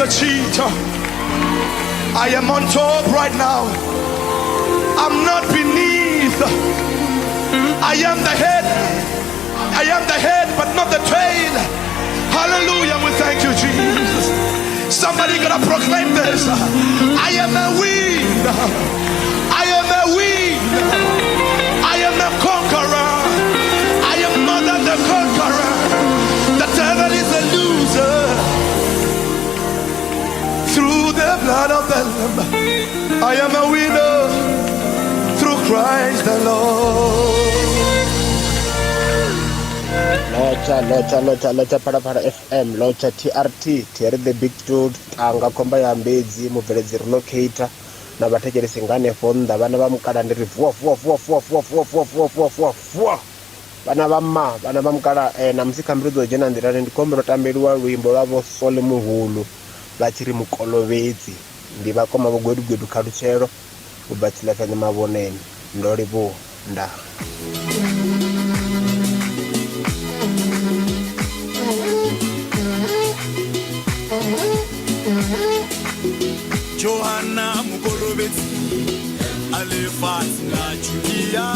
a cheater. I am on top right now. I'm not beneath. I am the head. I am the head, but not the tail. Hallelujah. We thank you, Jesus. Somebody gonna proclaim this. I am a wing. I am a wing. I am a conqueror. I am more than the conqueror. The devil is a loser. Through the blood of the Lamb, I am a winner. Through Christ the Lord. Lota para FM, Lota TRT, Terry the Big Dude, Anga Komba ya Mbedzi, Mubelezi Relocator, na bategere singane fonda, bana bamukala ndiri bana bamukala na muzika mrizo jena ndirane ndikombe notambeliwa lwimbo lwavo Sole Muhulu lachiri mukolovezi ndi bakoma bugwedu kaluchero ubatsila fanya maboneni ndoli bu nda Johanna mukolovezi alefati na chukia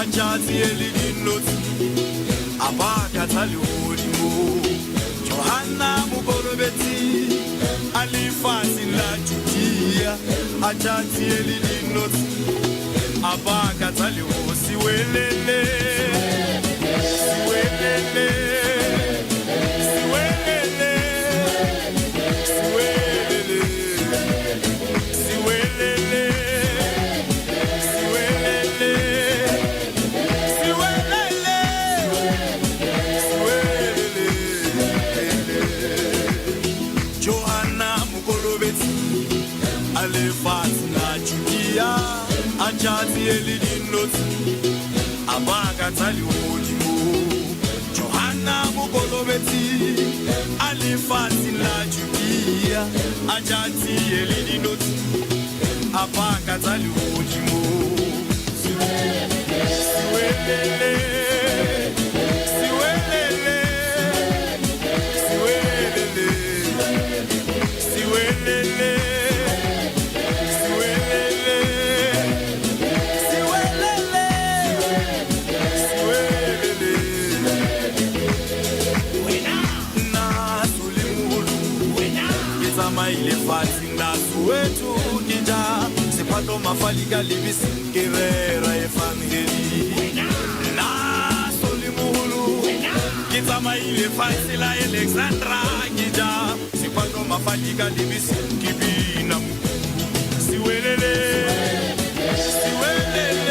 ajati elidinoti abaka tali ulimo Johanna mukolovezi alefati na chukia ajati elidinoti abaka tali usiwelele Ajati elidinoti abaka tali ulimo Johanna mukolovezi alifati la jukia ajati elidinoti abaka tali ulimo siwelele mafalika libisi kerera e family na solimuhulu kitama ile fasila Alexandra gija sipando mafalika libisi kibina siwelele si welele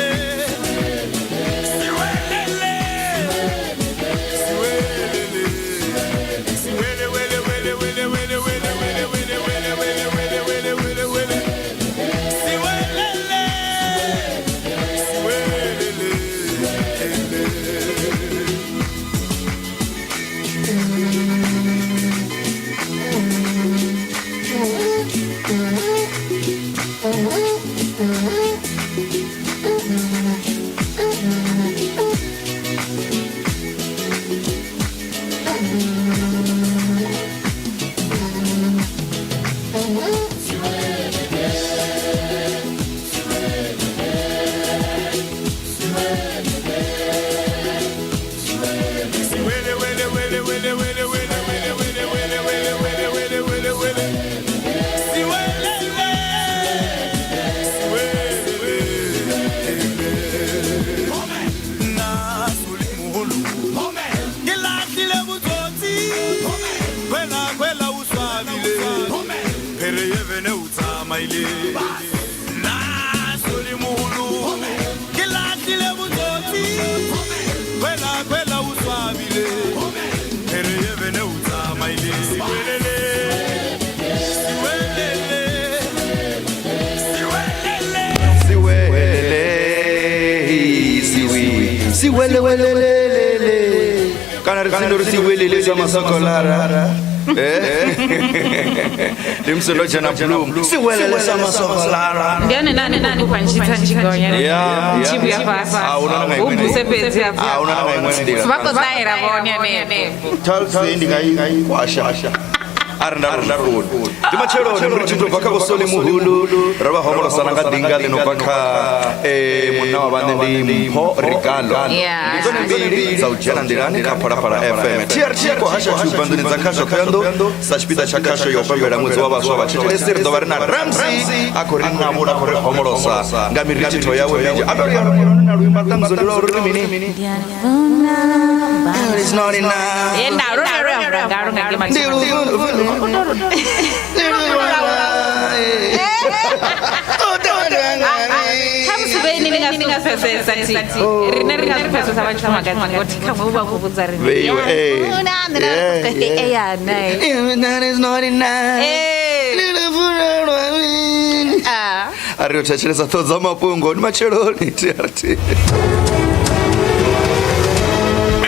sama sokolara limsolo jana blue si welele sama sokolara ndiane nani kwa njita njigonya chibu ya pasa ubusepezi hapa unaona ngaimwe ndira sibako zaira bonya ne talse ndika kwasha Interlude. Dimachero nemrichito paka kusoli muhulu raba homolo sananga dinga leno paka munawa bande mpo regalo. Ndone mbili za ujana ndirani kapara para FM. TRT ko hasha chubando nizakasha kando sachpita chakasha yopembera mwezi wa vhaswa vachitereseri dovarina Ramsey akorina mura kore homolosa ngamirito yawe bije abari na ruimba tamzodira urumini. It's not enough.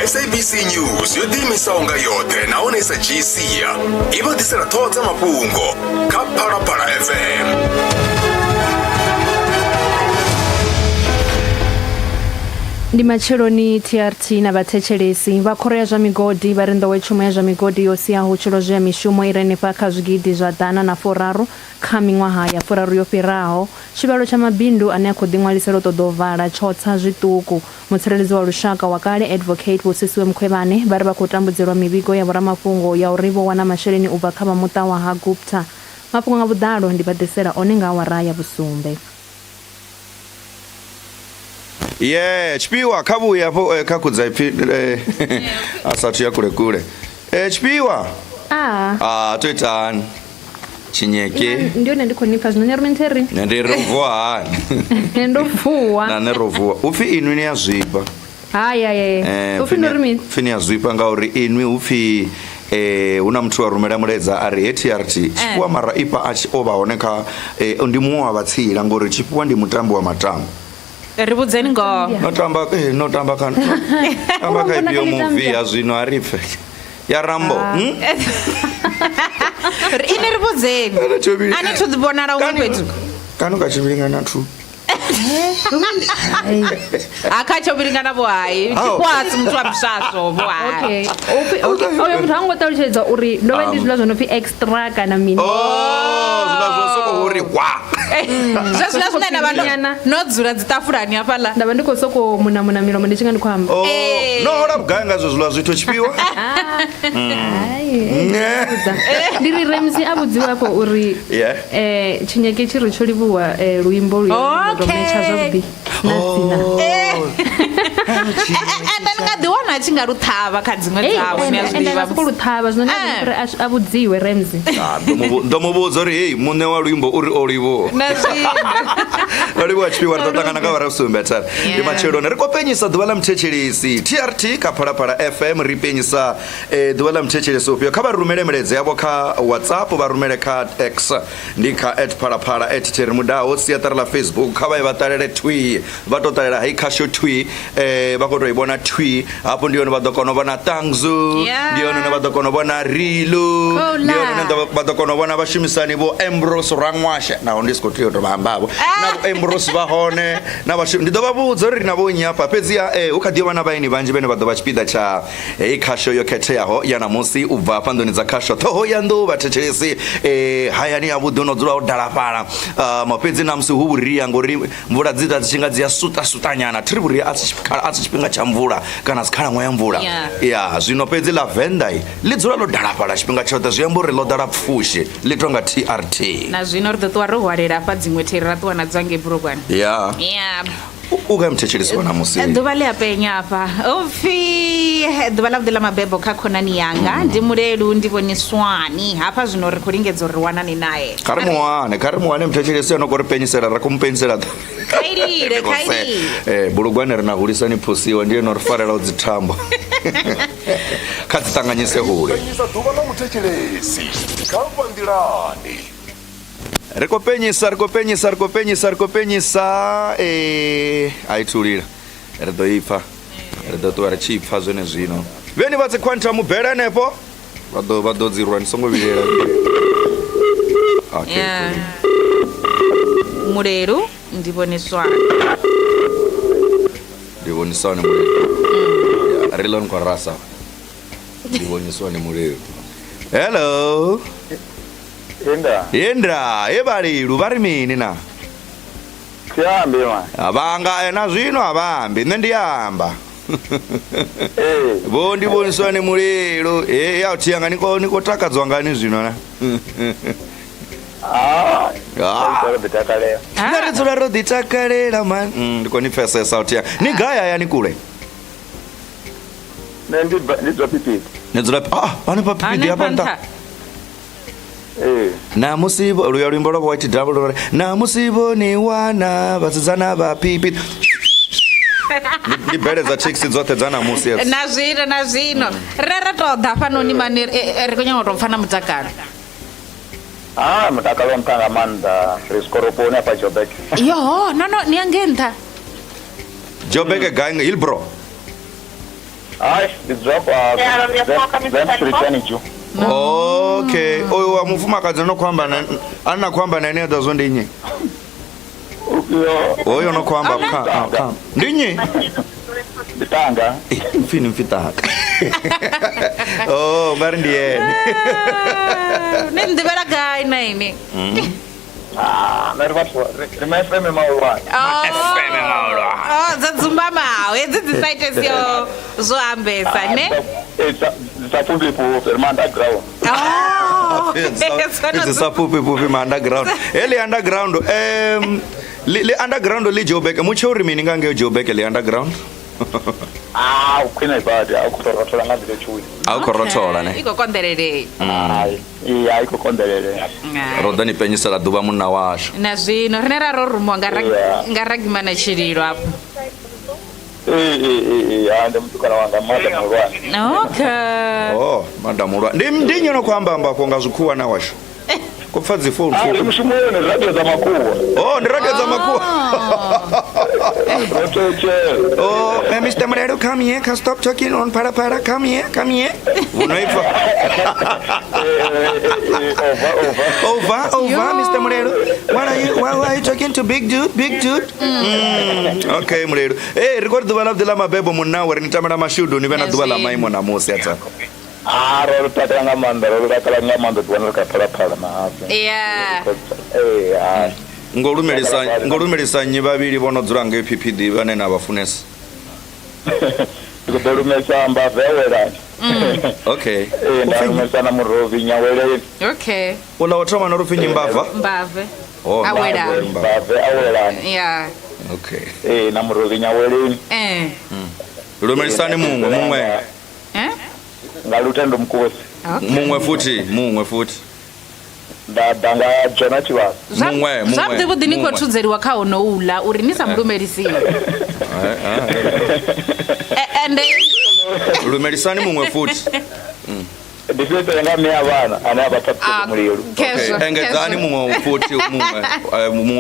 SABC News yodimisa unga yote naonesa GC iba disera tota mapungo kapara FM. Ndi macheloni TRT na vhathetshelesi vha khoro ya zwa migodi vha ri nḓowetshumo ya zwa migodi yo siaho tshilo zwa mishumo i re henefha kha zwigidi zwa ḓana na furaru kha miṅwaha ya furaru yo fhiraho. Tshivhalo tsha mabindu ane a khou ḓiṅwalisela u ṱoḓa u vala tsho tsa zwiṱuku. Mutsireledzi wa lushaka wa kale Advocate Vusisiwe Mkhwebane vha ri vha khou tambudzelwa mivhigo ya vhoramafhungo ya uri vho wana masheleni u bva kha vhamuṱa wa ha Gupta. Mafhungo nga vhuḓalo ndi badisela one nga awara ya vhusumbe. Chipiwa kabuya hapo kakudza ipi asatu ya kule. Chipiwa. Toitani. Chinyeke. Ndio ndiko nipa zvino nermenteri. Ndirovwa. Ndofuwa. Na nerovwa. Ufi inwi ya zwipa. Ufi normi. Fini ya zwipa ngauri inwi ufi una mtu wa rumela muledza ari TRT chipua mara ipa achi obaoneka ndi muwa batsira ngori chipua ndi mutambo wa matambo. Ribudzeni ngo. Notamba kan. Amba kai bio movie azwino arife. Ya Rambo. Ine ribudzeni. Ani tudibona ra umwetu. Kanu kachibiringana tu. Akachobiringana boai. Chikwatsi muthu amshaso boai. Okay. Oyo muthu angotaluchedza uri ndo vendi zvila zvonopi extra kana mini. Zvila zvosoko uri wa. Zvazvila zvina vanhu nodzura dzitafurani apala. Ndava ndiko soko muna milomo ndichinga ndikwamba. No ora kuganga zvozvila zvito chipiwa. Ndiri Ramsey abudziwapo uri chinyeke chiri cholivuwa luimbo ruyomecha zvabvi nasina. Ndingadhiwana achinga ruthava kadzimwe dzawo nezviva ruthava zvinonzi abudziwe Ramsey. Ndomubudza uri hey mune wa luimbo uri olivo. Olivo chipiwa tatangana ka varasumbe tsara. Ndi machero nerikopenyisa dwala mthechelesi TRT kapara FM ripenyisa dwala mthechelesi opyo kaba rumele mledze yabo ka WhatsApp barumele ka X ndika @parapara @termudao siatara Facebook kaba batarele twi batotarela haikasho twi bakoto ibona twi hapo ndio badokono bona tangzu ndio ne badokono bona rilu ndio ne badokono bona bashimisani bo Ambrose Rangwasha na ondisko trio to bambabo na Ambrose bahone na bashim ndido babudza ri nabo nyapa pezia ukadiwa na baini banje bene badoba chipida cha ikasho yokete yaho yana musi ubva pandoni zakasho toho yando bathechelesi hayani abudono dzula odalapala mapedzi namsi huburia ngori mvura dzidza dzichinga dziya suta nyana triburi atsichipinga cha mvura kana sikhala mwa mvura zvino pedzi lavenda lidzula lodalapala chipinga chote zviyambori lodala pfushi litonga TRT na zvino ridotwa rohwarera pa dzimwe terera twana dzange burokwana ukamthechelesi wana musi ḓuvha ḽi apenya apa upfi ḓuvha ḽa vhuḓi ḽa mabebo kha khonani yanga ndi mulelu ndi voniswani hapa zwino ri khou lingedza uri wanani naye kari muwane mthechelesi anokori penyisela ra kumpenyisela kairi bulugwane rina hulisani phosiwa ndiye no rifarela u dzithambo kha dzitanganyise hule ḓuvha ḽa mthechelesi kha nḓilani Rikopenyisa aitulira ridoipa ridotoa richipfa zvene zvino veni vatsi kwanta mubhera nepo vadodzirwa nisongo vilela mulero ndivoniswana mulero rilon kwa rasa ndivoniswane mulero Hello. Yendra, ebali luvari mini na. Siyambi man. Abanga ena zwino abambi ndiyamba. Bondi boniswane mulelo yautiyanga niko takadzwa ngani zvino na. Ndaridzola rodhitakarela man. Ndiko nipfesesa utia. Ni gaya yani kule. Ndidzola pipiti. Ndidzola vane papipiti apa nda. Na musibo luyimbo lwa white double na musibo ni wana vasidzana vapipiti. Ndibheredza chicks dzote dzana musi yes. Na zvino rera toda panoni mani rikunyanga kutopfana mutakaro. Mutakalo mtanga manda riskoropone apa Jobek. Yo, no niangenta. Jobek gang Hilbro. Ndidzokwa zensritani ju. Okay. Oyo wa mufumakadzi anokwamba nani adazondinye. Oyo nokwamba ka. Ndinye. Bitanga. Mfini mfitanga. Oh, ngari ndiyeni. Nindibera guy naini. Nervaswa. Rimefeme maulwa. FM maulwa. Zadzumba mawe edzidzisaite sio zoambesa ne? Sapupi pupi underground. It's a pupi underground. Eli underground li underground li Jobek muchori meaninga nge Jobek li underground. Ukwina ibadi akutorothola ngazile chui. Akutorothola ne. Iko konderere. Iya iko konderere. Rodani penyisela duba munna washo. Na zvino rinera rorumo ngaragimana chiriro apo. Ande mtukana wanga mada mulwa. Okay. Mada mulwa. Ndinyo nokwamba mbako ngazikuwa na washo. Kupfadzi phone. Mshimone radio za makuwa. Ni radio za makuwa. Mr. Moredo, come here. Can stop talking on para. Come here. Unoifa. Over, Mr. Moredo. Why are you talking to big dude? Okay, Moredo. Record the one of the lama bebo munna wari nitamara mashudu ni vena duwa la maimo na mosi ata. Rolo tatanga manda, rolo takala ngamanda duwana kapara na. Yeah. Ngolumelisa nyi babiri bonodzula nge PPD bane nabafunesa. Ngolumesa mbave awela. Okay. Ngolumesa na murovi nyawele. Okay. Ola wathoma no rufinyi mbava? Mbave. Awela. Mbave awela. Yeah. Okay. Na murovi nyawele. Lumelisani mungwe. Ngalutendo mkuwesi. Mungwe futi. Danga Jona chiwa. Mungwe. Zabde bodini ko tudzeriwa kaono ula uri nisa mlumelisini. And Lumelisani mungwe futi. Ndifete ngami abana ana abatatu muliro. Okay. Engezani mungwe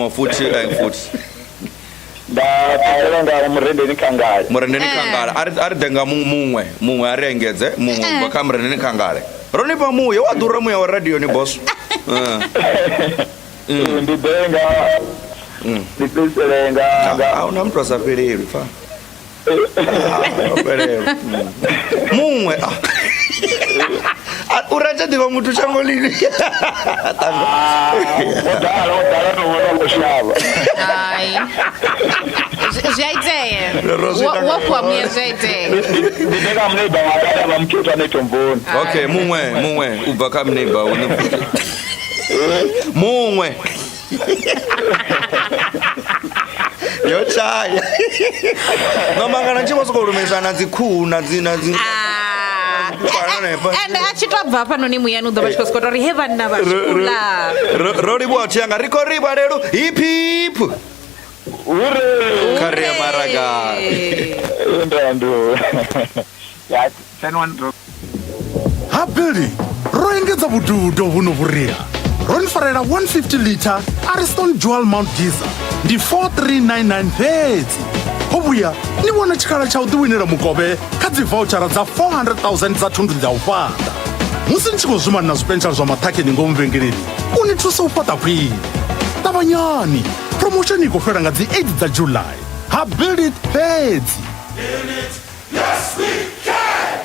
futi futi. Ndanga murende nikangale. Ari denga mungwe arengedze mungwe bakamrende nikangale. Roni pa muye wadura muye wa radio ni boss. Ndibenga. Ndipeselenga. Una mtu asapelele fa. Mungwe. Uracha diva mtu chango lini. Odala no kushaba. Ai. Jaite. Wokwa mie jaite. Ndibega mneba wakala bamkita netomboni. Okay, mungwe ubaka mneba unafuta. Mungwe. Yo chaya. Nomangana chimoso kurumesana dzikhuna dzina. And achitobva pano ni muyanu ndo vachikoskotori heaven na vashula. Rori bwati yanga riko riba lero hip hip. Kare maraga. Ndo. Ya senwan. Habili roengedza vududo vunovuriha ronfarela 150 liter Ariston Dual Mount Giza ndi 4399 fedzi hovuya ni vona chikhala cha u tiwinela mukove kha dzivhauchara dza 400,000 dza thundu dza u fhaṱa musi ni tshi khou zwimana na zwipentshela zwa maṱhakheni ngomu vhengeleni u ni thusa u fhaṱa khwine ṱavhanyani promotion i khou fhela nga dzi 8 dza July ha Build It fedzi. Build it, yes we can.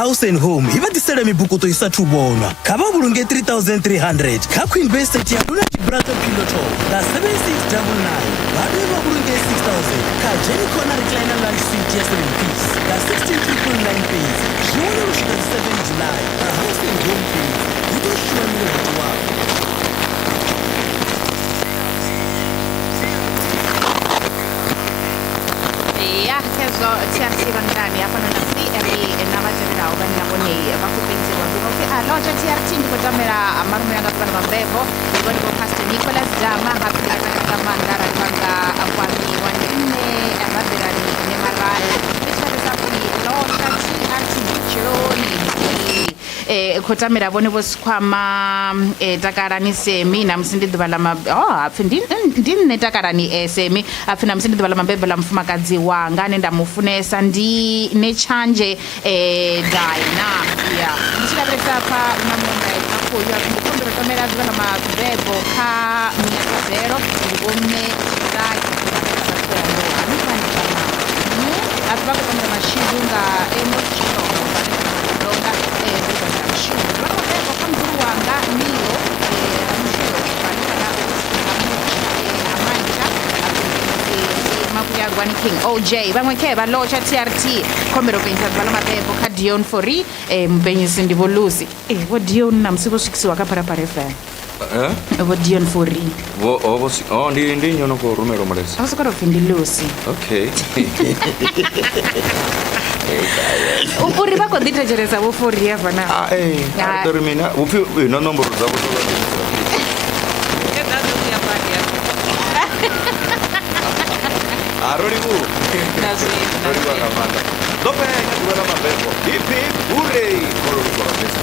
house and home ivatisela mibukuto isathu bonwa kava vulunge 3300 ka queen bay state yaduna chibrato piloto ka 7699 vadu va vulunge 6000 ka jenny corner recliner lunch seat ya 7 piece ka 16399 piece zvone kusvika 7 july ka house and home piece kutoshuva milewati wavo. Ya kezo TRT bandani hapa na nafsi na vateverawo vani navone vakupenzerwa kuti aloja TRT ndikotamera marume anga kana mambevo ndiko ndiko Pastor Nicholas Dama hakulatakakamandara vanga akwami wanine amaberani nemaraya vichvarisa kuti loja TRT chironi kotamera vone vosikwama takarani semi namusi ndidiva apfi ndine takarani semi apfi namusi ndidiva lamabhebhe la mufumakadzi wanga nendamufunesa nechanje daina ya ndichidaviresa pa namunga akoyo apindikombero tomera diva lamabhebho ka munyakazero ndivome api vakotamera mashizunga emochilonga King OJ vamwe ke valocha TRT kombero kuinza vala mabebo ka Dion Fori mpenyisi ndivolusi vo Dion namusi vosvikisiwa ka Parapara FM vo Dion Fori ndi nyono ko rumero mulesi avosokora vindi lusi okay uri vakoditecheresa vo Fori yavana atori mina upfi ino nomboro dzavo Aroribu. Aroribu akamanda. Dope ngadiwa na mabebo. Hipi hurray. Aroribu akamanda.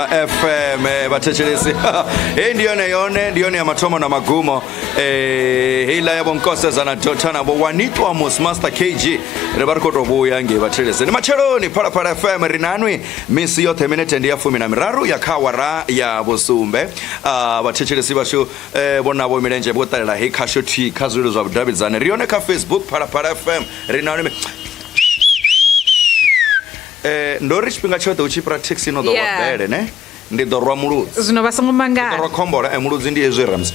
Phala FM vhathetshelesi hei ndiyone ya mathomo na magumo heila yavo nkosezana dotana vo wanitwa mus master KG ri vari khou tou vhuya ngei vhathetshelesi ni matsheloni Phala FM ri nanwi misi yoṱhe minete ndi ya 13 ya kha awara ya vhusumbe vhathetshelesi vashu vonavo milenzhe vo ṱalela hei khasho t kha zwililo zwa vhudavhidzani ri yone kha Facebook Phala FM ri nanwi ndo ri tshifhinga tshoṱhe u tshi fhira taxi no ḓo wa bele ne ndi ḓo rwa muludzi zwino vha songo mangala ḓo rwa khombola muludzi ndi hezwi Ramsi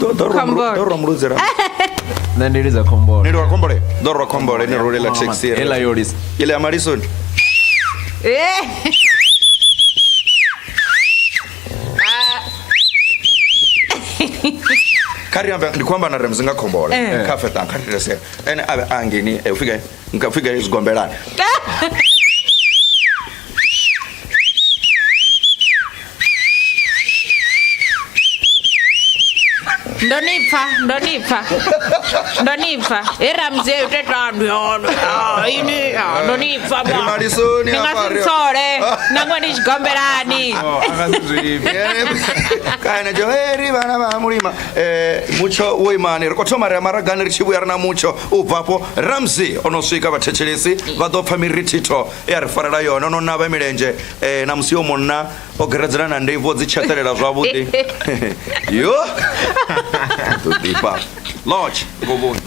ḓo rwa muludzi ra nṋe ndi lidza khombola ni rwa khombola ḓo rwa khombola ni rulela taxi ela yo lisa ile ya Malisoni kari yamba ndikwamba na Ramsi nga khombola kafe tankhatirese ene ave angini ufika ngafika izigombelana ndonipfa eramze utetando yono ini ndonipfa Malisoni ningasitsole nangwe ndichigombelani kana joheri vana va mulima mucho woimani ri kothoma ri amaragani ri chivuya ri na mucho ubvapo Ramsi onosvika vhathetshelesi va ḓo pfa mirithito ya ri farela yona ono nava milenje na musi yo munna o geredzana na ndeivo dzi tshetelela zwavhuḓi yo tudipa lodge ngobuni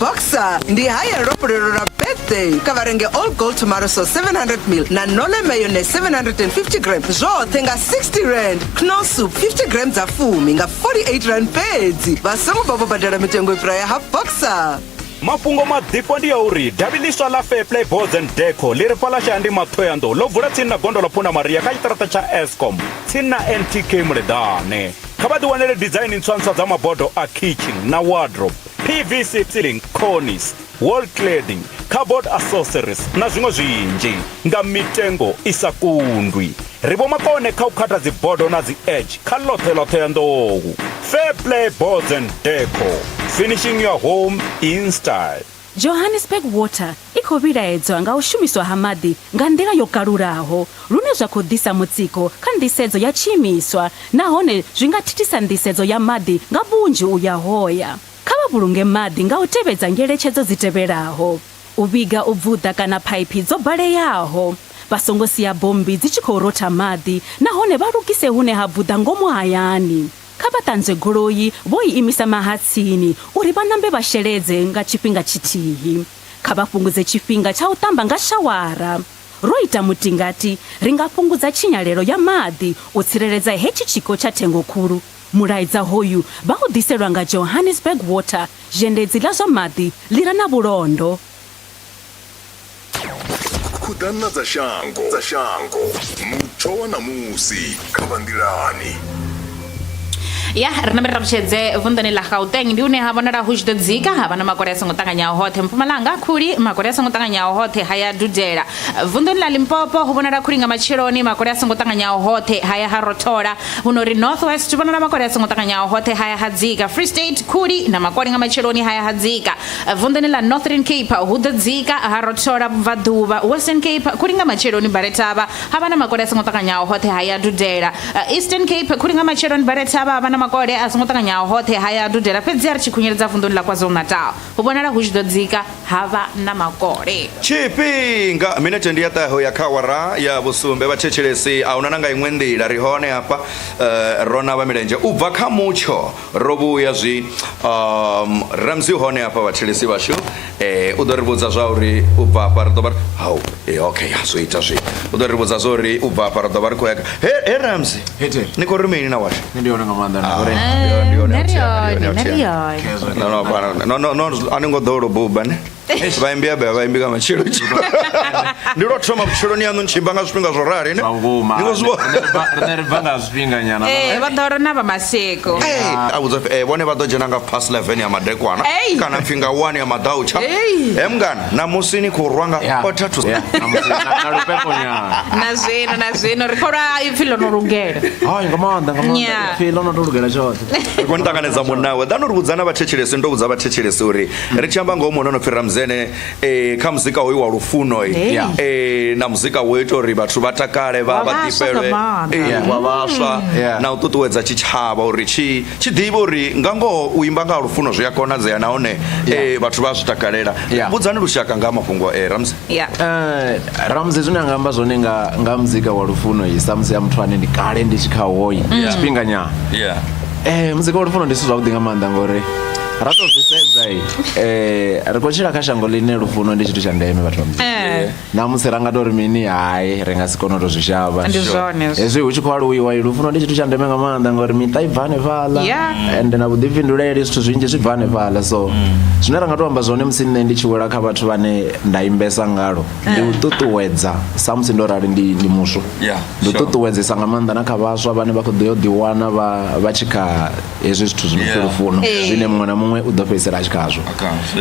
Boxer ndi haya ropolelo ra birthday kavarenge all gold tomato sauce 700ml na nole mayonnaise 750 grams zvoṱhe nga 60 rand knorr soup 50 grams a fumi nga 48 rand fedzi vasongo bva vobhadhara mitengo ifura ya half Boxer. Mafungo madiko ndi ya uri daviliswa la Fair Play Boards and Deco leri pfala xandi mathoyando lo vula tsini na gondo la Pfuna Maria ka xitarata xa Eskom tsini na NTK Muledane kha va tiwanele design ntswantswa za mabodo a kitchen na wardrobe PVC ceiling cornice wall cladding cupboard accessories na zwinwe zwinzhi nga mitengo isa kundwi ri voma kone kha u khata dzibodo na dzi edge kha loṱhe ya nḓowu Fair Play Boards and Deco finishing your home in style. Johannesburg Water i khou vhilaedzwa nga u shumiswa ha maḓi nga nḓila yo kalulaho lune zwa khou ḓisa mutsiko kha nḓisedzo ya tshiimiswa nahone zwi nga thithisa nḓisedzo ya maḓi nga vhunzhi u ya hoya kha vha vhulunge maḓi nga u tevhedza ngeletshedzo dzi tevhelaho u vhiga u bvuḓa kana phaiphi dzo baleyaho vha songo sia bommbi dzi tshi khou rotha maḓi nahone vha lugise hune ha bvuḓa ngomu hayani kha vha ṱanzwe goloi vho i imisa mahatsini uri vha nambe vha sheledze nga tshifhinga tshithihi kha vha fhungudze tshifhinga tsha u ṱamba nga shawara ro ita mutingati ri nga fhungudza tshinyalelo ya maḓi u tsireledza hetshi tshiko tsha thengo khulu mulaedza hoyu vha u ḓiselwa nga Johannesburg Water zhendedzi ḽa zwa maḓi ḽi re na vhulondo khudana dza shango mutsho wa namusi kha vanḓilani ya ri na ravutshedze vunḓuni ḽa Gauteng ndi une ha vhonala hu tshi ḓo dzika ha vha na makore a songo ṱanganyaho hoṱhe Mpumalanga khuli makore a songo ṱanganyaho hoṱhe haya dudela vunḓuni ḽa Limpopo hu vhonala khuli nga matsheloni makore a songo ṱanganyaho hoṱhe haya ha rothola hu no ri North West hu vhonala makore a songo ṱanganyaho hoṱhe haya ha dzika Free State khuli na makore nga matsheloni haya ha dzika vunḓuni ḽa Northern Cape hu ḓo dzika ha rothola bvaḓuvha Western Cape khuli nga matsheloni Baretaba ha vha na makore a songo ṱanganyaho hoṱhe haya dudela Eastern Cape khuli nga matsheloni Baretaba ha vha na makore a songo ṱanganyaho hoṱhe haya dudela fhedzi a ri tshi khunyeledza vunḓuni ḽa KwaZulu-Natal hu vhonala hu tshi ḓo dzika havha na makore tshifhinga minete ndi ya ṱaho ya kha awara ya vhusumbe vhathetshelesi a huna na nga iṅwe nḓila ri hone hafha rona vha milenzhe u bva kha mutsho ro vhuya zwi Ramsi hone hafha vhathetshelesi vhashu u ḓo ri vhudza zwa uri u bva hafha ri ḓo vha hau okay zwo ita zwi u ḓo ri vhudza zwa uri u bva hafha ri ḓo vha ri khou ya he Ramsi ni khou ri mini na washu ndi yone nga maanḓa na uri no ani ngo ḓowela buba ne vaimbi abe vaimbi nga matshelo ndi lo thoma vhutshiloni yaṋu ntshimba nga zwifhinga zwo rali ne rine ri bva nga zwifhinga nyana vha ḓo ri na vha maseko a vhudza vhone vha ḓo dzhena nga past 11 ya madekwana kana pfi nga 1 ya madautsha mngana na musi ni khou rwa nga othathu na lupepo nyana na zwino ri khou lwa ipfi ḽo no lugela nga maanḓa ipfi ḽo no to lugela tshoṱhe ri khou nṱanganedza munawe ḓa no ri vhudzana vhathetshelesi ndo vhudza vhathetshelesi uri ri tshi amba ngoho muno no pfi Ramzene kha muzika hoyu wa lufuno na muzika wetu uri vhathu vha takale vha ḓifhelwe wa vhaswa na u ṱuṱuwedza tshitshavha uri tshi ḓivhe uri nga ngoho u imba nga lufuno zwi a konadzea nahone vhathu vha zwi takalela. Vhudzani lushaka nga mafhungo Ramzi. Ramzi zwine anga amba zwone nga muzika wa lufuno sa musi ya muthu ane ndi kale ndi tshi kha hoyi tshifhinga nya muzika wa lufuno ndi si zwavhuḓi nga maanḓa ngori ra to zwi sedza ri khou tshila kha shango ḽine lufuno ndi tshithu tsha ndeme vhathu vha muzika na musi ra nga tori mini hayi ri nga si kone u to zwi shavha hezwi hu tshi khou aluwiwa lufuno ndi tshithu tsha ndeme nga maanḓa ngori miṱa i bva hanefhaḽa ende na vhuḓifhinduleli zwithu zwinzhi zwi bva hanefhaḽa so zwine ra nga to amba zwone musi nṋe ndi tshi wela kha vhathu vhane nda imbesa ngalo ndi u ṱuṱuwedza sa musi ndo rali ndi muswa ndi u ṱuṱuwedzesa nga maanḓa na kha vhaswa vhane vha khou ḓo ḓiwana vha tshi kha hezwi zwithu zwi no pfi lufuno zwine muṅwe na muṅwe u ḓo fhedzisela a tshi khazwo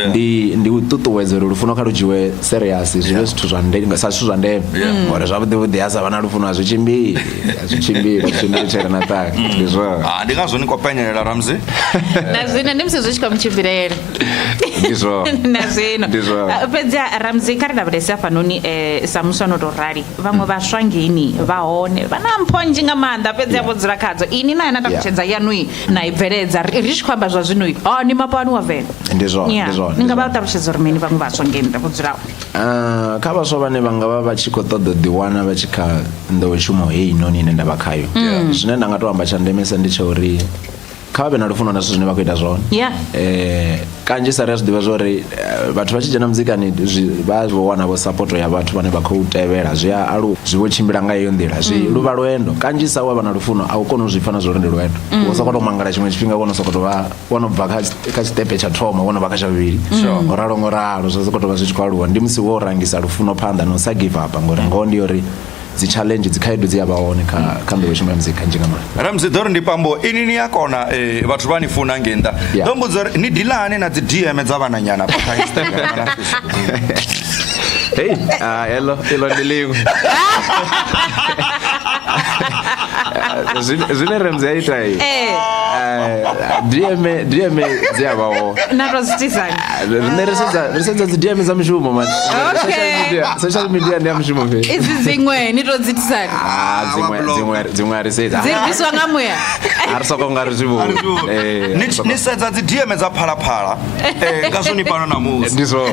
ndi u ṱuṱuwedza uri lufuno kha lu dzhiwe serious zwive zwithu zwa ndeme sa zwithu zwa ndeme ngori zwavhuḓi ha sa vha na lufuno a zwi tshimbili tshere na taka ndi zwo ndi ngazwo ni khou penyelela Ramzi na zwino ndi musi zwi tshi khou mutshimbilela ndi zwo na zwino fhedzi Ramzi kha ri lavhelesa hafhanoni sa muswa no tou rali vhaṅwe vhaswa ngeni vha hone vha na mphonzhi nga maanḓa fhedzi vho dzula khadzo ini nayo na ṱalutshedza yanui na i bveledza ri tshi khou amba zwa zwino ni mapani wa vena ndi zwone ni nga vha ṱalutshedza uri mini vhaṅwe vhaswa ngeni vho dzulaho kha vhaswa vhane vha nga vha vha tshi khou ṱoḓa ḓiwana vha tshi kha nḓowetshumo heyi noni ine nda vha khayo zwine nda nga to amba tsha ndemesa ndi tsha uri kha vha vhe na lufuno na zwithu zwine vha khou ita zwone kanzhi sa ri a zwi ḓivha zwa uri vhathu vha tshi dzhena muzikani vha vho wana vho sapoto ya vhathu vhane vha khou tevhela zwi a alu zwi vho tshimbila nga iyo nḓila zwi luvha lwendo kanzhi sa wa vha na lufuno a u kona u zwi pfha na zwo uri ndi lwendo wo sokoto mangala tshiṅwe tshifhinga wono sokoto vha wono bva kha tshiṱepe tsha thoma wono vha kha tsha vhuvhili ngo ralo zwo sokoto vha zwi tshi khou aluwa ndi musi wo rangisa lufuno phanḓa na u sa give up ngori ngoho ndi uri dzi challenge dzi khaedu dzi a vha hone kha nḓowetshumo ya muzika nzhi nga maanḓa. Ramzi ḓori ndi pambo ini ni a kona vhathu vha ni funa ngei nnḓa ḓo mbudza uri ni dilane na dzi DM dza vhananyana kha Instagram na Facebook. Hey, hello ndi liṅwe zwine Ramzi a ita DM dzi a vhaho na to zitizani rine ri sedza dzi DM za mishumo man social media ndi ya mishumo fhe idzi dziṅwe ni to zitizani dziṅwe a ri sedza dzi bviswa nga muya a ri soko nga ri zwi vhoni ni sedza dzi DM dza phalaphala ngazwo ni pano na musi ndi zwo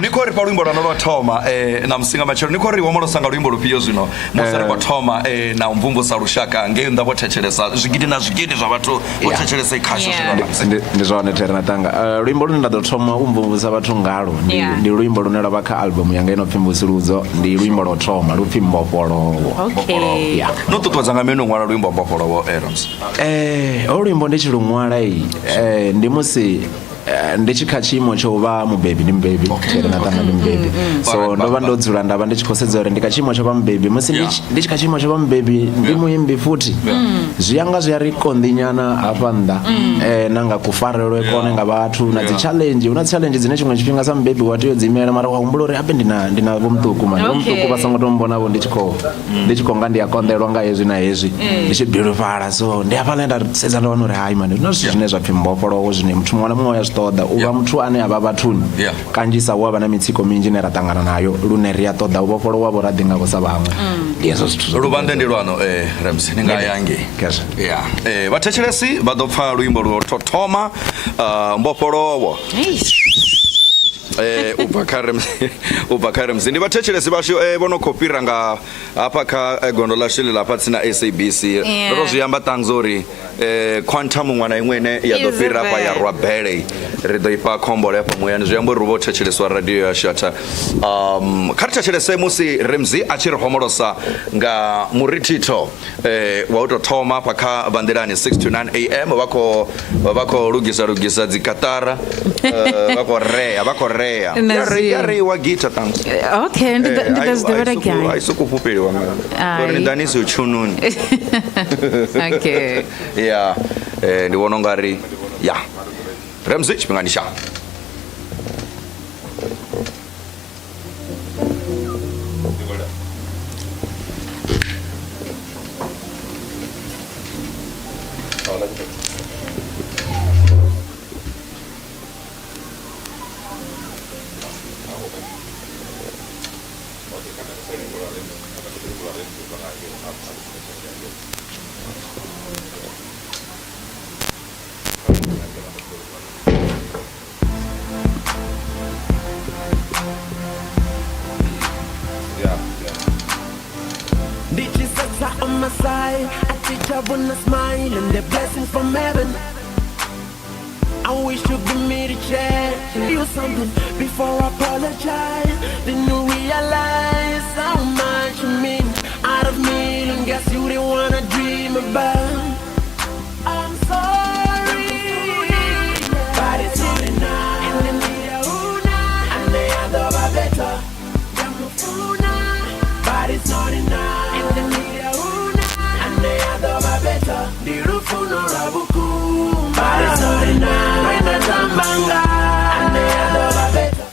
ni khou ri pa luimbo lwa thoma na musinga matshelo ni khou ri wamolosa nga luimbo lufhio zwino musi ri khou thoma na mvumvusa lushaka ngei nnḓa vho thetshelesa zwigidi na zwigidi zwa vhathu vho thetshelesa khasho zwino ndi zwone tere na tanga luimbo lune nda ḓo thoma u mvumvusa vhathu ngalo ndi luimbo lune lwa vha kha album yanga ino pfi Mbusuludzo ndi luimbo lwa thoma lupfi Mbofholowo no ṱuṱuwedza nga menu ṅwala luimbo Mbofholowo Ramzi o luimbo ndi tshi lu ṅwala ndi musi ndi tshi kha tshiimo tsho vha mubebi ndi mubebi tere na tanga ndi mubebi so ndo vha ndo dzula nda vha ndi tshi khou sedza uri ndi kha tshiimo tsho vha mubebi musi ndi tshi kha tshiimo tsho vha mubebi ndi muimbi futhi zwi anga zwi a ri konḓi nyana hafha nnḓa na nga kufarelwe kone nga vhathu na dzi challenge una challenge dzine tshiṅwe tshifhinga sa mubebi wa tea u dzimela mara wa humbula uri abe ndina vho muṱuku mani vho muṱuku vha songo to mbona vho ndi tshi khou nga ndi a konḓelwa nga hezwi na hezwi ndi tshi bilufhala so ndi hafha nda sedza ndo wana uri hayi mani no zwithu zwine zwa pfi Mbofholowo zwine muthu muṅwe na muṅwe ya ṱoḓa u vha muthu ane a vha vhathuni kanzhisa u vha na mitsiko minzhi ine ra ṱangana nayo lune ri a ṱoḓa u vhofholowa vho raḓi ngavho sa vhaṅwe ndi hezwo zwithu luvhanḓe ndi lwano Ramzi ni nga yangi vhathetshelesi vha ḓo pfha luimbo lwo thoma Mbofholowo ubva kha Ramzi ndi vhathetshelesi vhashu vho no khou fhira nga hafha kha gondo ḽashu ḽi lapha tsini na SABC ndo to zwi amba ṱanza uri quantum ṅwana iṅwe ine ya ḓo fhira hafha ya Rwabele ri ḓo ifha khombo lefha muyani zwi amba uri ri vho thetsheleswa radio yashu kha ri thetshelese musi Ramzi a tshi ri homolosa nga murithito wa u tou thoma hafha kha Vanḓilani 6 to 9 AM vha khou lugisa dzi katara vha khou rea ya reiwa gita tangu okay ndazidivela gai ayisukupupeliwa ngori ndanisi uchununi okay ndi vhona ungari Ramzi tshifhingani tsha Jesus are on my side. I teach her when I smile and the blessings from heaven. I wish you give me the chance to do something before I apologize. Then you realize how much you mean. Out of me, and guess you didn't wanna dream about. I'm sorry, but it's not enough. And then and they are the better. But it's not enough. And then and they are the better. The roof no rabuku. But it's not enough. When I tambanga, and they are the better.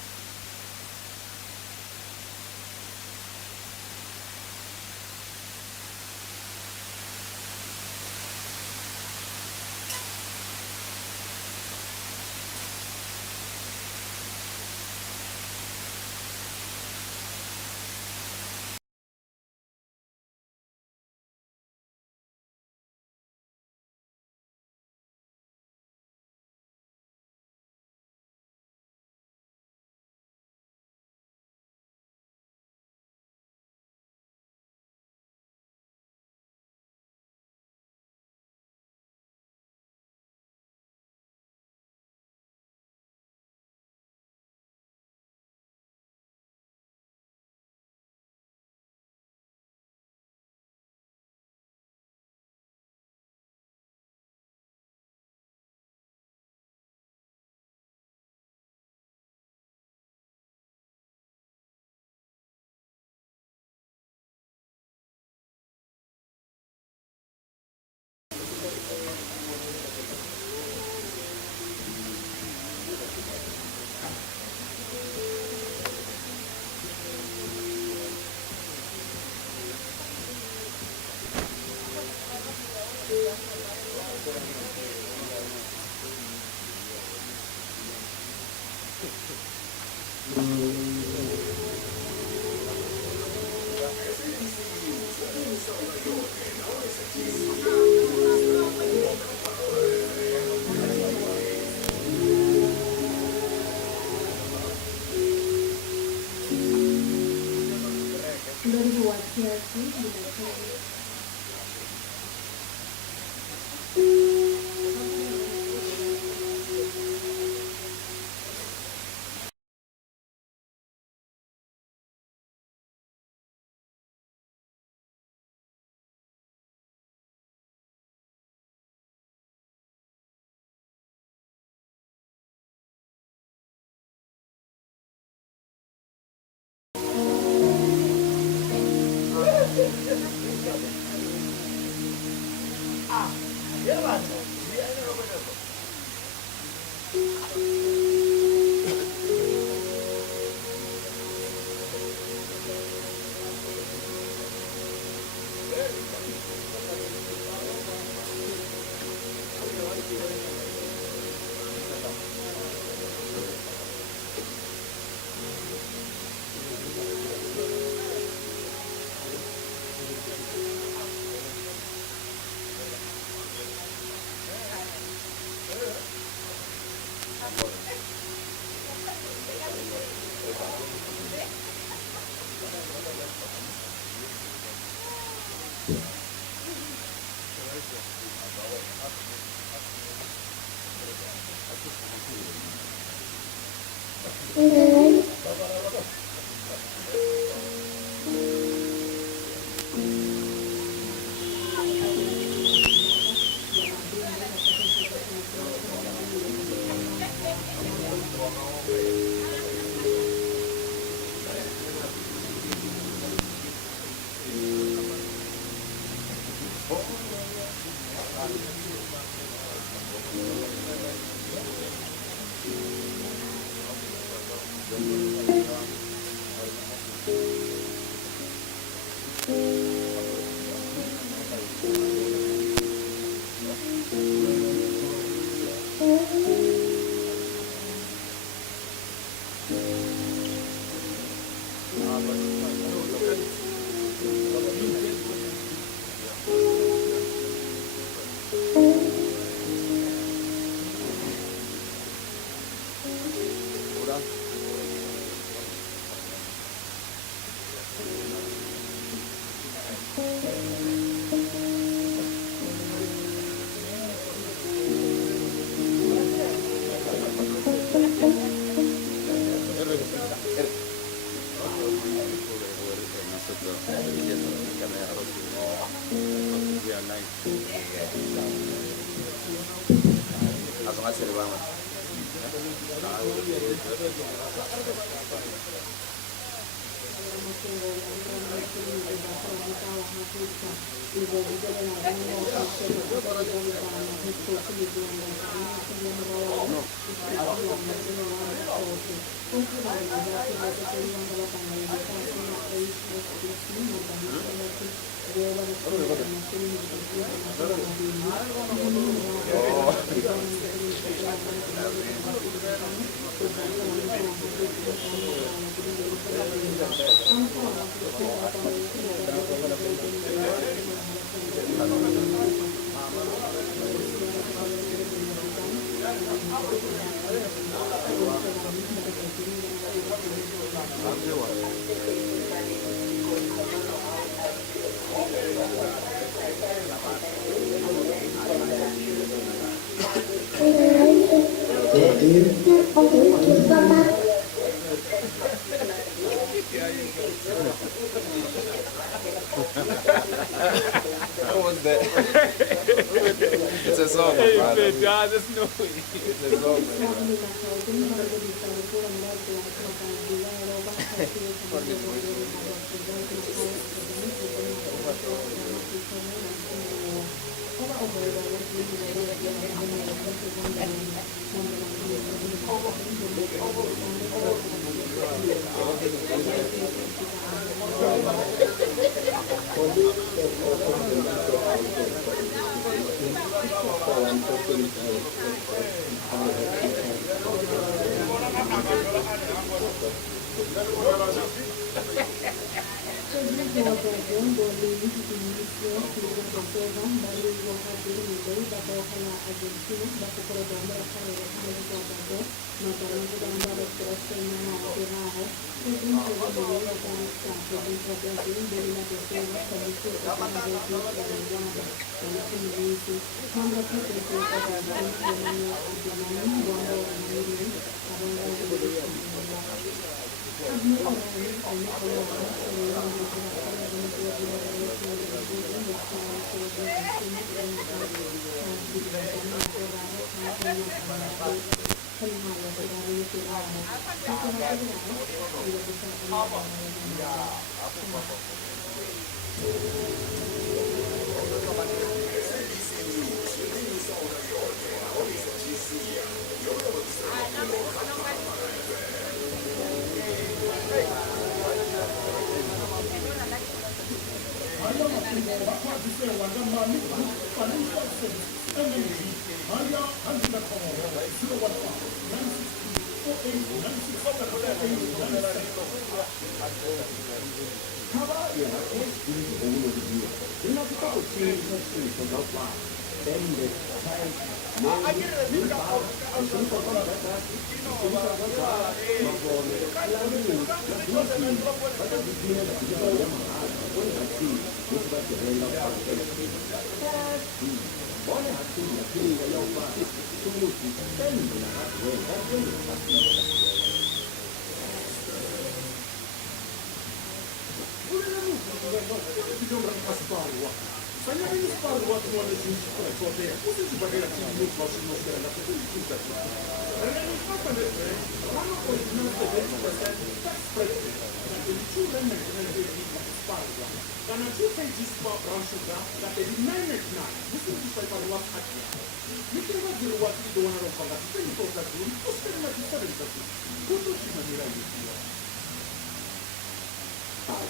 What was that? It's a song. Hey, man, God, there's no way. It's a song.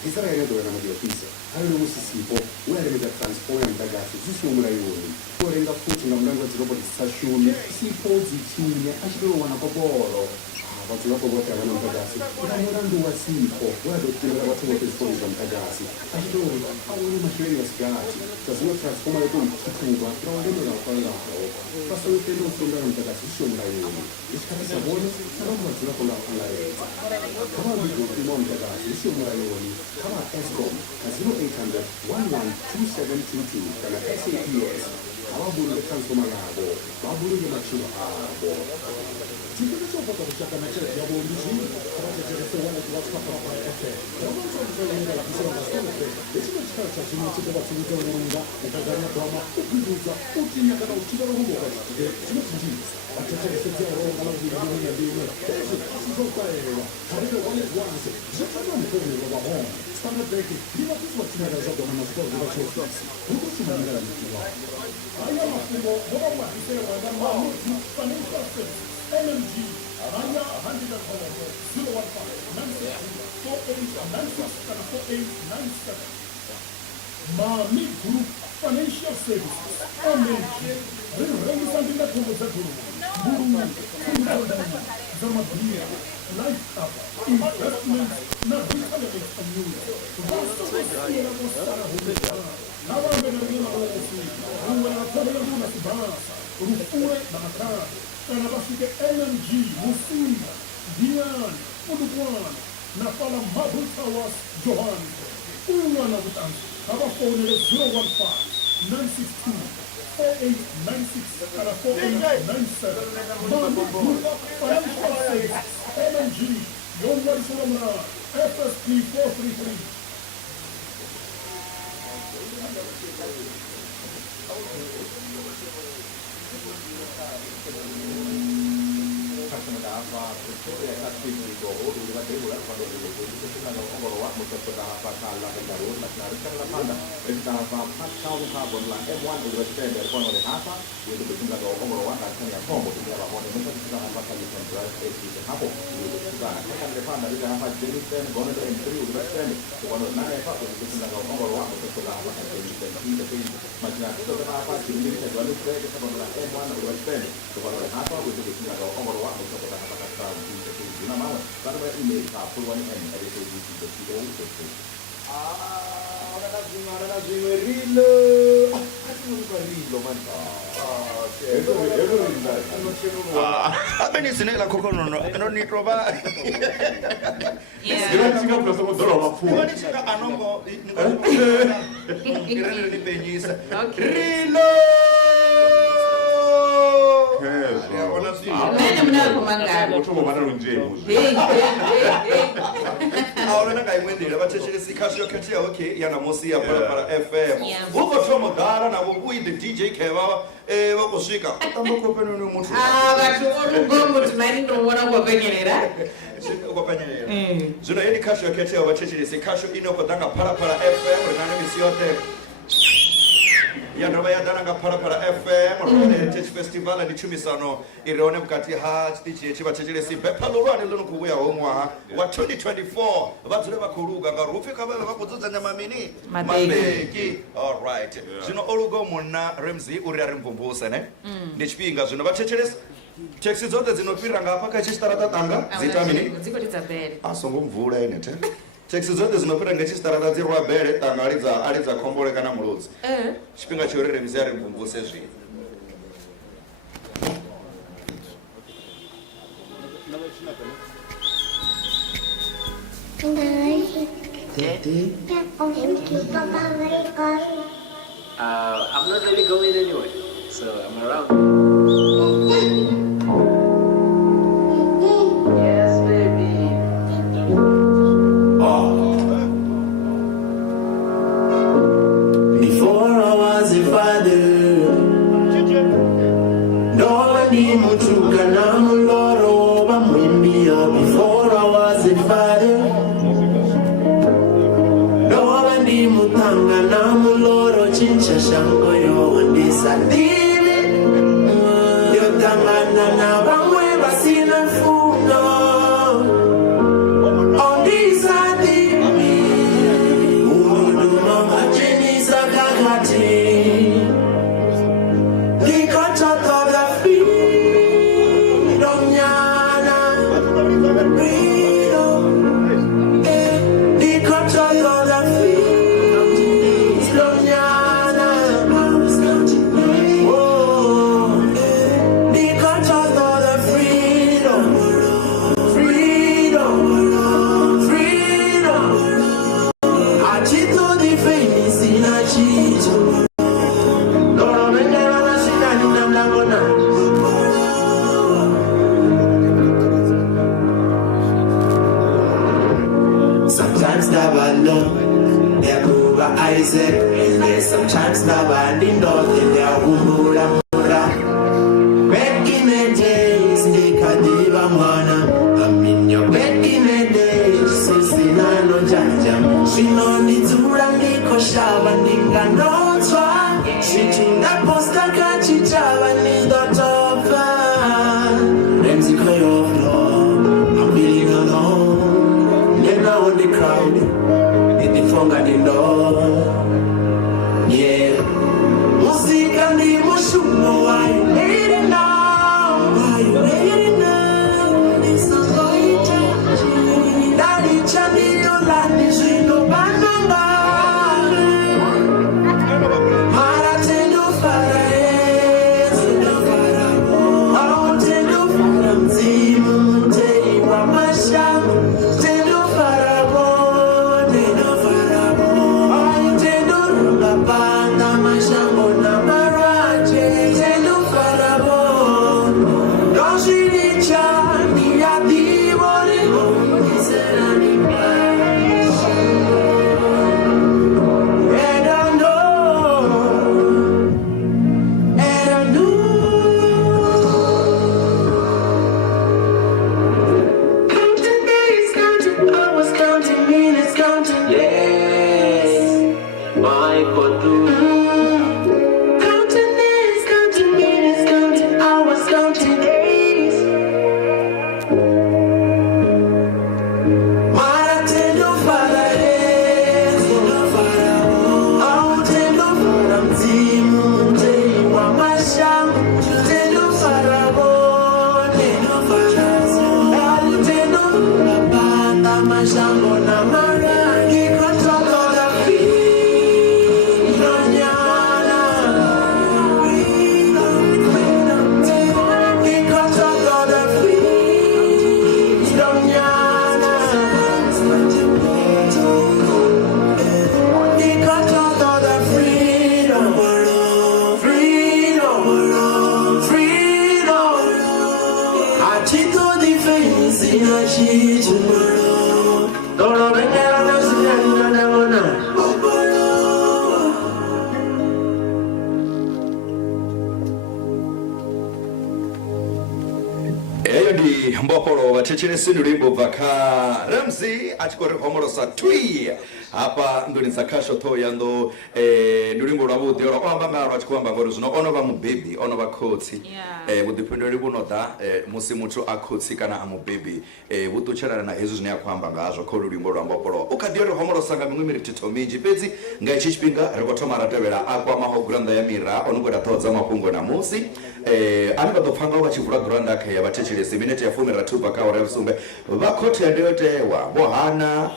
Israele dovevano dire pisa. Allora questo sipo, guarda che transforma in ragazzi, si sono raioni. Ora in appunto una mlango di roba di stazione, si posi ciglia, a ci trovano popolo. Faccio dopo volta che non ragazzi, lavorando a sipo, guarda che la faccio per fuori con ragazzi. A ci trovano, a una macchina di scacci, cioè se non trasforma le tue cuba, trovo che non la parlavo. Passo il tempo non sono un ragazzi, si sono raioni. E scappa buono, non faccio la parola alla rete. Come dico, i buoni ragazzi, si sono raioni. Come ESCOM, a 0800 112722, dalla SAPS. Babulu transforma labo, babulu di macchina abo. Ci sono solo foto che cercano di fare lavoro di giro, però se c'è questo uomo che va a scappare a caffè, però non so se è la piscina da stanotte, e se non ci faccia, se non ci deve assumere lunga, e per dare una broma, o più giusta, o ci mi ha ucciso la rubo, che se non si gira, a te Mami Group Financial Services, MNG, representando a Conversa Group, Muru, Zamabria, Life Cover, Investments, na Retirement Annuity, Vasta Vasiera Mostara Hulita, Nava Benarina Osi, Ruela Tabela Sibasa, Rufure Namaka, Kanabasike MNG, Musina, Dian, Uduguan, Nafala Mabu Tawas, Johan, Uwana Butansi. Our phone is 015-962-4896 and 4897. Mami Group Financial Services, MNG, Yonwari Solomon, FSP 433. Sinela kokono no nitroba. Sira tinga plasa mo dolo mafu. Ni sika anongo ni penyisa. Rilo. Nene mnako mangalo. Mutumo bana unje muzi. Ahora ngai mwendela batshele sikasho khathi okay yana mosi ya para FM. Uko thomo dala na bobuyi the DJ Keva bakusvika. Tamba kopeno ni muthu. Batho orugo muthu mani ndobona kwapenyerera. Kwapenyerera. Zvino yeni kasho khathi batshele sikasho inoko danga para FM rinane misiyote. Yanova yadananga para FM Rone Heritage Festival and Chumisano irone mukati ha chitichi chivatechele bepalorwane lono kubuya homwa wa 2024 vatsule vakhuluka ngarufika vave vakudzudza nyamamini mabeki. All right, zvino olugo muna Ramsey uri ari mvumbusa ne ndechipinga zvino vatechelesa taxi dzote dzinopirira ngapa kachistarata tanga zitamini dziko lidzabere asongo mvula ene te taxi dzote dzinopira ngechistarata dzirwa bere tanga alidza khombole kana muludzi chipinga chiorere Ramsey ari mvumbuse zvino I'm not really going anywhere, so I'm around. Yes, baby. Before I was a father, nobody mutuka na muloro bamwimbia. Before I was a father, nobody mutanga na muloro chincha shango yo ndisatile yotangana na bamwe basina funo ondisatile uduma machini sakakati likachaka la freedom nyana freedom likachaka la freedom nyana oh likachaka la freedom achito di femisi na chito loro vendeva la sinani na mlangona. Sometimes Nabalo, they're over Isaac, and sometimes Nabandi nothing, they're Umura Mura. Back in the day, Zvino ndidzura ndikoshava ndinganotswa Sviti ndaposta kachichava ndindotopa Remzi koyoflo I'm feeling alone Nena on the crowd Ndidifonga ndindo Yeah Musika ndi mushumo Why you waiting now? Why you waiting now? This is goita Dali chandi yolandi Zvino bananga Mara tendo fara Tendo fara Au tendo fara mzimu Mtei wa mashamu Tendo fara Tendo fara Au tendo runga panga Mashambo na maraje Tendo fara Doshiricha Ni adivole Nisera ni mbopolo vathetshelesi lulimbo bva kha Ramzi achikori homolosa twi hapa ndoni zakasho thoya ndo lulimbo lwa vhuḓi lwa amba malo achikuamba ngori zwino ono vha mubebi ono vha khotsi vhuḓifhinduleli vhuno ḓa musi muthu a khotsi kana a mubebi vhuṱutshelana na hezwi zwine a khou amba ngazwo kha lulimbo lwa mbopolo u kha ḓi ri homolosa nga miṅwe mirititho minzhi fhedzi nga itshi tshifhinga ri khou thoma ra tevhela a kwamaho gurannda ya mira ono kwenda ṱhoho dza mafhungo na musi ane vha ḓo pfha ngaho vha tshi vula gurannda kha ya vhathetshelesi minete ya 12 bva kha awara ya vhusumbe vha khothe ya ndayotewa vho hana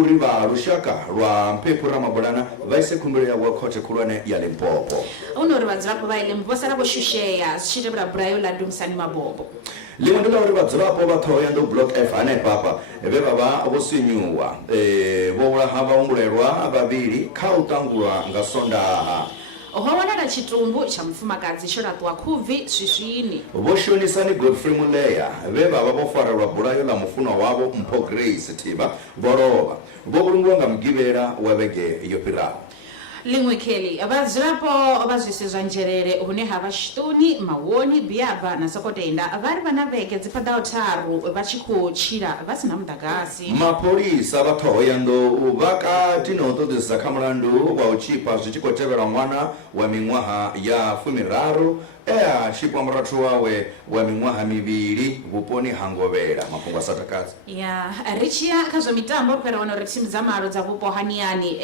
uri vha lushaka lwa mphepo ramabulana vha ise khumbelo ya khothe khulwane ya Limpopo uno uri vhadzulapo vha Limpopo sala vho shusheya zwi tshi tevhela Brayo la Dumisani Mabobo ḽiṅwe ndi ḽa uri vhadzulapo vha Thohoyandou block F hanefha vhe vha vha vho sinyuwa vho vhulaha vhahumbulelwa vhavhili kha u ṱangulwa nga Sondaha ho wanala tshitumbu tsha mufumakadzi tsho laṱwa khubvi swiswini vho Shonisani Godfrey Muleya vhe vha vha vho farelwa bulayo ḽa mufunwa wavho Mpho Grace Thivha vho lovha vho vhulungiwa nga mugivhela wa vhege yo fhiraho ḽiṅwe kheli vhadzulapo vha zwisi zwa nzhelele hune ha vha Xituni Mawoni Biaba na Sokotenda vha ri vha na vhege dzi phaḓaho tharu vha tshi khou tshila vha si na muḓagasi mapholisa vha Thohoyandou vha kati na u ṱoḓisisa kha mulandu wa u tshipa zwi tshi khou tevhelwa ṅwana wa miṅwaha ya 13 a tshipwa murathu wawe wa miṅwaha mivhili vhuponi ha Ngovhela mafhungo a sa takadzi ya ri tshiya kha zwa mitambo ri fhera uri thimu dza malo dza vhupo haniyani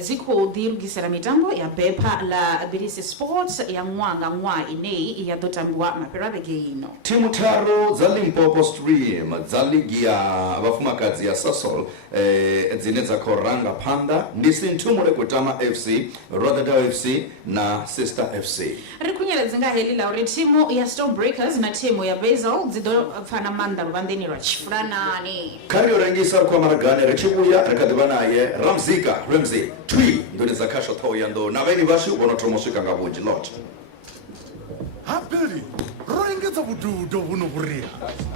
dzi khou ḓi lugisela mitambo ya bepha la Bilisi Sports ya ṅwaha ineyi ya ḓo tambiwa mafhelo a vhege ino thimu tharu dza Limpopo Stream dza ligi ya vhafumakadzi ya Sasol dzine dza khou ranga phanḓa ndi Sinthumule Kutama FC, Rotterdam FC na Sister FC ri khunyele nga heli la uri thimu ya Stormbreakers na thimu ya Basel dzi ḓo pfana maanḓa luvhanḓeni lwa tshifulanani kha ri yo rengisa ri khou maragane ri tshi vhuya ri kha ḓivha naye Ramzi twi ndoni dza khasho Thohoyandou na vhaeni vhashu vho no thoma u swika nga vhunzhi lot hapeli ro engedza vhududo vhuno vhuria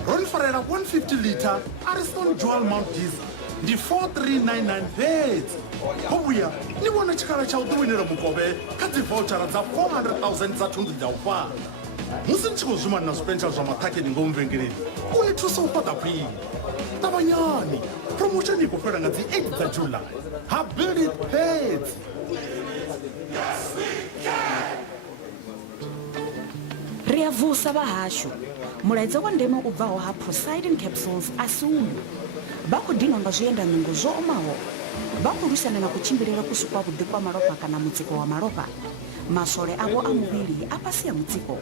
ro ni farela 150 liter Ariston Dual Mount Diesel ndi 4399 fhedzi ho vhuya ni vhona tshikhala tsha u ḓiwinela mukovhe kha dzi vouchara dza 400,000 dza thundu dza u fana musi ndi tshi khou zwima na zwipentshela zwa maṱhakheni ngomu vhengeleni u ni thusa u fhaṱa khwine ṱavhanyani promotion i khou fhela nga dzi 8 dza july ha bili fhedzi. ri a vusa vhahashu mulaedza wa ndeme u bvaho ha Poseidon capsules a si uyu vha khou dinwa nga zwiendanungo zwo omaho vha khou lwisana na kutshimbilele ku si kwavhuḓi kwa malofha kana mutsiko wa malofha maswole avho a muvhili a fhasi ya mutsiko.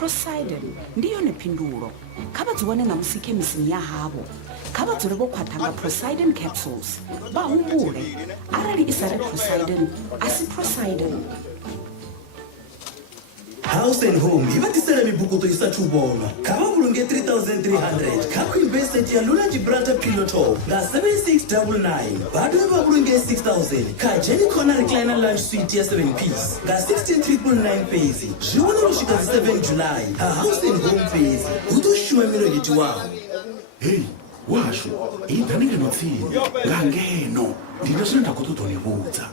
Poseidon ndi yone phindulo kha vha dzi wane na musi khemisini ya havho kha vha dzule vho khwaṱha nga Poseidon capsules vha humbule arali i sa ri Poseidon a si Poseidon. House and Home i va tisela mibukuto yi sathu vona kha va vhulunge 3300 kha Queen Base set ya Luna Gibraltar Pillow Top nga 7699 va dovhe va vhulunge 6000 kha Jenny Corner Recliner Lunch Suite ya 7 piece nga 16999 fhedzi zwi vhona u swika 7 July ha House and Home fhedzi hu ḓo shuma milongiti wao. Hei washu i ḓani ngeno tsini nga ngeno ndi na zwine nda khou ṱoḓa u ni vhudza.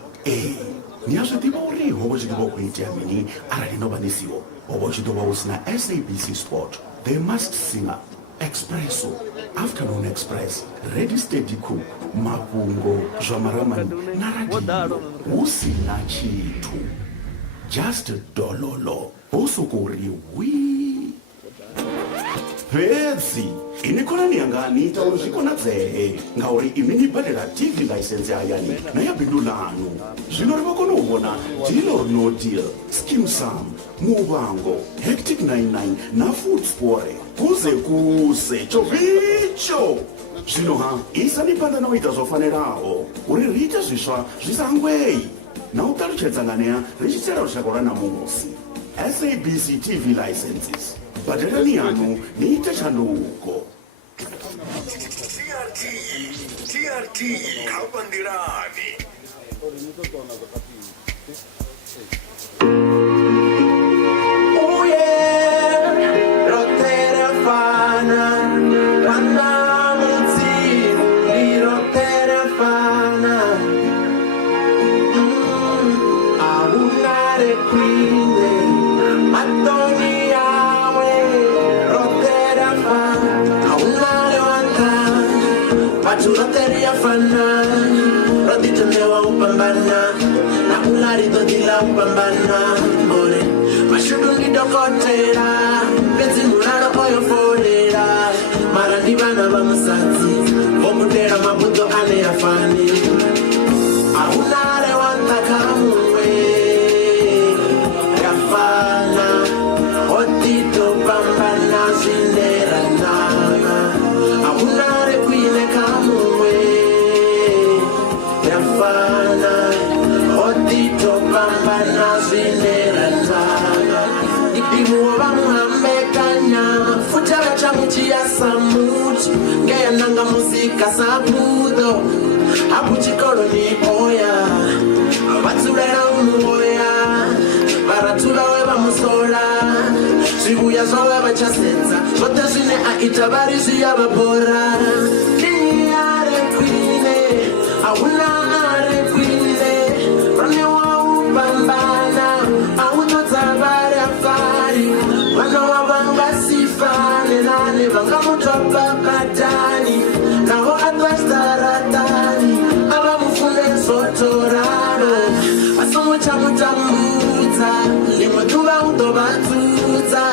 Ni a zwi ḓivha uri ho vha tshi ḓo vha khou itea mini arali no vha ni siho ho vha tshi ḓo vha hu si na SABC Sport, The Masked Singer, Expresso, Afternoon Express, Ready Steady Cook, mafhungo zwa maramani na radio hu si na tshithu, just dololo ho sokou ri wi fhedzi ini khonani yanga ni ita uri zwi konadzee ngauri imi ni badela TV license hayani na ya bindu lanu zwino ri vha kona u vhona Deal or No Deal, Skim Sam, Muvhango, Hectic 99 na Footspore kuze chovicho. Zvino ha isani panda na u ita zwo fanelaho uri ri ite zwiswa zwi sa ngwei na u ṱalutshedza nganea ri tshi tsela lushaka lwa namusi. SABC TV licenses badelani yanu ni ite tshanduko. TRT Kalbandirani. Oh yeah, rotera fana, rana mutsi, li rotera fana. Aunare quinde, matoni awe, rotera fana, aunare wanta, patu roteria fana, roditenewa upambana, na ulari dodila upambana, ore, mashudu ndidokotera, bezi mularo oyo forera, marandi bana bamusatsi, omutera mabuto ane yafani, aunare wanta kamwe, yafana, otito pambana zindera nana, aunare kwine kamwe, yafana, otito pambana zindera nana, ipimu bamuhambekanya, futaba chamuchi ya samuchi, ngeya nanga musika sabudo, abuchikolo ni oya, abatulera umuoya, baratula we bamusola, shibuya zowe bachasenza, zote zine aita barisi ya babora, ni are kwine, auna are kwine, rone wa upambana, autoza bare afari, wana wa banga sifane, nane banga mutopa katani, naho adwastaratani, aba mufune sotorano, asomo chamutambuza, limo tuba utobatuza,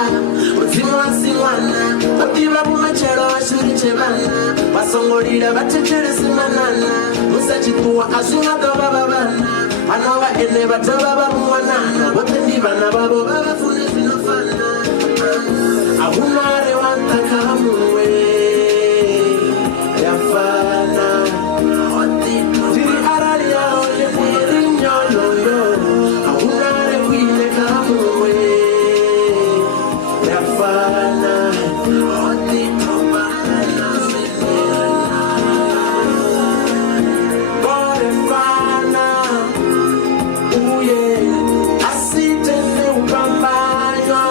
uzimu wasimwana, otiba kumachelo washuri chebana, wasongolira batetere simanana, musachituwa asuna doba babana, anawa ene batoba babuwanana, bote ndibana babo babafune sinofana, ahunare wantaka muwe, yafana, otito, tiri arali ya ole mwiri nyoloyo, ahunare kwine kamuwe, yafana, otito bana zinera, bore fana, uye, asite ne upambanywa,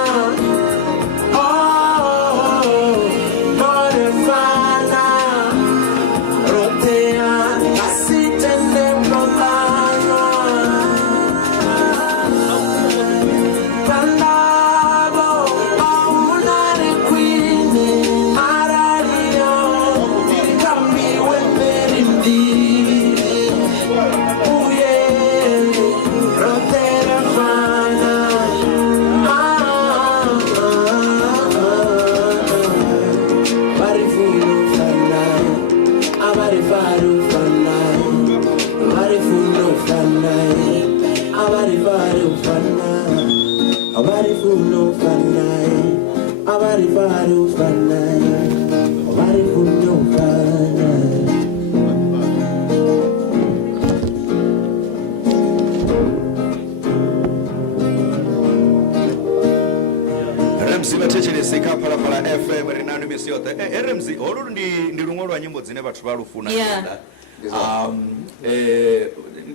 vari ufana vari kunofana Remzi vatechelese kaphalaphala FM rinani misi yote. Remzi olu ndi lungo lwa nyimbo dzine vathu valufuna.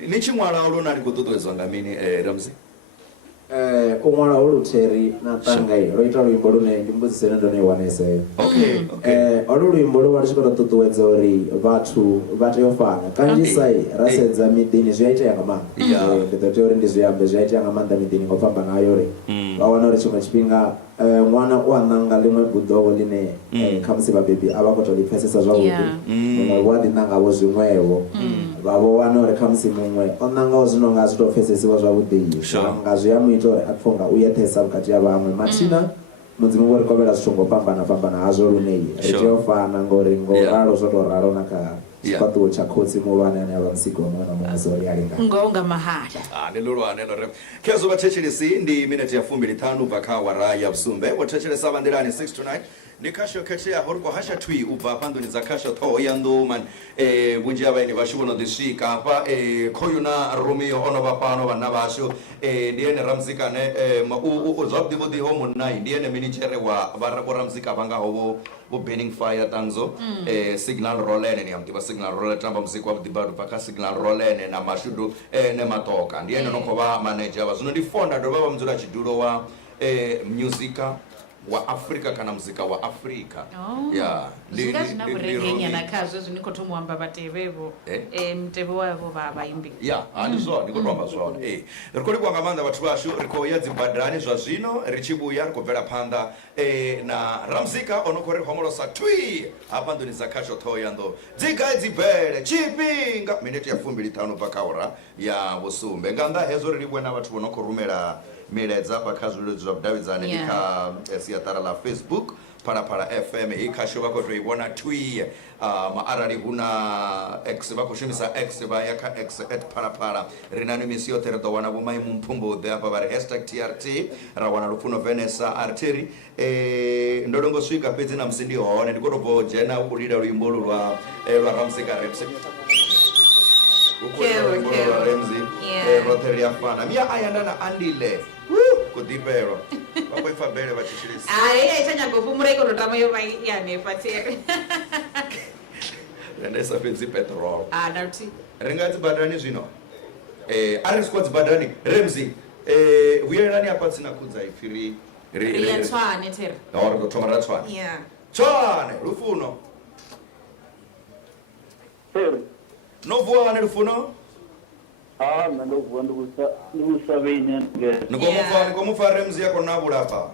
Ni chimwala olunali kututuwezwa nga mini Remzi? Umwala oluteri natangai loita lwimbo lune ndimbuzisene ndone waneseyo. Olu lwimbo luwali chikola tutuwedza uri vathu vateyofana kanji sai rasedza midini zviyaita yakamanda nditote uri ndizviyambe zviyaita yakamanda midini ngofamba nayo uri vaona uri chimwe chipinga mwana wananga limwe budhovo line khamusi vabebi avakotolipfesesa zvavudi mumwe wadinangavo zvimwevo vavowana uri khamusi mumwe onangawo zvinonga zvitopfesesiwa zvavudi nga zviyamuita uri apfonga uyethesa vukati ya vamwe matina mudzimu uri kovera zvichongopambana hazvo lunei richiyofana ngori ngoraro zvotoraro naka chipatuwo chakotsi mulwane ane ava musiki wamwana mumuzori alinga ngonga mahali nilulwane lore kezo vatechelesi ndi minute ya 25 vakawara ya Busumbe watechelesa vandirani 6 to 9 nikasho ketea horko hasha twi ubva pandoni zakasha to yando man bunji abaini vashuno dishika hapa koyuna Romeo ono bapano bana basho ndiene Ramzika ne uzabdi bodi homo nai ndiene minichere wa barako Ramzika banga hobo burning fire tanzo signal rolene ni amtiba signal rolene tamba muziki wa dibadu paka signal rolene na mashudu ne matoka ndiene noko ba manager bazuno ndi fonda do baba mzura chidulo wa musika wa Afrika kana muzika wa Afrika zvinga zvinakurengenya nakazvo zviniko tomwamba vatevevo muteve wavo vavaimbi andizvo ndikotomba zvona rikori kwanga manda vathu vashu rikoya dzimbadhani zvazvino richibuya rikobvera panda na Ramzika onokore homolosa twi apa ndoni zakasho toyando dzigai dzibhele chipinga minute ya 25 pakawara ya Busumbe nganda hezo riribwena vathu vonokorumera miledza pakazulu zvabdavidzana nika siyatara la Facebook para FM ikasho vakotoibona twi maarari huna x vakoshumisa x vayaka x @para rinani misi yote ratowana vumai mumpumbude apa vari #TRT rawana lufuno Vanessa arteri ndodongosvika pedzi na msindi hone ndikotobvo jena ulida luimbo lwa Ramzika Remzi Remzi roteri yafana mia ayandana andile kudipero vakoifa bele vachishirisi ichanyangopumura ikonotama yovanefatere rendesa pedzi petrol dauti ringadzibhadhani zvino arisikodzibhadhani Remzi uyerani apa tsina kudza ifiri riyatswane tere rikotoma ratswane tswane lufuno novuwane lufuno ndovua ndikusavenya nikomufa Remzi yako navulapa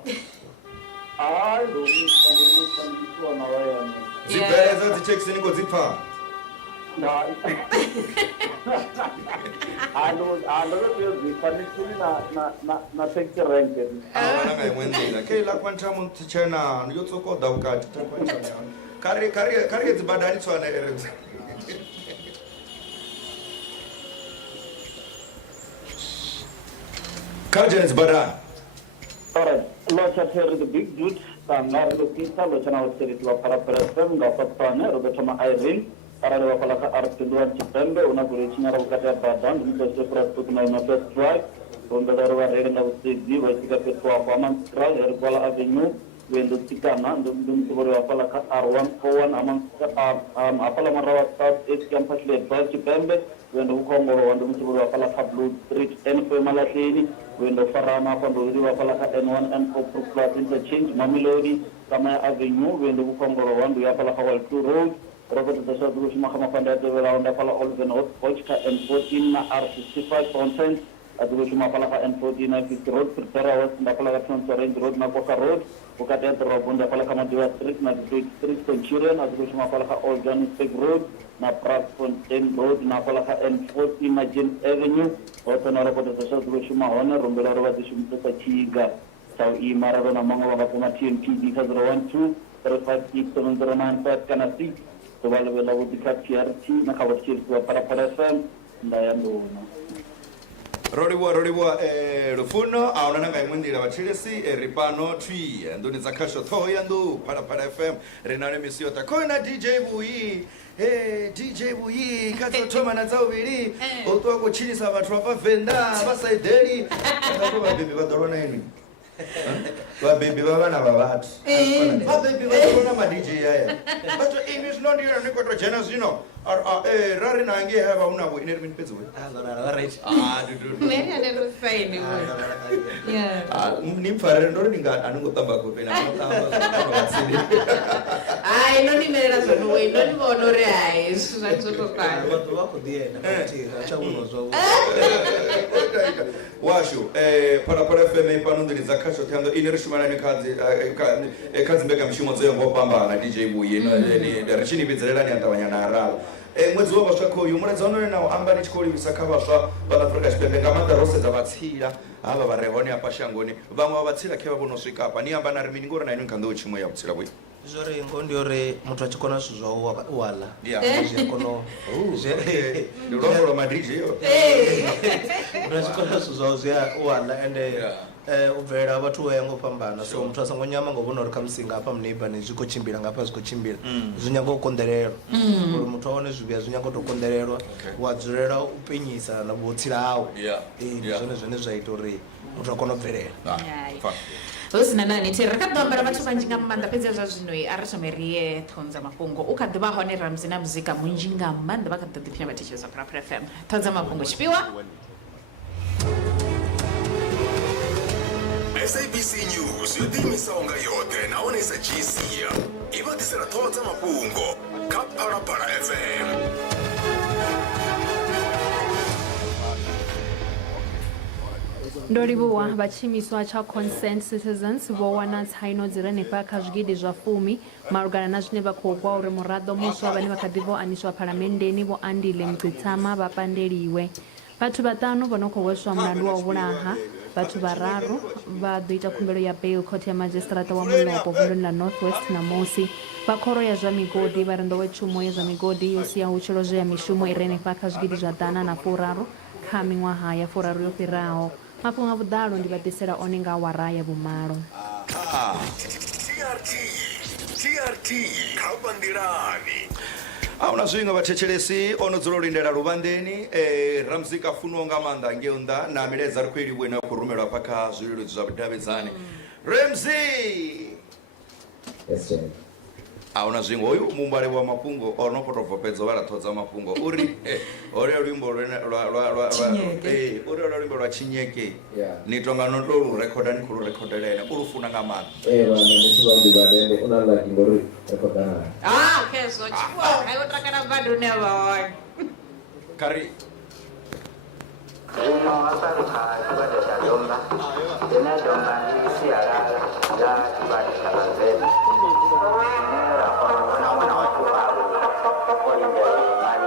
dzibhereza dziteksi nikodzipfa avananga imwenzira keilakwantamu tichena yotsokoda ukati kari dzibhadhani tswana Remzi Carjans Baran. Alright, locha here the big dude, Tangar Lukita, Lochana City to Paraparasam, Gapatana, Robertama Irene, Arava Palaka Artiduan September, Unaburichina Rokata Badan, because the first took my first strike, from the Rava Regen of Sydney, Vasika Petua Paman, Erbola Avenue, when the Tikana, the Palaka R141 among Apalamara South East Campus led by September, when the Congo and the Mutua Palaka Blue Street and Femalashini. When the Farama from the River Palaka N1 and Proclamations interchange, Mamilodi, Kamaya Avenue, when the Congo 1, the Apalaka 2 Road, Robert the South Mahama Panda, the Round Apala Olven, Ochka and 14 are 65 consent at the Mapalaka and 14 50 Road, Prepara West, the Palaka Range Road, Napoka Road, Ukata Robon, the Palaka Street, Street Centurion, at the Mapalaka Organic Road, Naprak Fontaine Road, Napalaka and 14 Imagine Avenue. Also, na report the South Wishuma Honor, Rumbela Roba Shumta Chiga, Sau E Maravana Manga TNT, because 12 35 709 Canasi, the Valavella would be cut TRT, Nakawachis to a Paraparasam, Diana. Roliwa Lufuno aonananga imwendira vachilesi ripano twi nduni zakasho thoya ndu para FM renane misiota koina DJ Buyi DJ Buyi katotoma na zauviri otwa kuchilisa vatu vapavenda vasaideli akako vabebi vadorona inu vabebi vavana vavatu vabebi vadorona ma DJ yaya but English not here nikoto jena zino rari nange hava unavo ine rimini pedzi we Mary and it fine. Yeah. Nimfarere ndori ninga anongotamba kupena Ai, non ni mera sono voi, non ni vono reai, sono sotto qua. Vatu vako diena cha unozwa washu para FM pano ndiri zakasho tando ine rishumana kazi mbega mshumo dzeyo ngopamba na DJ Buyi no rishini bidzerelani antavanyana arala mwedzi wavasva koyu muredzi vanone nawo ambani chikoli visaka vasva vanafrika chipembe ngamanda rose dzavatsira ava varehone apa shangoni vamwe vavatsira ke vavonosvika apa ni ambana rimi ningori naino nkando chimwe yakutsira bwe zvori ngondiyore muthu achikona zvinhu zvawo wala zvikono ndilongolo madj yo muthu achikona zvinhu zvawo zviwala ende ubvera vatu wayangopambana so muthu asangonyama ngovona uri kamusinga apa muneiba nezvikochimbira ngapa zvikochimbira zvinyangokondererwa uri muthu aone zvivya zvinyangotokondererwa wadzorera upenyisa nabotsira awo zvone zvaita uri muthu akona kubverera usina nani ti rakadobera vatu vanji nga manda pedza zva zvinoi arashameriye thonza mapungo ukadhiva hone ramzi na muzika munji nga manda vakadhidhipina vaticheza para FM thonza mapungo chipiwa SABC News yotimisa unga yote naonesa jisiya ivatisela thonza mapungo kapalapala FM. ndolivuwa vachimiswa cha Concerned Citizens vowana tsaino dziri nepa kazvigidi zva 10 malugana na zvine vakhogwa uri murado muswa vane vakati voaniswa paramendeni voandile mdzitsama vapandeliwe vathu vatano vanokhogweswa mulandu wa uvulaha vathu vararu vadoita khumbelo ya bail court ya magistrata wa mulopo vunduni la Northwest na Mosi vakhoro ya zva migodi varindo wechumo ya zva migodi yosiya utshilo zve ya mishumo ire nepa kazvigidi zva 3 na 4 kha miṅwaha ya 4 yo fhiraho mafhungo a vhuḓalo ndi vhaḓisela one nga awara ya vhumalo TRT khaupandilani auna zwinga vathetshelesi ono dzulo lindela luvandeni ramzika funo nga manda ngeunda na miledza ri khweli bwena kurumelwa paka zwileludzi zwa vhudavhidzani Ramsey auna zwinga oyu mumbale wa mapungo ono potobva pedzo varathodza mapungo uri ore luimbo lwa chinyeke nitonga noto recorda ni khulu recordelena urufuna nga manda vana nisivambivadende unalaki ngori recorda kezo chikwa ayotakana bado never kari Ino asali kibada cha domba tena domba ni siara ya kibada cha manzeni nera kwa wana watu wao kwa ile mali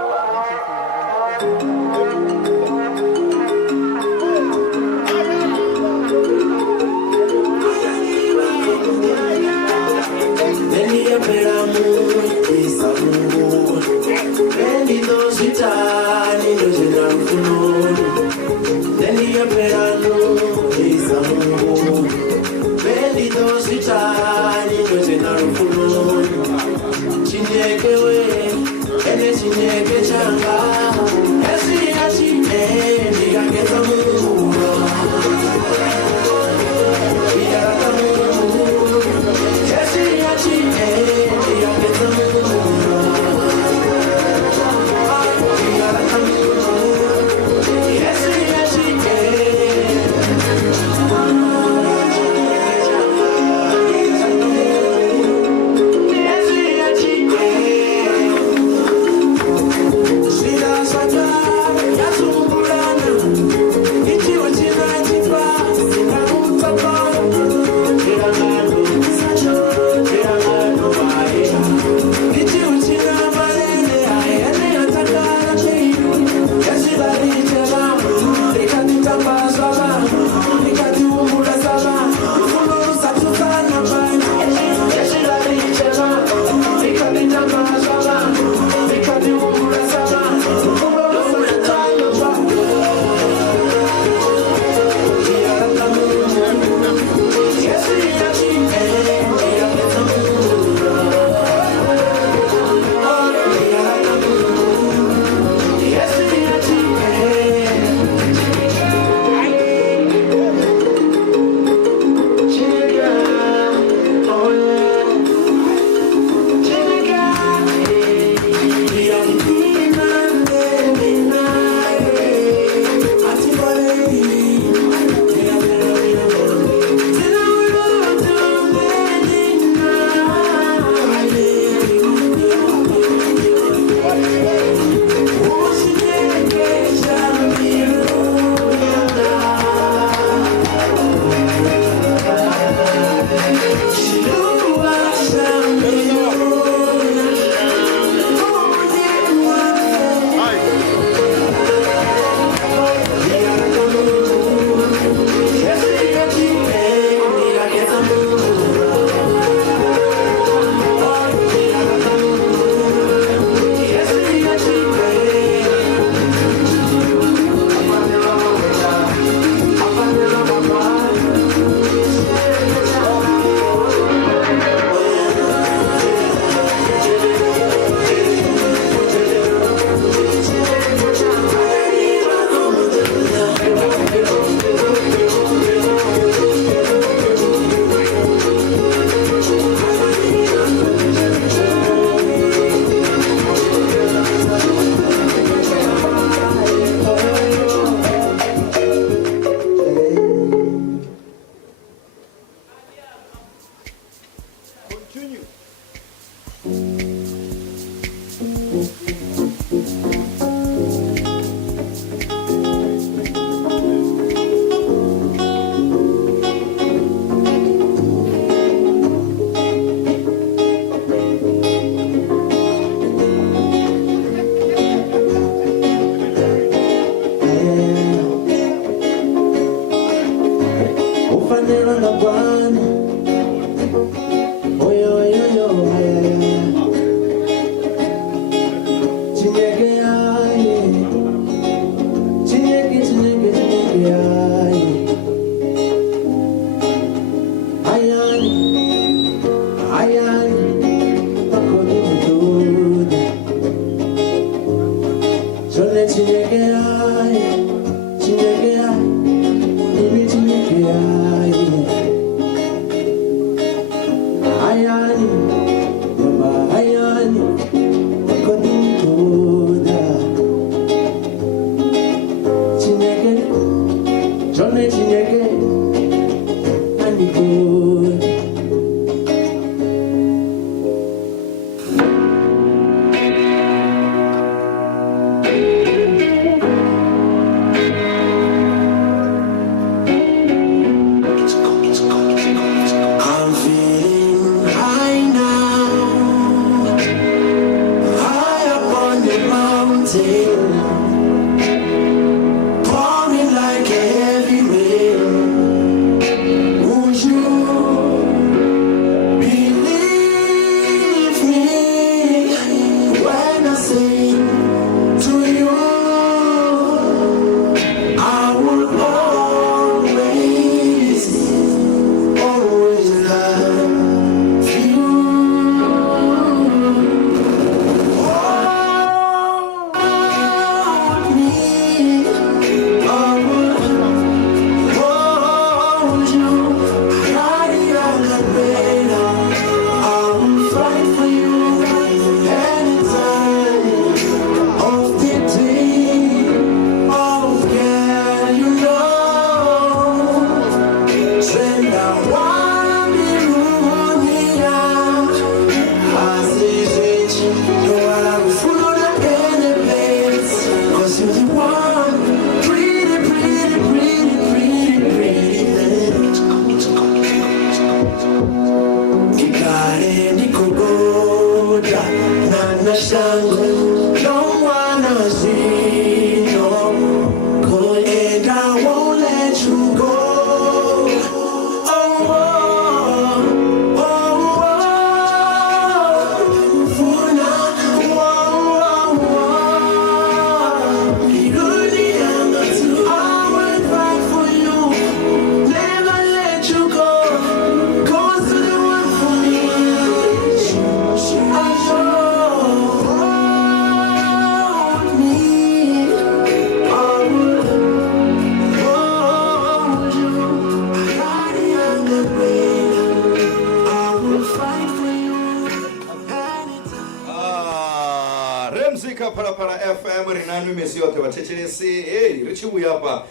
Parapara FM rinanu mesiote watechelesi richibuya hapa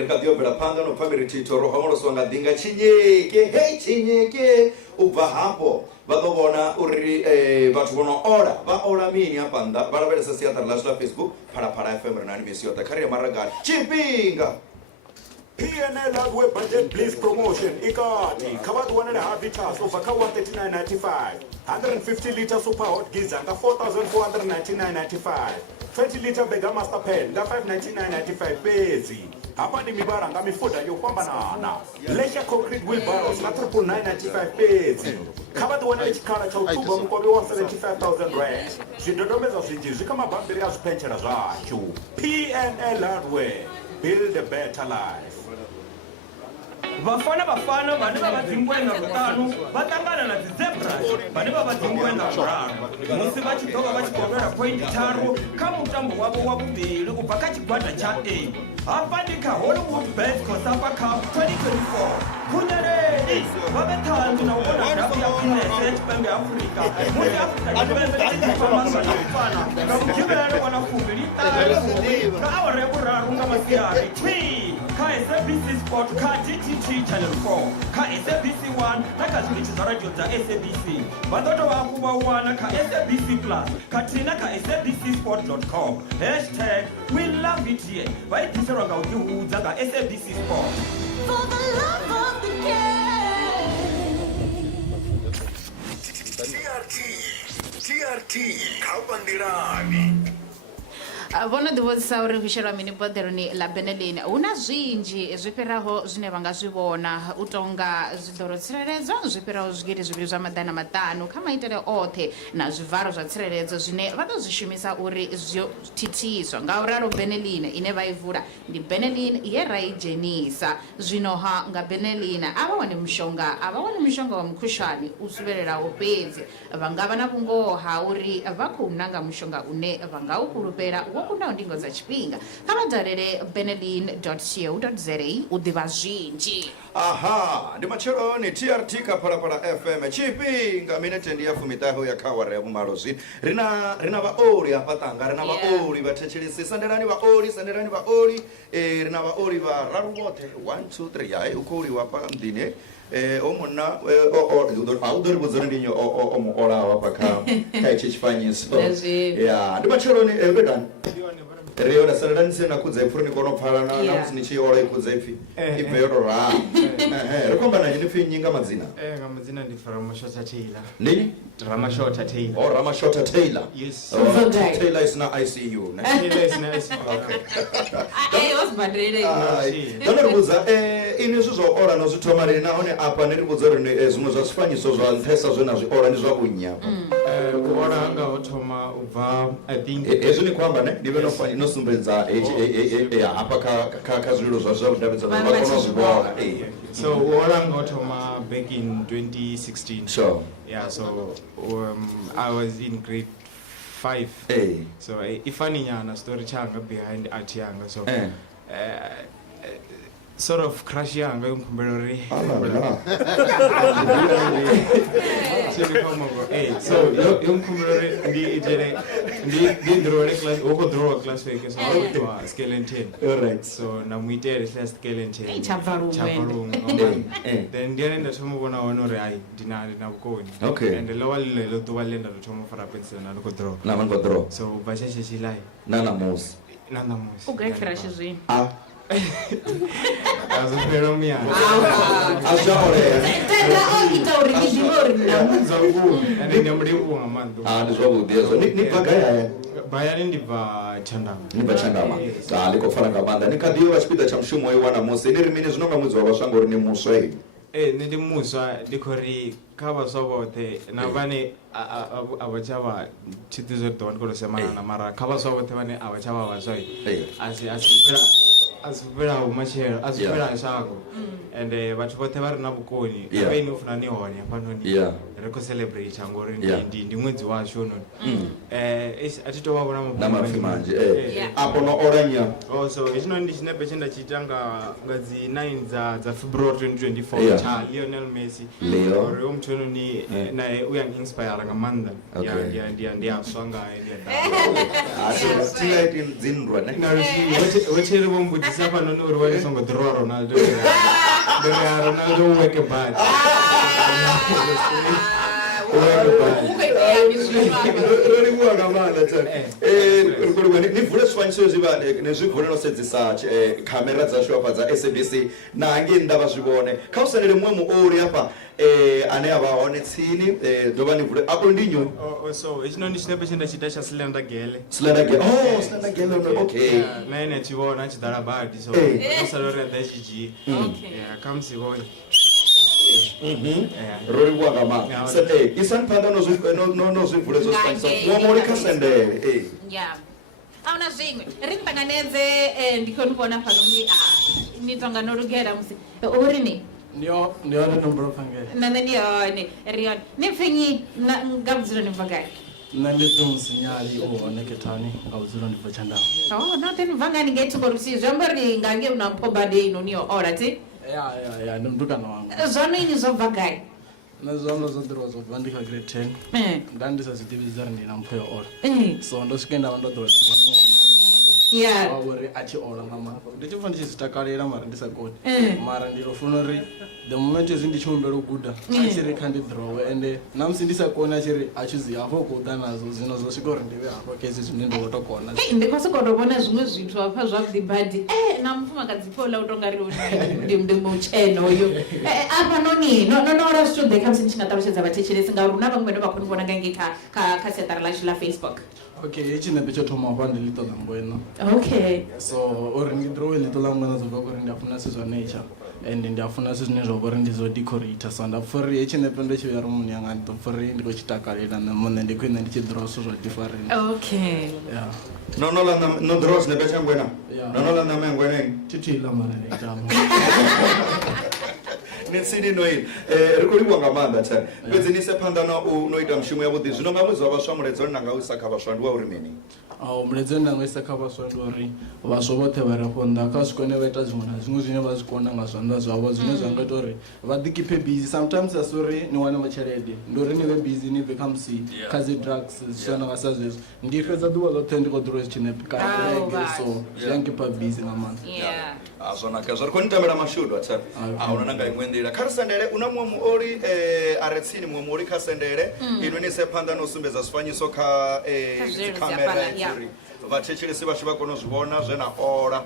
rikadiobera panga no family titoro hamoro swanga dinga chinyeke ubva hapo vadobona uri vatu bona ora mini hapa nda barabara sasa ya la Facebook Parapara FM rinanu mesiote kari maraga chipinga PNL web budget please promotion ikati khabati 1.5 liters over ka 139.95 150 liters super hot geyser ka 4,499.95 20 liter bega master pen ka 599.95 pezi hapa ni mibara nga mifuda yo kwambanana lesha concrete wheelbarrows na 999.95 pezi khabati 1 chikhala cha utuba mkobe wa 75,000 rand zvidodombedza zvinji zvikamabhambiri ya zvipenchera zvacho. PNL hardware, build a better life. vafana vane vavadzingwenga kutano vatangana na dzizebras vane vavadzingwenga kuraru musi vachidzoka vachigovera poindi 3 kamutambo wavo wavuviri kubva kachigwadha cha A hapandika Hollywood Best Cosafa Cup 2024 kunyereri vave tanzu na uona draft ya Guinness yechipembe Afrika musi Afrika chipembe chichipamaswa na kufana kamujivero wanafumbiri litanu kawa revuraru ngamasiyari twi ka SABC Sport ka GTT Channel 4 ka SABC 1 nakazvinichi zvaradyo dza SABC vatoto vakuvawana ka SABC Plus katina ka SABCsport.com #we love it here vaibviserwa ngautiudza nga SABC Sport. For the love of the TRT khabandirani vona ḓivhodzisa uri kushelwa mini boḓeloni ḽa benelin hu na zwinzhi zwi fhiraho zwine vha nga zwi vhona u tonga zwiḓoro tsireledzo zwi fhiraho zwigidi zwivhili zwa maḓana maṱanu kha maitele oṱhe na zwivaro zwa tsireledzo zwine vha ḓo zwi shumisa uri zwo thithiswa nga u ralo benelin ine vha i vula ndi benelin ye ra i dzhenisa zwinoha nga benelin a vha wane mushonga wa mukhushwane u suvhelelaho fhedzi vha nga vha na vhungoho ha uri vha khou nanga mushonga une vha nga u fhulufhela kunaho ndingo dza tshifhinga kha vha dalele benelin.co.za u ḓivha zwinzhi. Aha, ndi matsheloni TRT kaphalaphala FM tshifhinga minete ndi ya fumitaho ya khawara ya vhumalo zwino rina vhaoli hafha ṱanga rina vhaoli vhathetshelesi sandelani vhaoli rina vhaoli vha raru vhoṱhe 1 2 3 hai u khou uliwa hafha mḓini o munna a u ḓo ri vhudza uri ndi nnyi o mu olaho hafha kha itshi tshifanyiso ya ndi matsheloni vedani Rio saladani sena kudza ipfuri ni kono phala na musi ni tshi ola ikudza ipfi ibve yo ra ri komba na ni pfi nyinga madzina nga madzina ndi Ramashota Taylor nini Ramashota Taylor Ramashota Taylor yes Taylor is na ICU Taylor is na ICU okay was badrele Dona rubuza ini zwo ola no zwithoma ri nahone apa ni ri vhudza uri zwiṅwe zwa sifanyiso zwa nthesa zwe na zwi ola ni zwa kunyapa kuona nga o thoma ubva I think ezwi ni kwamba ne ndive no fanya no sumbedza apa kha zwilo zwa vhudavhidzana vha kona u zwi vhona so kuona nga o thoma back in 2016 sure yeah so I was in grade 5 so ifani nyana story changa behind art yanga so sort of crush yanga yomkhumbelo ri so yomkhumbelo ri ndi draw class oko draw class weke so to skeleton alright so namuitele class skeleton chavarumwe then ndiye ndathoma ubona wona uri hayi ndinali na vukoni okay and lo ḓuvha ḽe nda thoma fara pencil na liko draw na mango draw so bashashe chilai na musi u gaifira shizwi azofera muyana ende ndamudimbo nga maanḓa ndi zwavhuḓi hezwo ni bva gai bayani ndi bva Tshandama ni bva Tshandama liko fara nga maanḓa ni kha ḓi vha tshipiḓa tsha mushumo wa wana musi ni ri mini zwino nga ṅwedzi wa vhaswa ngori ni muswa ini nṋe ndi muswa ndi khou ri kha vhaswa vhoṱhe na vhane a vha tsha vha tshiti zwo ḓo vha ndi khou tou semanana mara kha vhaswa vhoṱhe vhane a vha tsha vha vhaswa asifhelaho matshelo asifhela shango ende vhathu vhoṱhe vha re na vhukoni kaini u funa ni hone hafhanoni ri khou celebrate ngori ndi ṅwedzi washu hononi a thi tou vha vhona na mapfhi manzhi apo no olanya so hezwinoni ndi tshinepe tshe nda tshi ita nga dzi 9 dza February 2024 cha Lionel Messi uri o muthu hononi naye u ya inspire nga maanḓa ndi aswa ngaye ndi dzinndwa wethere vho mbudzisa fhanoni uri wani songo ḓorowa Ronaldo Ronaldo uweke bad rolivhuwa nga maanḓa tsani ni vule zwifanyiso zwiva ni zwi vule no sedzisa khamera dzashu hafha dza SABC na hangei nnḓa vha zwi vhone kha u sendele muṅwe muoli hafha ane a vha hone tsini dovha ni vule afho ndi nyu so hechinoni chinepe chenda chita cha slender girl okay na ene chivona chidala badi so osalore da chiji kamsivoni rolivhuwa nga maanḓa isani phanḓa no zwi vule zwo zwifanyiso muṅwe muoli kha sendele ahuna zviṅwe ri nṱanganedze ndi khou ni vhona fhanoni ni tonga no lugela musi uri ni ndi yone nomboro phangela na nṋe ndi yone ri yone ni pfhi nyi nga vhudzulo ni bva gai nṋe ndi ṱumusinyali u hone kethani nga vhudzulo ndi bva tshandaho note ni bva ngani ngei thungo lusi zwi amba uri ngange una mphombade ino niyo ola ti ya ndi mutukana wanga zwano ini zwo bva gai na zwano zwo ḓirwa zwo bva ndi kha grade 10 nda ndi sa zwiḓivhi dza ri ndi na mpho yo ola so ndo swike nda vha ndo ḓo uri a tshi ola nga maanḓa ndi tshi pfa ndi tshi zwi takalela mara ndi sa koni mara ndi ḓo funa uri the moment hezwi ndi tshi humbela u guda a tshi ri kha ndi drowe ende na musi ndi sa koni a tshi ri a tshi zi hafho u khou ḓa nazwo zwino zwo swika uri ndi vhe hafho kha hezwi zwine ndi khou tou kona ndi khou sokou tou vhona zwiṅwe zwithu hafha zwavhuḓi badi na mufumakadzi pfha uḽa u tou nga ri ndi mutshena uyo afhanoni no ola zwithu ḓe kha musi ndi tshi nga ṱalutshedza vhathetshelesi ngauri hu na vhaṅwe vhane vha khou ni vhona nga ngei kha siaṱari ḽashu ḽa Facebook okay he tshinepe tsho thoma hafha ndi ḽito ḽa ngweno okay so uri ndi drowe ḽito ḽa ngweno zwo bva kuri ndi a funa zwithu zwa nature and ndi a funa zwithu zwine zwa vha uri ndi zwo decorate so nda pfha uri he tshinepe ndo tshi vhuya rumuni yanga ndi ḓo pfha uri ndi khou tshi takalela nṋe muṋe ndi khwine ndi tshi drowa zwithu zwa different okay no drowa zwinepe tsha ngwena nonola ṋama ya ngweneni thithila mara ndi tama ni tsini no ini ri khou livhuwa nga maanḓa thani fhedzi ni se phanḓa no ita mushumo yavhuḓi zwino nga ṅwedzi wa vhaswa muledzo ri na nga u isa kha vhaswa ndi wa uri mini muledzo ndi nga isa kha vhaswa ndi uri vhaswa vhoṱhe vha re afho nnḓa kha zwikone vha ita zwiṅwe na zwiṅwe zwine vha zwi kona nga zwanḓa zwavho zwine zwa nga ita uri vha ḓikiphe busy sometimes asi uri ni wane tshelede ndi uri ni vhe busy ni bve kha musi kha dzi drugs zwitshana nga sa zwezwo ndi fhedza ḓuvha ḽoṱhe ndi khou ḓirwa tshinepe kaege so zwi a ngipha busy nga maanḓa zwo nakezwo ri khou ni tambela mashudu athani ahuna na nga iṅwe nḓila kha ri sendele u na muṅwe muoli a re tsini muṅwe muoli kha sendele inwi ni se phanḓa no sumbedza zwifanyiso kha dzikhamera uri vhathetshelesi vhashu vha kone u zwi vhona zwe na ola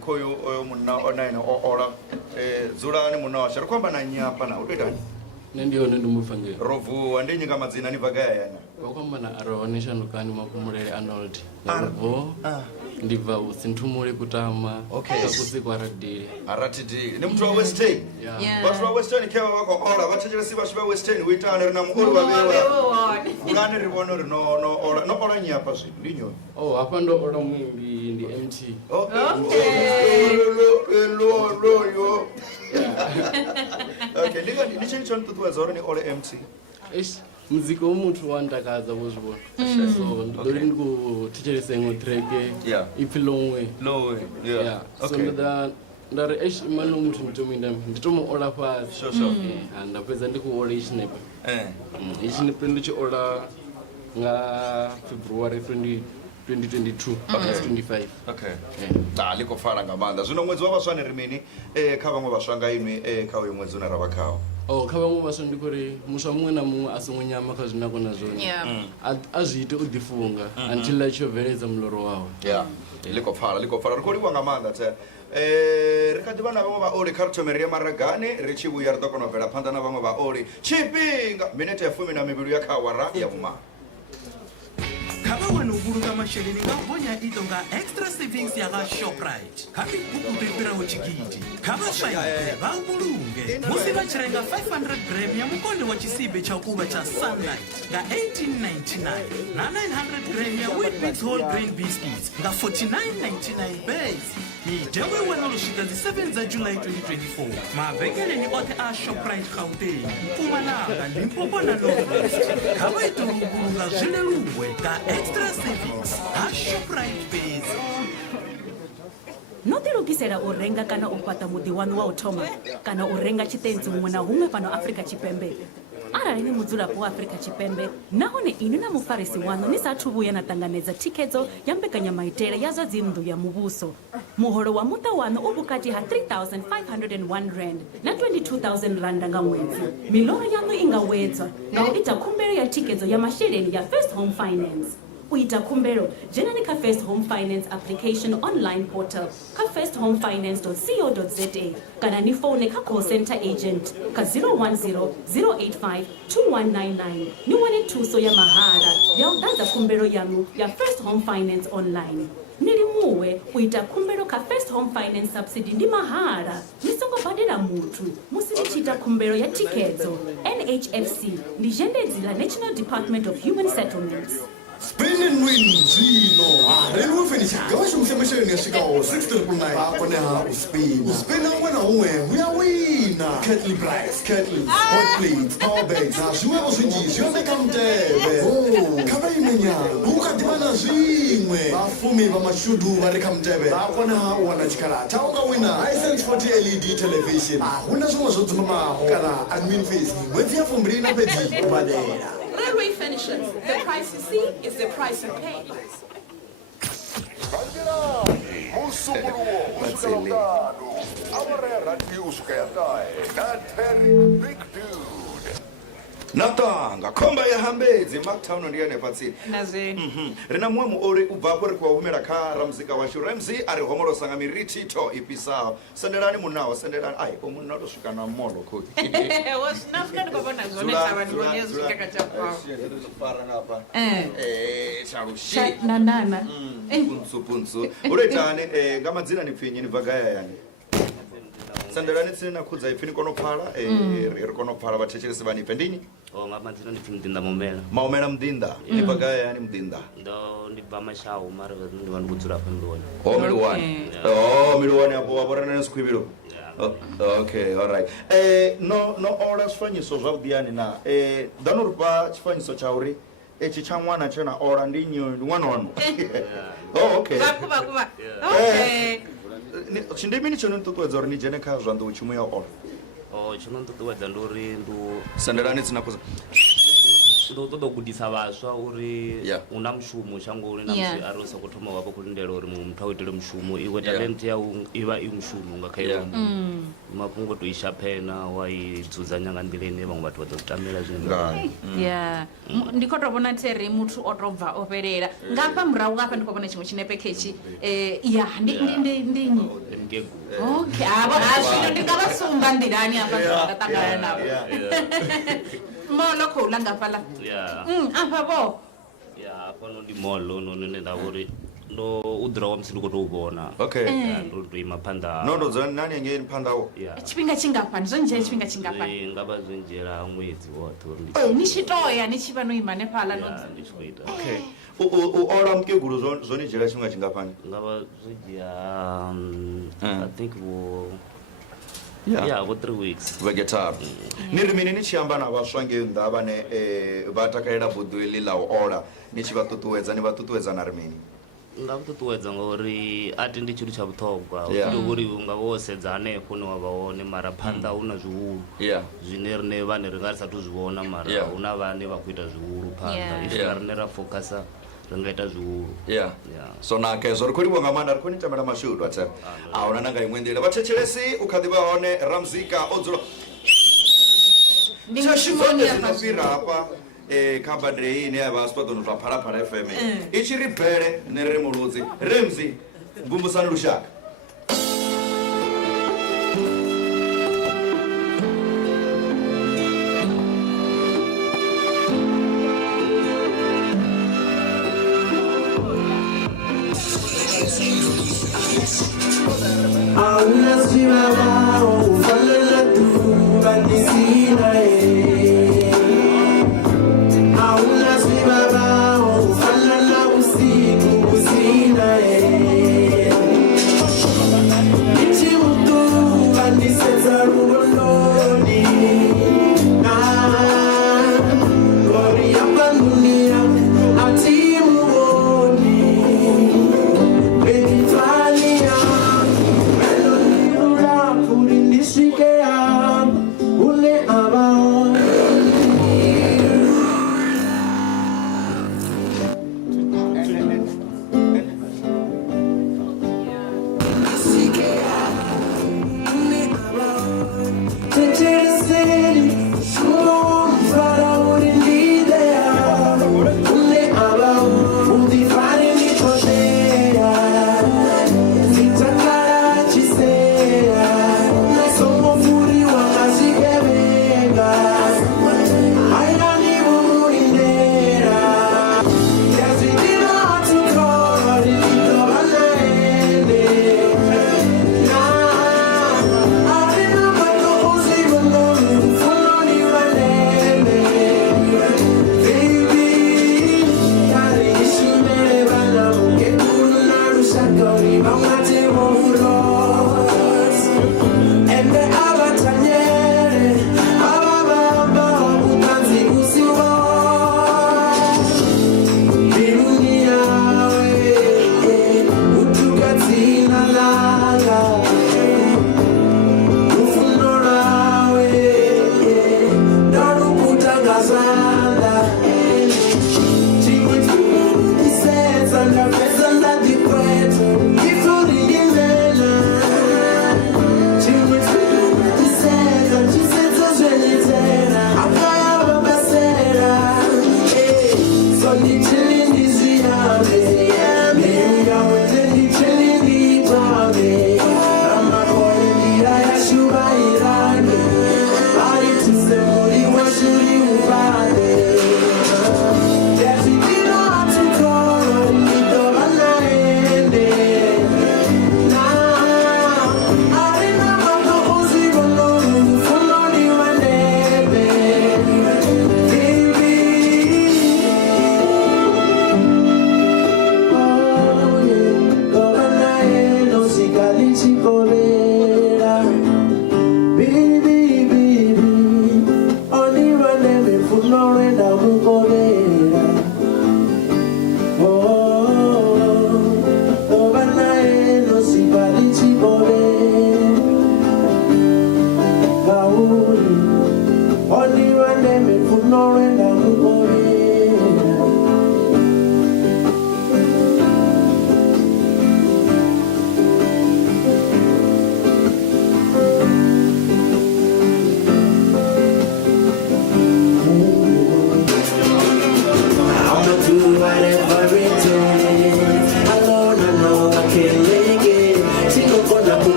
khoyu oyo munna ona ene o ola dzulani munna washu ri khou amba na nyapa na u tou itani nṋe ndi hone ndi mufangeli ro vuwa ndi nyinga madzina ni bva gai yana vha khou amba na arone shandukani makumulele Arnold vo ndi bva usinthumule kutama kakusi kwa radile aratidile ni muthu wa western vhathu vha western khe vha khou ola vhathetshelesi vhashu vha western u itani ri na muoli wa vhewa vulani ri vhone uri no ola nyapa zwino ndi nyoni hafha ndo ola muimbi ndi MT loyo okay ndi tshini tsho nṱuṱuwedza uri ni ole MT muzika wa muthu wa ntakadza vho zwi vhona so ndi ḓo ri ndi khou thetshelesa iṅwe treke ipfhi long way so nda ri imani no muthu ndi tomu ndi tomu ola fhasi nda fhedza ndi khou ola itshinepe itshinepe ndi tshi ola nga February 2022 25 ḽi khou fara nga maanḓa zwino ṅwedzi wa vhaswa ni ri mini kha vhaṅwe vhaswa nga inwi kha uyu ṅwedzi une ra vha khawo kha vhaṅwe vhaswa ndi khou ri muswa muṅwe na muṅwe a songo nyama kha zwine a kona zwone a zwi ite u ḓifunga until a tshi yo bveledza muloro wawe ḽi khou pfala ri khou livhuwa nga maanḓa the ri kha ḓivha na vhaṅwe vhaoli kha ri thome ri ye maragani ri tshi vhuya ri ḓo kona u bvela phanḓa na vhaṅwe vhaoli tshifhinga minete ya 12 ya kha awara ya vhumalo kha vha wane u vhulunga masheleni nga u gonya iṱo nga extra savings ya nga Shoprite kha mibukuṱo i fhiraho tshigidi kha vha swaipe vha vhulunge musi vha tshi renga 500 gram ya mukonde wa tshisibe tsha u kuvha tsha Sunlight nga 1899 na 900 gram ya Wheatbix whole grain biscuits nga 49.99 base mitengo i wana luswika dzi 7 dza July 2024 mavhengeleni oṱhe a Shoprite Gauteng Mpumalanga Limpopo na North kha vha ite u vhulunga zwi leluwe nga extra savings ha Shoprite base no ḓilugisela u renga kana u fhaṱa muḓi waṋu wa u thoma kana u renga tshitentsi huṅwe na huṅwe fhano Afrika Tshipembe arali ni mudzulapo wa Afrika Tshipembe nahone ini na mufarisi waṋu ni sathu vhuya na ṱanganedza thikhedzo ya mbekanyamaitele ya zwa dzinnḓu ya muvhuso muholo wa muṱa waṋu u vhukati ha 3,501 rand na 22,000 randa nga ṅwedzi miḽoro yaṋu i nga wedzwa nga u ita khumbelo ya thikedzo ya masheleni ya First Home Finance. U ita khumbelo dzhenani kha First Home Finance application online portal kha firsthomefinancec.co.za kana ni phone kha call center agent kha 010 085 2199 ni wane thuso ya mahala ya u ḓadza khumbelo yanu ya First Home Finance online. Nilimuwe u ita khumbelo kha First Home Finance subsidy ndi mahala ni songo badela muthu musi ni tshi ita khumbelo ya thikedzo. NHFC ndi zhendedzi la National Department of Human Settlements. Spin and win, Gino. Real finish. Gosh, I'm saying machine is go 699. Akone ha uspin. Uspin na wena uwe. We are winner. Kettle price, kettle, hot plates, power bags. Na jua usinji, jua mekamtebe. Oh, kabaimenya. Buka dimana zimwe. Bafumi ba mashudu bari kamtebe. Akone ha wana chikala. Taonga winner. Hisense 40 LED television. Huna zuma zote mama. Kana admin face. Wewe ya fumbiri na peti. Badera. Railway finishes. The price you see is the price you pay. Natanga komba ya hambedzi Marktown ndiye nepatsini naze rina mwe muori ubva kuri kwa humera kha ramzika wa Ramzi ari homolo sanga miriti to ipisa sendelani munawo sendelani ai omunna to swika na mondo khoti wasnafuna ndikubona zvone savanhu vonyezvika kachapwa fara napa charushi nanana punsu uretane ngamadzina ni pfinyi ni vagaya yani sendelani tsina khudza ipfini kono phala ri kono phala vathechelesi vani pendini ngamadzina ndi mdinda momela maomela mdinda ni vagaya yani mdinda ndo ndi bamashawu mara ndi vanhu kudzula pa ndoni miliwani apo waporana nesikhwibilo okay all right no ola sifanyiso zwavhuḓiyani na dano ri pa tshifanyiso tsha uri echi tsha ṅwana tshena ola ndi ṅwana wanu okay vakuva okay chindimini chono nṱuṱuwedza uri ni dzhene kha zwa nḓowetshumo ya ola tshono nṱuṱuwedza ndi uri ndu sendelani tsina kuza ndo ṱoḓa u gudisa vhaswa uri u na mushumo shangoni na musi ari u soko thoma wa vha khou lindela uri muthu a u itele mushumo iwe talent ya i vha i mushumo nga kha iwe mafhungo to i shaphena wa i dzudzanya nga nḓila ine vhaṅwe vhathu vha ḓo tamela zwine ndi khou tou vhona theri muthu o tou bva o fhelela ngafha murahu ngafha ndi khou vhona tshiṅwe tshinepe khetshi ndi okay zwino ndi nga vha sumba nḓilani hafha nda ṱangana navho molo khou ḽa ngafhaḽa afha vho hafhano ndi molo none nda uri ndo u ḓura wa musi ndi khou tou vhona ndo tou ima phanḓa no ndo dzula nani hengeni phanḓawo tshifhinga tshingafhani zwo ndzhia tshifhinga tshingafhani nga vha zwi ndzhiela ṅwedzi woṱhe uri ni tshi toya ni tshi vha no ima hanefhaḽa ndi tshi khou ita u ola mukegulu zwoni dzhiela tshifhinga tshingafhani nga vha zwi dzhia I think vo 3 weeks vegetaru ni ri mini ni tshi amba na vhaswa ngei nnḓa vhane vha takalela buḓo eḽi ḽa u ola ni tshi vha ṱuṱuwedza ni vha ṱuṱuwedza na ri mini nga ṱuṱuwedza ngauri a ti ndi tshithu tsha vhuṱhogwa uri u nga vha wo sedza hanefho hune wa vha hone mara phanḓa hu na zwihulu zwine riṋe vhane ri nga ri sathu zwi vhona mara hu na vhane vha khou ita zwihulu phanḓa isika riṋe ra focasa ri nga ita zwihulu so nakezwo ri khou livhuwa nga maanḓa ri khou ni tamela mashudu athe ahuna na nga iṅwe nḓila vhathetshelesi u kha ḓi vha hone Ramzika o dzula zvinofira hapa kha badre ine ya vha spadoni zwa Phalaphala FM i tshi ri bhele ne ri muludzi Ramzi mvumbusani lushaka Auna simama ufalala tu bandisina Auna simama ufalala usiku usina Ichi mtu bandiseza rugondoni Gloria pandunia atimu boni Benitalia Ule aba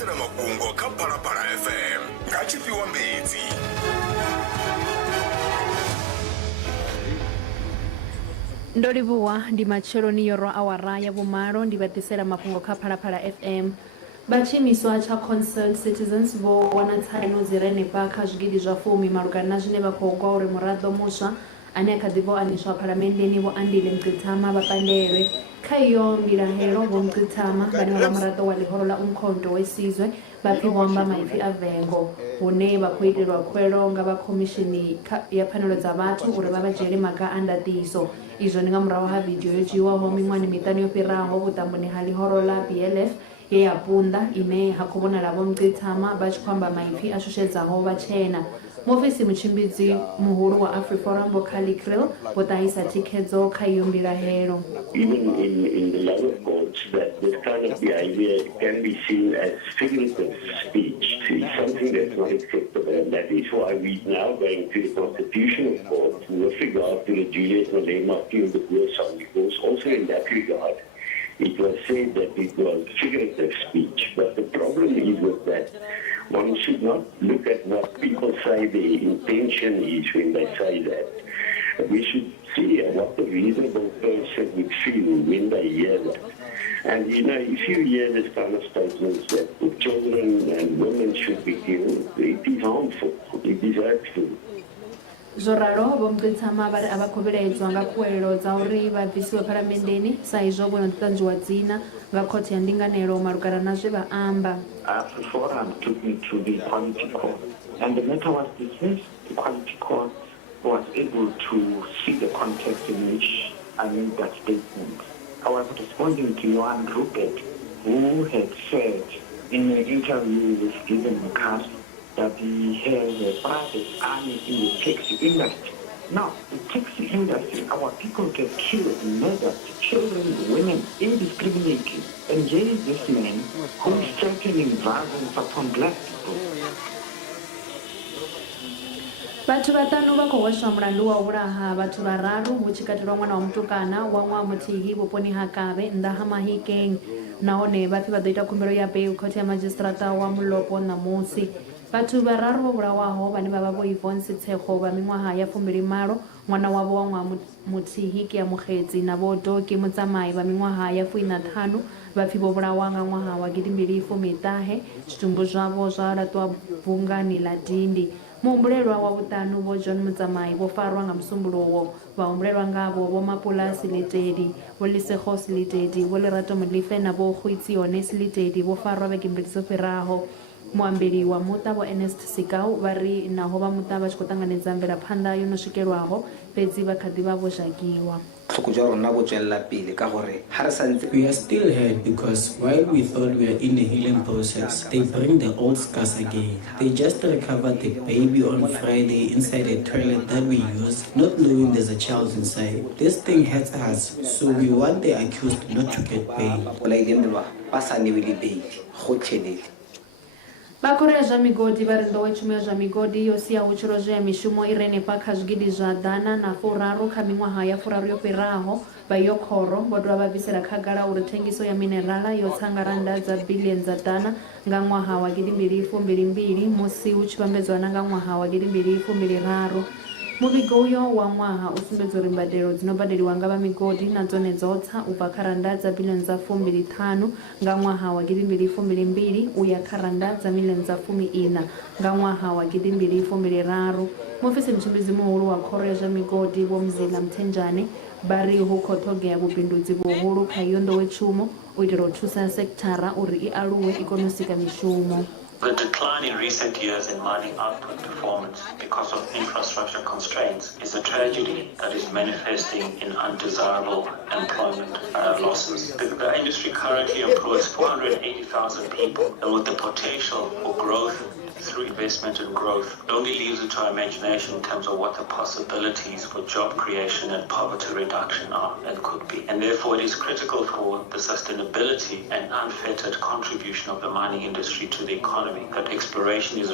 vodisela mafhungo kha Phalaphala FM nga tshifhiwa mbedzi. ndo livhuwa ndi matsheloni yo rwa awara ya vhumalo ndi vhaḓisela mafhungo kha Phalaphala FM. Vhatshimiswa tsha Concerned Citizens vho wana tsaino dzi re henefha kha zwigidi zwa 10 malugana na zwine vha khou gwa uri muraḓo muswa ane a kha ḓi vho aniswa phalamenndeni vho Andile Mngxitama vha pandelwe. Kha iyo mbilahelo vho Mngxitama vhane vha muraḓo wa ḽihoro ḽa Umkhonto wesizwe vha pfi vho amba maipfi a vengo hune vha khou itelwa khuwelo nga vha khomishini ya pfanelo dza vhathu uri vha vha dzhiele maga a ndaṱiso. Izwo ndi nga murahu ha vidio yo dzhiiwaho miṅwahani miṱanu yo fhiraho vhuṱamboni ha ḽihoro ḽa BLF ye ya punḓa ine ha khou vhonala vho Mngxitama vha tshi khou amba maipfi a shushedzaho vhatshena. Mufisi mutshimbidzi muhulu wa AfriForum vho Khali Krill vho ṱahisa thikhedzo kha iyo mbilahelo. Even in the lower courts, that this kind of behavior can be seen as figurative speech. It's something that's not acceptable, and that is why we're now going to the Constitutional Court with regard to the Julius Malema appeal the Boer song, because also in that regard, it was said that it was figurative speech. But the problem is with that, one should not look at what people say their intention is when they say that. We should see what the reasonable person would feel when they hear that. And you know, if you hear this kind of statements that the children and women should be killed, it is harmful, it is hurtful. Zwo ralo vho Mngxitama vha ri a vha khou vhilaedzwa nga khuwelelo dza uri vha bvisiwe phalamenndeni sa izwo vho no ṱanzwiwa dzina nga khothe ya ndinganelo malugana na zwe vha amba. AfriForum took me to the Equality Court, and the matter was dismissed. The Equality Court was able to see the context in which I made that statement. I was responding to Johan Rupert, who had said in an interview with Stephen McCarthy that he has a private army in the taxi industry. Now, the taxi industry, our people get killed, murdered, children, women, indiscriminately. And here is this man who is threatening violence upon black people. Vhathu vhaṱanu vha khou hweswa mulandu wa u vhulaha vhathu vhararu hu tshi katelwa ṅwana wa mutukana wa ṅwaha muthihi vhuponi ha Kavhe nnḓa ha Mahikeng, nahone vha pfi vha ḓo ita khumbelo ya beiḽi khothe ya madzhisiṱiraṱa wa Mulopo ṋamusi. Vhathu vhararu vho vhulawaho vhane vha vha vho Yvonne Sitshekgo vha miṅwaha ya 20, ṅwana wavho wa ṅwaha muthihi Ke ya Mukgedzi na vho Doki Mutsamai vha miṅwaha ya 45 vha pfi vho vhulawa nga ṅwaha wa 2017. Zwitumbu zwavho zwa laṱwa bungani ḽa Dindi. Muhumbulelwa wa vhuṱanu vho John Mutsamai vho farwa nga musumbuluwo. Vhahumbulelwa ngavho vho Mapulasi Letedi, vho Lesego Letedi, vho Lerato Molefe na vho Khwitsi Letedi vho farwa vhege mbili dzo fhiraho. Muambeli wa muṱa vho Ernest Sikau vha ri naho vha muṱa vha tshi khou ṱanganedza mvelaphanḓa yo no swikelwaho fhedzi vha kha ḓi vha vho zhakiwa. We are still hurt because while we thought we are in a healing process, they bring the old scars again. They just recovered the baby on Friday inside a toilet that we used, not knowing there's a child inside. This thing hurts us, so we want the accused not to get paid. Vhakorea zwa migodi vha ri nḓowetshumo ya zwa migodi yo sia vhutshilo zwa mishumo i re henefha kha zwigidi zwa 130 kha miṅwaha ya 30 yo fhiraho. Vha yo khoro vho dovha vha bvisela khagala uri thengiso ya minerala yo tsa nga randa dza biḽioni dza ḓana nga ṅwaha wa 2022 musi hu tshi vhambedzwa na nga ṅwaha wa 2023. Muvhigo uyo wa ṅwaha u sumbedza uri mbadelo dzino badeliwa nga vha migodi na dzone dzo tsa u bva kha randa dza biḽioni dza 25 nga ṅwaha wa 2022 u ya kha randa dza miḽioni dza 14 nga ṅwaha wa 2023. Mufisi mutshimbidzi muhulu wa khoro ya zwa migodi vho Mzila Mthenjane vha ri hu khou ṱhogea vhubindudzi vhuhulu kha iyo nḓowetshumo u itela u thusa sekithara uri i aluwe i kone u sika mishumo. The decline in recent years in mining output performance because of infrastructure constraints is a tragedy that is manifesting in undesirable employment losses. The industry currently employs 480,000 people, and with the potential for growth through investment and growth, it only leaves it to our imagination in terms of what the possibilities for job creation and poverty reduction are and could be. And therefore it is critical for the sustainability and unfettered contribution of the mining industry to the economy that exploration is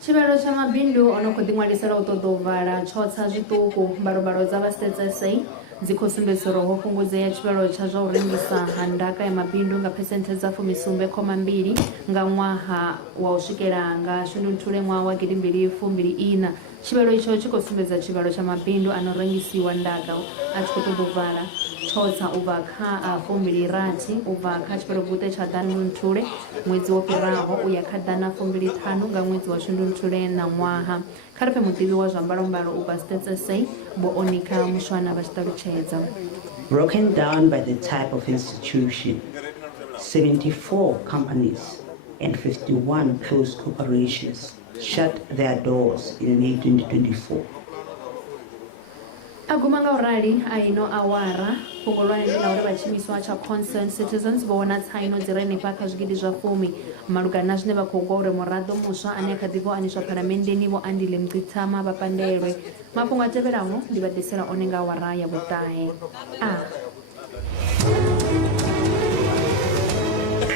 Tshivhalo tsha mabindu ono khou ḓiṅwalisela u ṱoḓa u vala tsho tsa zwiṱuku mbalobalo dza vha sedzesa dzi khou sumbedzisa uri ho fhungudzea tshivhalo tsha zwa u rengisa ha ndaka ya mabindu nga phesenthe dza 17.2 nga ṅwaha wa u swikela nga shundunthule ṅwaha wa 2024. Tshivhalo itsho tshi khou sumbedza tshivhalo tsha mabindu ano rengisiwa ndaka a tshi khou ṱoḓa u vala tshotsa u bva kha 26 u bva kha tshipelobute tsha ḓanunthule ṅwedzi wo fhiraho u ya kha ḓana 25 nga ṅwedzi wa shundunthule na ṅwaha. Kha ri pfe muḓivhi wa zwa mbalombalo u vha Stetsesei Bo Onika Mushwana vha tshi ṱalutshedza. Broken down by the type of institution, 74 companies and 51 closed corporations shut their doors in May 2024. Aguma nga urali a ino awara fhungo lwane ndi ḽa uri vhatshimiswa tsha Concerned Citizens vho wana tsaino dzi re henefha kha zwigidi zwa 10 malugana na zwine vha khou gwa uri muraḓo muswa ane a kha ḓi vho aniswa phalamennde vho Andile Mngxitama vha pandelwe. Mafhungo a tevhelaho ndi vha ḓisela one nga awara ya vhuṱahe.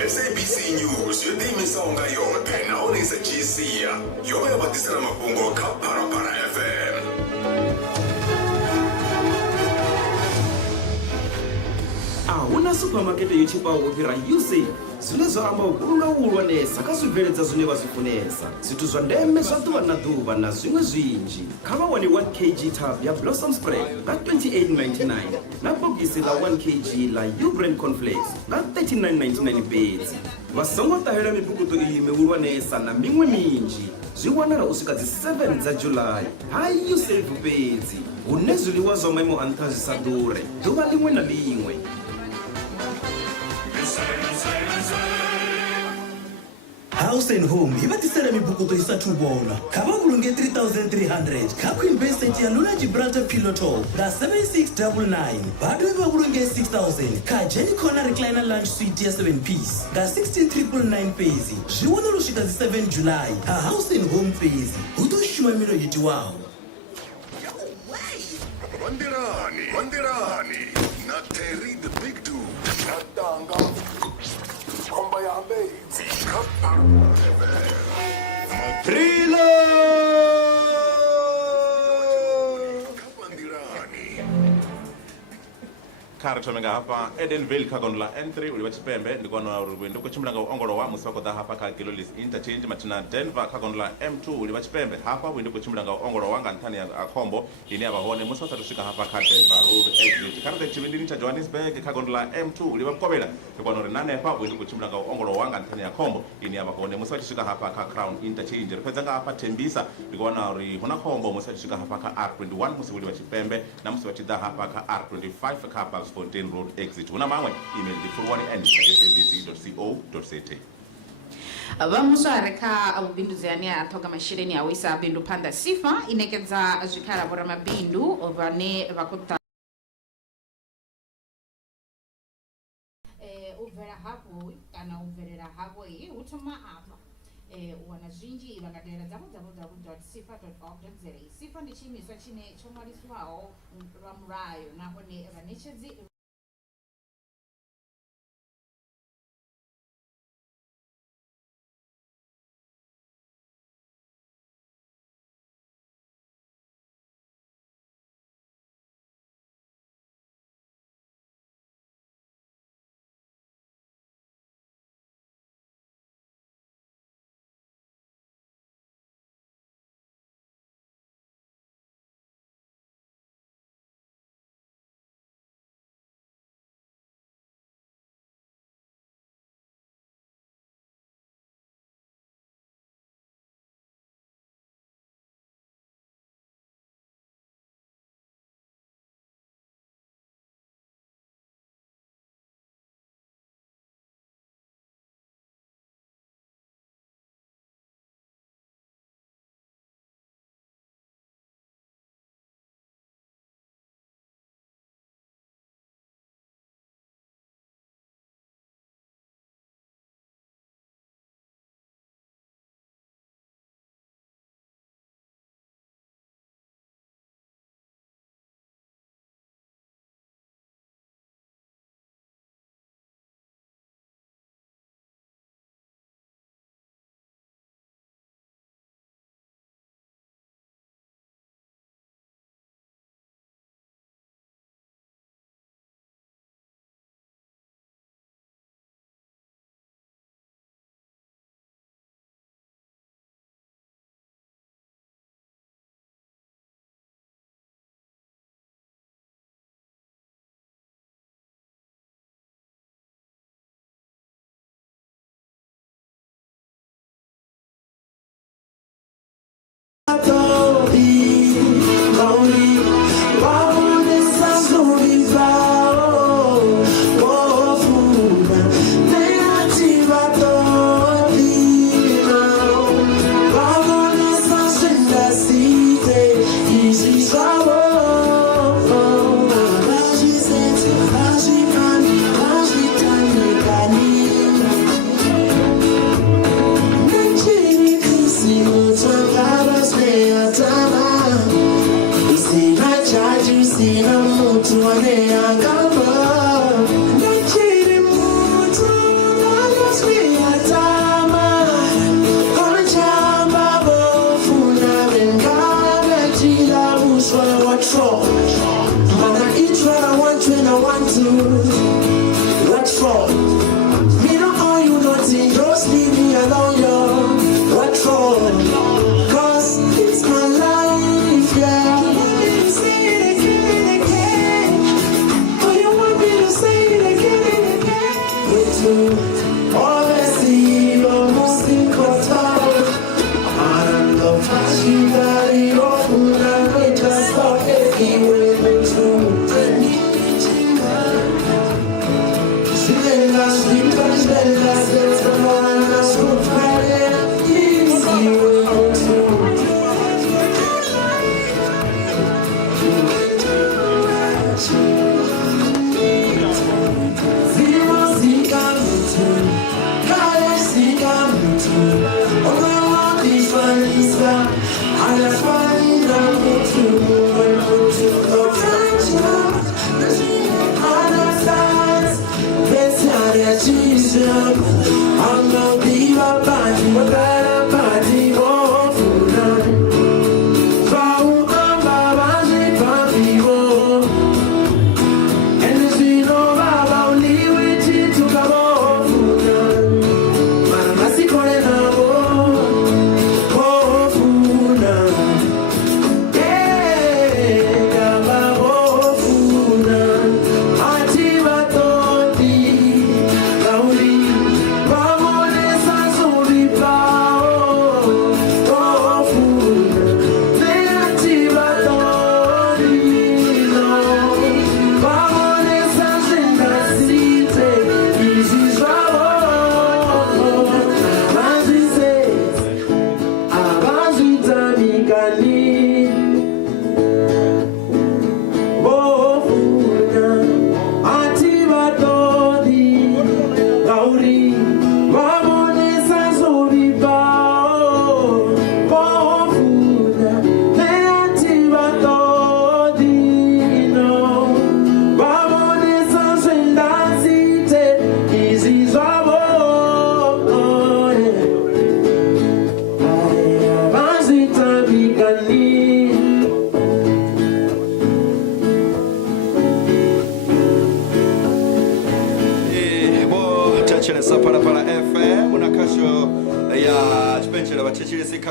SABC News yo ḓiimisaho nga yoṱhe nahone i sa dzhiisia yo vha ya vha ḓisela mafhungo kha Phalaphala FM. Ahuna supermarket yo chipaho u fhira USave zwine zwa amba u vhulunga vhuhulwanesa kha zwibveledzwa zwine vha zwi funesa, zwithu zwa ndeme zwa ḓuvha na ḓuvha na zwiṅwe zwinzhi. Kha vha wane 1 kg tab ya Blossom Spread nga 28.99 na bogisi la 1 kg la Ubrand Cornflakes nga 39.99 fhedzi. Vha songo ṱahela mibukuṱo iyi mihulwanesa na miṅwe minzhi zwi wanala u swika dzi 7 dza July. Ha USave fhedzi hune zwiḽiwa zwa maimo a nṱha zwi sa ḓure ḓuvha ḽiṅwe na ḽiṅwe. House and Home i vha ḓisela mibukuṱo i sathu vhonwa. Kha vha vhulunge 3300 kha Queen Base set ya Luna Gibraltar Pillow Top nga 7699. Vha dovhe vha vhulunge 6000 kha Jenny Corner Recliner Lunch Suite ya 7 piece nga 16999 fhedzi. Zwi wana lu swika dzi 7 July. Ha House and Home fhedzi hu ḓo shuma milo itiwaho. Wandirani na Terry the Big Dude na Tanga komba ya mbezi kapara kha ri thome nga hafha Edenville kha gondo ḽa N3 uli vha tshipembe ndi kona uri ndi khou tshimbila nga u ongolowa musi vha khou ḓa hafha kha Gilolis Interchange mathina Denver kha gondo ḽa M2 uli vha tshipembe hafha ndi khou tshimbila nga u ongolowa nga nṱhani ya khombo ine ya vha hone musi vha sathu swika hafha kha Denver Road Exit. Kha ri ḓe tshivhindini tsha Johannesburg kha gondo ḽa M2 uli vha Mkovhela ndi kona uri na hanefha ndi khou tshimbila nga u ongolowa nga nṱhani ya khombo ine ya vha hone musi vha tshi swika hafha kha Crown Interchange. Ri fhedza nga hafha Tembisa ndi khou wana uri hu na khombo musi vha tshi swika hafha kha R21 musi uli vha tshipembe na musi vha tshi ḓa hafha kha R25 kha Basfontein Road Exit. Huna maṅwe email ndi fulwani@sabc.co.za. Vhamuswa a re kha vhubindudzi ane a ṱhoga masheleni a u isa bindu phanḓa. SIFA i ṋekedza zwikhala vhoramabindu vhane vha khou u bvela hafhu kana u bvelela havho hu thoma afha u wana zwinzhi vha nga dalela www.sifa.org.za. SIFA ndi tshiimiswa tshine tsho ṅwaliswaho lwa mulayo nahone vhaṋetshedzi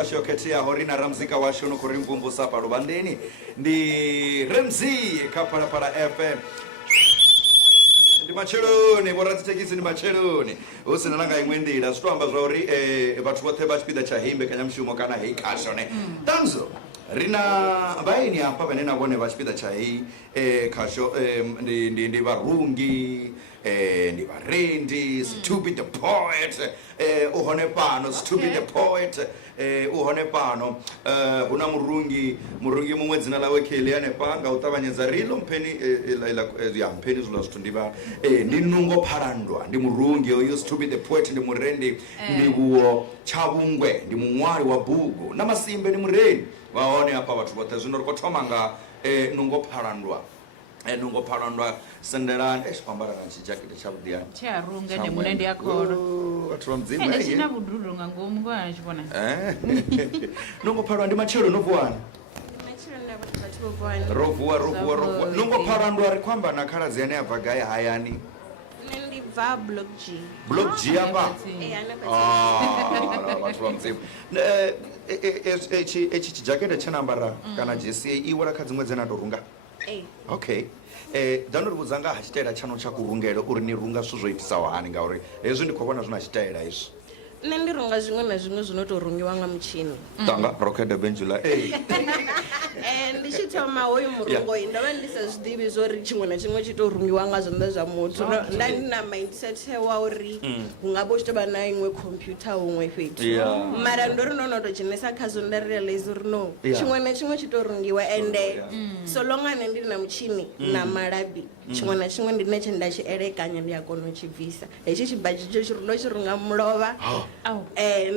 kasho ketia horina ramzika washo no kurimvumbu sapa rubandeni ndi Remzi kapara para FM ndi macheloni boratsi tekisi ndi macheloni usina nanga imwendira zwitwamba zvauri bathu vothe vachipida cha himbe kanyamshumo kana hei kasho ne tanzo rina vaini apa vanena vone vachipida cha hei kasho ndi varungi ndi varendi stupid the poet uhone pano stupid the poet uhone pano una murungi mumwe dzina lawe Keliane panga utavanyedza rilo mpeni ya mpeni zula zwithu ndiva ndi nungo pharandwa ndi murungi oyo stupid the poet ndi murendi ndi kuwo chavungwe ndi mumwari wa bugu na masimbe ndi mureni vaone apa vathu vothe zvino ri kothoma nga nungo pharandwa nungo pharandwa senderani kwambara na chijaketi cha budiani charunga ne munendi yakoro vathu vamdzimba china buduru nga ngomu ngwana chipona nungo pharandwa ndi machero novuwana rovuwa nungo pharandwa ri kwamba na khaladzi yane yabva gai hayani va block G apa vathu vamdzimba echi chijaketi chanambara kana jesi iwala khadzimwe dzena torunga okay danoriudza nga hachitaira chano chakurungela uri ni runga zwithu zvoitisawo hani ngauri hezwi ndi khou vhona zwina chitaira izvi nṋe ndi runga zwiṅwe na zwiṅwe zvinotorungiwa nga mutshini tanga rokede benjula ndi tshi thoma hoyu murungo ndo vha ndi sa zwiḓivhi zwori tshiṅwe na tshiṅwe tshi to rungiwa nga zwanḓa zwa muthu nda ndi na mindset wa uri hu nga bo tshi tovha na iṅwe computer huṅwe fhethu mara ndo ri ndo no to dzhenesa khazwo nda realize uri no tshiṅwe na tshiṅwe tshi to rungiwa ende so long ane ndi na mutshini na malabi tshiṅwe na tshiṅwe ndi netshe nda tshi elekanya ndi a kona u tshi bvisa hetshi tshibadzhi tsho tshi ndo tshi runga mulovha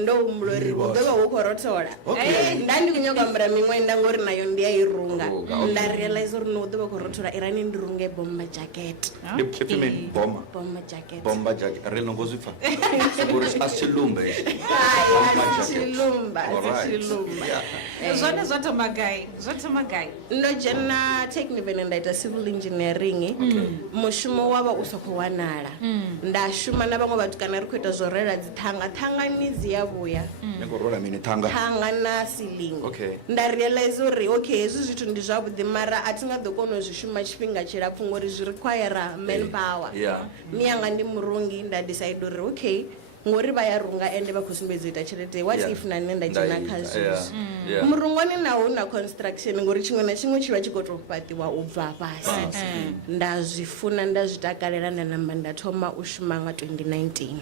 ndo humbula uri hu ḓo vha hu khou rothola nda ndi khou nyaga u ambara miṅwenda ngori nayo ndi a i runga nda realize uri no hu ḓo vha khou rothola irani ndi runge bomba jacket bomba jacket re no ngo zwipfa ngori asitshilumba zwone zwothoma gai ndo dzhena technical nda ita civil engineering mushumo wavha u sa khou wanala nda shuma na vhaṅwe vhathu kana ri khou ita zwo rela dzi thangani dzi ya vhuya thanga na ceiling nda realize uri okay hezwi zwithu ndi zwavhuḓi mara a thi nga ḓo kona u zwi shuma tshifhinga tshilapfhu ngori zwi require manpower miyanga ndi murungi nda decide uri okay ngori vha ya runga ende vha khou sumbedza ita tshelede what if na nṋe nda dzhena kha zwizwo murungoni naho na construction ngori tshiṅwe na tshiṅwe tshi vha tshi khou tou fhaṱiwa u bva fhasi nda zwi funa nda zwi takalela nda namba nda thoma u shuma nga 2019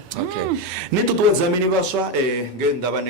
ni ṱuṱuwedza mini vhaswa nge ndavha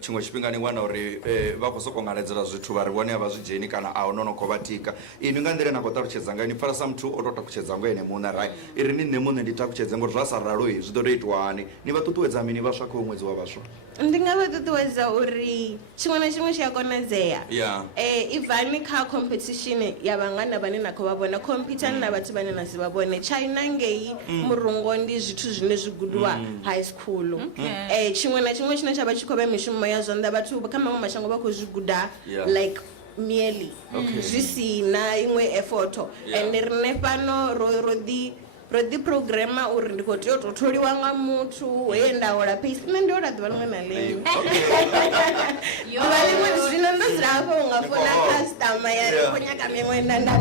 tshiṅwe tshifhinga ni wana uri vha khou sokou ngaledzela zwithu vha ri vhone a vha zwi dzheni kana a no khou vha tika ini nga nḓila na khou ṱalutshedza ngayo ni pfala sa muthu o tou takutshedza ngo ene muṋe rai iri ni nṋe muṋe ndi takutshedze ngori zwa sa ralo zwi ḓo tou itwa hani ni vha ṱuṱuwedza mini vhaswa kha ṅwedzi wa vhaswa? Ndi nga vha ṱuṱuwedza uri tshiṅwe na tshiṅwe tshi a konadzea. Yeah. Ivani kha competition ya vhangana vhane na khou vha vhona computer na vhathu vhane na si vha vhone. China ngei murungo ndi zwithu zwine zwi gudiwa high school. Tshiṅwe na tshiṅwe tshine tsha vha tshi khou vha mishumo ya zwanḓa vhathu kha maṅwe mashango vha khou zwi guda like merely zwi si na iṅwe effort. And rine fhano ro ḓi programa uri ndi khou tea u tou tholiwa nga muthu he nda hola pace nṋe ndi hola ḓuvha liṅwe na liṅwe ḓuvha liṅwe zwino ndo dzula hafho u nga fona customer ya ri khou nyaga miṅwenda nda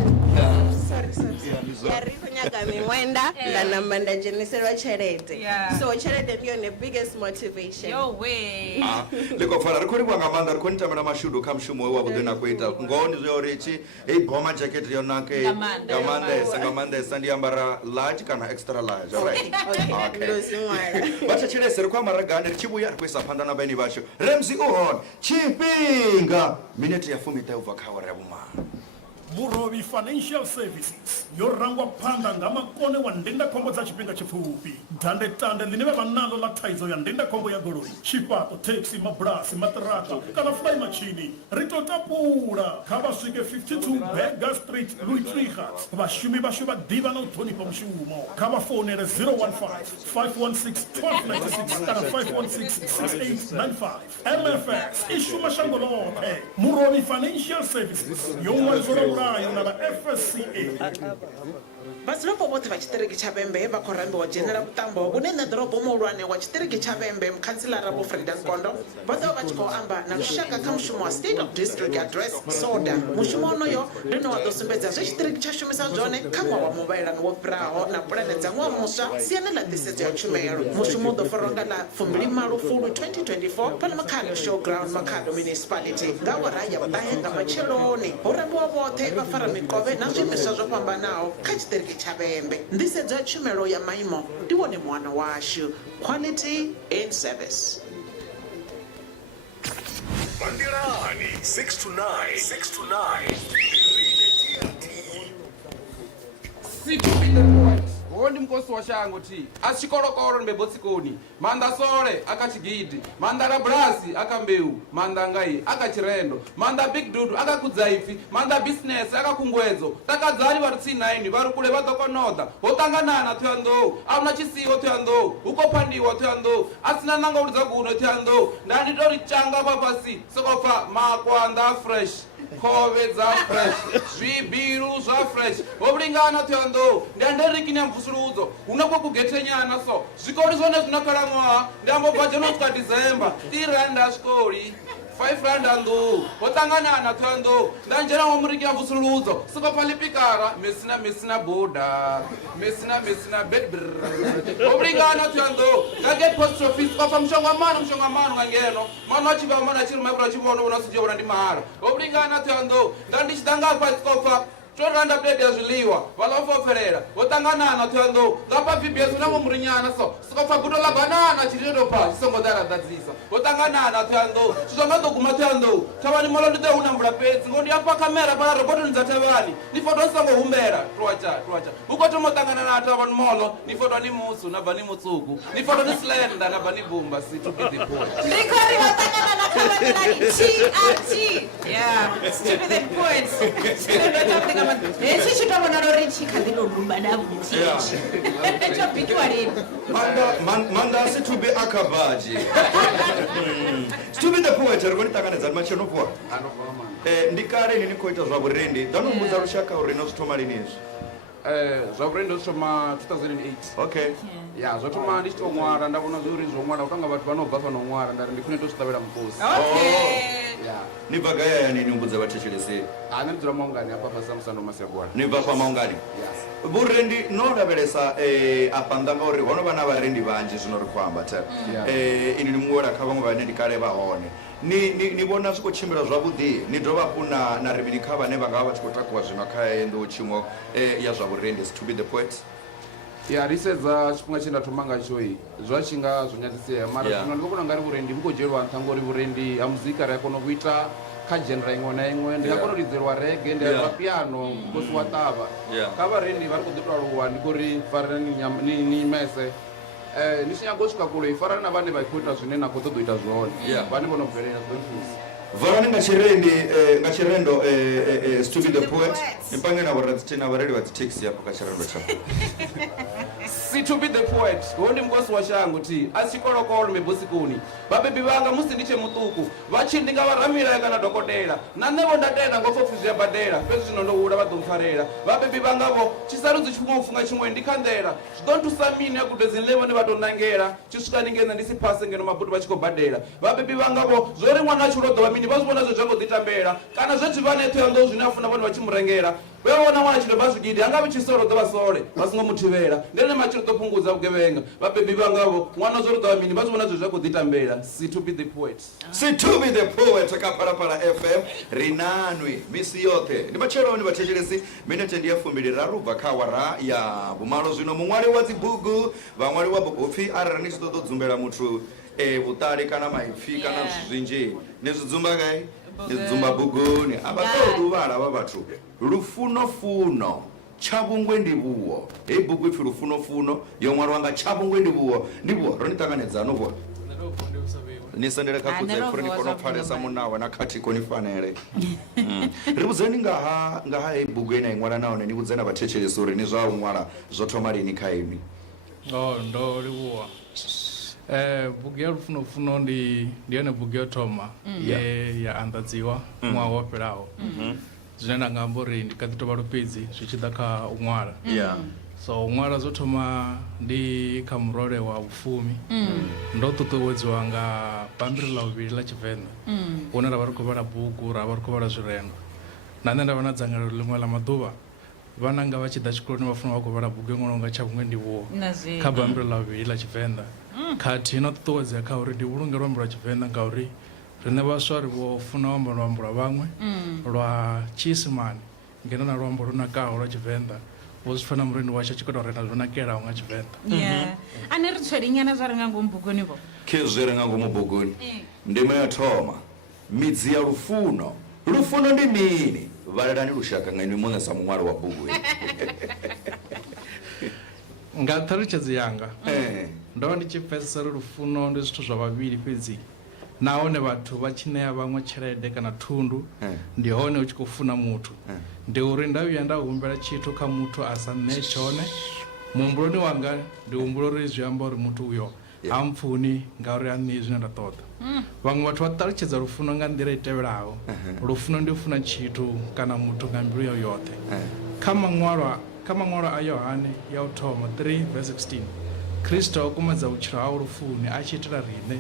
ya ri khou nyaga miṅwenda nda namba nda dzheniselwa tshelede. So tshelede ndi yone biggest motivation. Ḽi khou pfala ri khou livhuwa nga maanḓa ri khou ni tamela mashudu kha mushumo we wa vhuḓi na khou ita ngoho ndi zwa uri tshi hei boma jacket yo nake nga maanḓesa ndi ambara large kana extra large. Alright. Vhathetshelesi ri khou amba ragani ri tshi vhuya ri khou isa phanḓa na vhaeni vhashu. Ramsey u hone tshifhinga minete ya 10 ubva kha awara ya vhumalo. Murovi Financial Services yo rangwa phanda nga makone wa ndindakhombo dza tshifhinga tshipfufhi dandetande line vha nalo ḽa thaidzo ya ndindakhombo ya goloi tshifhaṱo taxi mabulasi maṱiraka kana fly machine ri tou tapula kha vha swike 52 Berger Street Louis Trigger vhashumi vhashu vha ḓivha na u ṱhonifha mushumo kha vha founele 015-516-1296 kana 516-6895 MFS i shuma shango ḽoṱhe. Murovi Financial Services yo ṅwaliswa na vha FSCA. vhadzulapo vhoṱhe vha tshiṱiriki tsha vhembe vha khou rambiwa dzhenela vhuṱambo vhune na ḓorobo muhulwane wa tshiṱiriki tsha vhembe mukhantsilara vho Frida Nkondo vhoṱhe vha tshi khou amba na lushaka kha mushumo wa state of district address soda. Mushumo onoyo ndi une wa ḓo sumbedza zwe tshiṱiriki tsha shumisa zwone kha ṅwaha wa muvhalelano wo fhiraho na pulane dza ṅwaha muswa siani ḽa ḓisedzo ya tshumelo. Mushumo u ḓo farwa nga ḽa 28 Fulwi 2024 fhano Makhado Showground Makhado Municipality nga awara ya vhuṱahe nga matsheloni. Ho rambiwa vhoṱhe vha fara mikovhe na zwiimiswa zwo fhambanaho kha tshiṱiriki tsha vhembe. Nḓisedzo ya tshumelo ya maimo ndi wone muwana washu. Quality in service. Bandirani 6 to 9 Ndi mkosi wa shango ti achikolokolo mbebotsikoni manda sole akachigidi manda la brasi akambeu manda ngai akachirendo manda big dudu akakudzaifi manda business akakungwedzo takadzali vari 9 vari kule vadokonoda hotanganana tuyando amuna chisiwo tuyando ukophandiwa tuyando asina nanga ulidza kuno tuyando ndanditori changa papasi sokofa makwanda fresh khove dza fresh zvibiru zva fresh vovulingana tuyando ndianderikini mvusuludzo unako kugethenyana so zvikoli zvone zvinokala mwaha ndiambobvajenosvika December 3 randa zvikoli 5 randa ndu votanganana tuyando ndanjera wamuriki ya mvusuludzo sikopalipikara mesina boda mesina bedbr vovulingana tuyando ngaget post office kopa mshonga mano ngangeno mano achiva mano achiri maikura chivono unasujevona ndi mahara vovulingana tuyando ndandichidanga kwatsikofa toranda plate ya zviliwa valafoferera votanganana tuyando ngapa VBS unango murinyana so sikofa guto la banana chirito pa chisongodaradadzisa votanganana tuyando chizongadoguma tuyando tavani molo ndite unambula pedzi ngondi apa kamera pana roboto ndzatavani ni foto nsango humbera twacha ukotomotanganana tavani molo ni foto ni musu nabva ni mutsuku ni foto ni slender nabva ni bumba situpidi point ndikori vatanganana kavanilani TRT yeah stupid points Esi chitovona lori chikandilorumba davuti chopikiwa lini manda situbi akabaji stupid the poet rikoni tanganedza machenopoa ndikare nini koita zva vurendi ndanomudza rushaka uri nositoma lini izvi zva vurendi ositoma 2008 okay ya zvotoma ndichitomwara ndavona zviuri zvomwara kutanga vathu vanobva panomwara ndari ndifune tositavira mukosi nibva gayaya nini umbudza vathetshelesi ane ndidzula maungani apa pasamusando masiyagwana nibva pamaungani vurendi nolavhelesa apa ndanga uri hono vana varendi vanji zvino ri kuamba ta ini ni mumwe rakha vamwe vane ndikale va hone ni vona zwi khou tshimbila zwavhuḓi ni dovha hafhu na rivini kha vhane vha nga vha vha tshi khou takuwa zwino kha nḓowetshumo ya zwa vurendi to be the poet ya ri sedza tshifhinga tshe nda thoma ngatsho zwa tshi nga zwo nyadzisea mara zwino ndi vhona ngari vurendi vhu khou dzhielwa nṱha ngori vurendi ha muzika ri a kona u ita kha genre iṅwe na iṅwe ndi nga kona u lidzeliwa rege ndi a piano kosi wa ṱavha kha vharendi vha ri khou ḓi tou aluwa ndi khou ri fareni ni mese ni tshi nyaga u swika kule ifarani na vhane vha khou ita zwine na khou ṱoḓa u ita zwone vhane vho no bvelela zwiḓo valani nga tshirendo Stupid the Poet nipange na vhoradzithekhisi na vhareili vha dzithekisi hafho kha tshirendo tsha Stupid the Poet ho ndi mkosi wa shango thi a tshikolokolo mibosikoni vhabebi vhanga musi ndi tshe muṱuku vha tshi ndi nga vharamila kana dokotela na nṋe vho ndatenda ngo pfha zwi ya badela fhedzi zwino ndo hula vha ḓo mpfarela vhabebi vhanga vho tshisarudzi tshifhinga u funga tshiṅwe ndi kha nḓela zwi ḓo nthusa mini ya gudedzini ḽe vhone vha tou nangela tshi swika ni ngena ndi si phase ngeno mabudu vha tshi khou badela vhabebi vhanga vho zwo ri ṅwana a tshi lo ḓo vha mini vha zwi vhona zwe zwa khou ḓitambela kana zwe dzivhane Thohoyanḓou zwine a funa vhone vha tshi murengela vhe vhona ṅwana tshi doba zwigidi anga vhi tshisolo ḓo vha sole vha songo muthivhela ndene matshilo ḓo fhungudza vhugevhenga vhabebi vhangavho ṅwana zwo ri ḓo vha mini vha zwi vhona zwe zwa khou ḓitambela Stupid the Poet Stupid the Poet kha Phalaphala FM rinanwi misi yoṱhe ndi matsheloni vhathetshelesi minete ndi ya 23 ubva kha awara ya vhumalo zwino muṅwali wa dzibugu vhaṅwali wa bugu upfhi arali ni tshi ṱoḓa u dzumbela muthu vhuṱali kana maipfhi kana zwinzhi ni zwi dzumba gai ni dzumba buguni aba ṱoḓu vhala vha vhathu lufunofuno tshavhungwe ndi vhuwo hei bugu ipfhi lufunofuno yo ṅwaliwa nga tshavhungwe ndi vhuwo ro ni ṱanganedzano vho ni sendele kha kudze furi ni kona u pfhalesa munawe na khathiko ni fanele ri vhudzeni nga ha hei bugu ine i ṅwala nahone ni vhudzeni vhathetshelesi uri ni zwa u ṅwala zwo thoma lini kha ini ndo livhuwa bugu ya lufunofuno ndi yone bugu yo thoma ye ya anḓadziwa ṅwaha wo fhelaho zwine nda nga amba uri ndi kha ḓi tovha lupedzi zwi tshi ḓa kha u ṅwala so u ṅwala zwo thoma ndi kha murole wa vhufumi ndo ṱuṱuwedziwa nga bammbiri ḽa vhuvhili ḽa Tshivenḓa hune ra vha ri khou vhala bugu ra vha ri khou vhala zwirendo na nṋe nda vha na dzangalelo ḽiṅwe ḽa maḓuvha vhana nga vha tshi ḓa tshikoloni vha funa vha khou vhala bugu yo ṅwalaho nga Tshavhungwe ndi vhuwo kha bammbiri ḽa vhuvhili ḽa Tshivenḓa khathihi no ṱuṱuwedzea kha uri ndi vhulunge luambo lwa Tshivenḓa ngauri riṋe vhaswa ri vho funa amba luambo lwa vhaṅwe lwa tshiisimane ngeno na luambo lu nakaho lwa Tshivenḓa vho zwi fana murendi washu tshi khou tou renda zwo nakelaho nga Tshivenḓa ane ri tshweli nyana zwa ri nga ngomu buguni vho khezwi ri nga ngomu buguni ndima ya thoma midzi ya lufuno ndi mini valelani lushaka nga ini muṋe sa muṅwali wa bugu nga ṱhalutshedzo yanga ndo vha ndi tshi pfesesa uri lufuno ndi zwithu zwa vhavhili fhedzi nahone vhathu vha tshi ṋea vhaṅwe tshelede kana thundu ndi hone u tshi khou funa muthu ndi uri nda vhuya nda humbela tshithu kha muthu a sa ṋee tshone muhumbuloni wanga ndi humbula uri zwi amba uri muthu uyo ha mpfuni ngauri ha ṋei zwine nda ṱoḓa vhaṅwe vhathu vha ṱalutshedza lufuno nga nḓila i tevhelaho lufuno ndi u funa tshithu kana muthu nga mbilu yawu yoṱhe kha maṅwalwa a Yohane ya u thoma 3:16 Kristo o kumedza vhutshilo hawe lufuni a tshi itela riṋe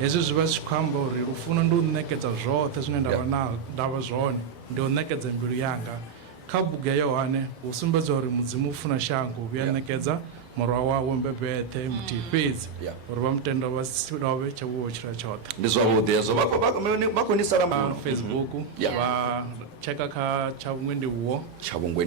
hezwi zwi vha zwi khou amba uri lufuno ndi u ṋekedza zwoṱhe zwine nda vha zwone ndi u ṋekedza mbilu yanga kha bugu ya Yohane hu sumbedza uri mudzimu u funa shango u vhuya ṋekedza murwa wawe mbebeṱhe muthihi fhedzi uri vha mutenda vha si lovhe tsha vhuwo tshila tshoṱhe ndi zwavhuḓi hezwo vha khou ni sala Facebook vha cheka kha Tshavhungwe ndi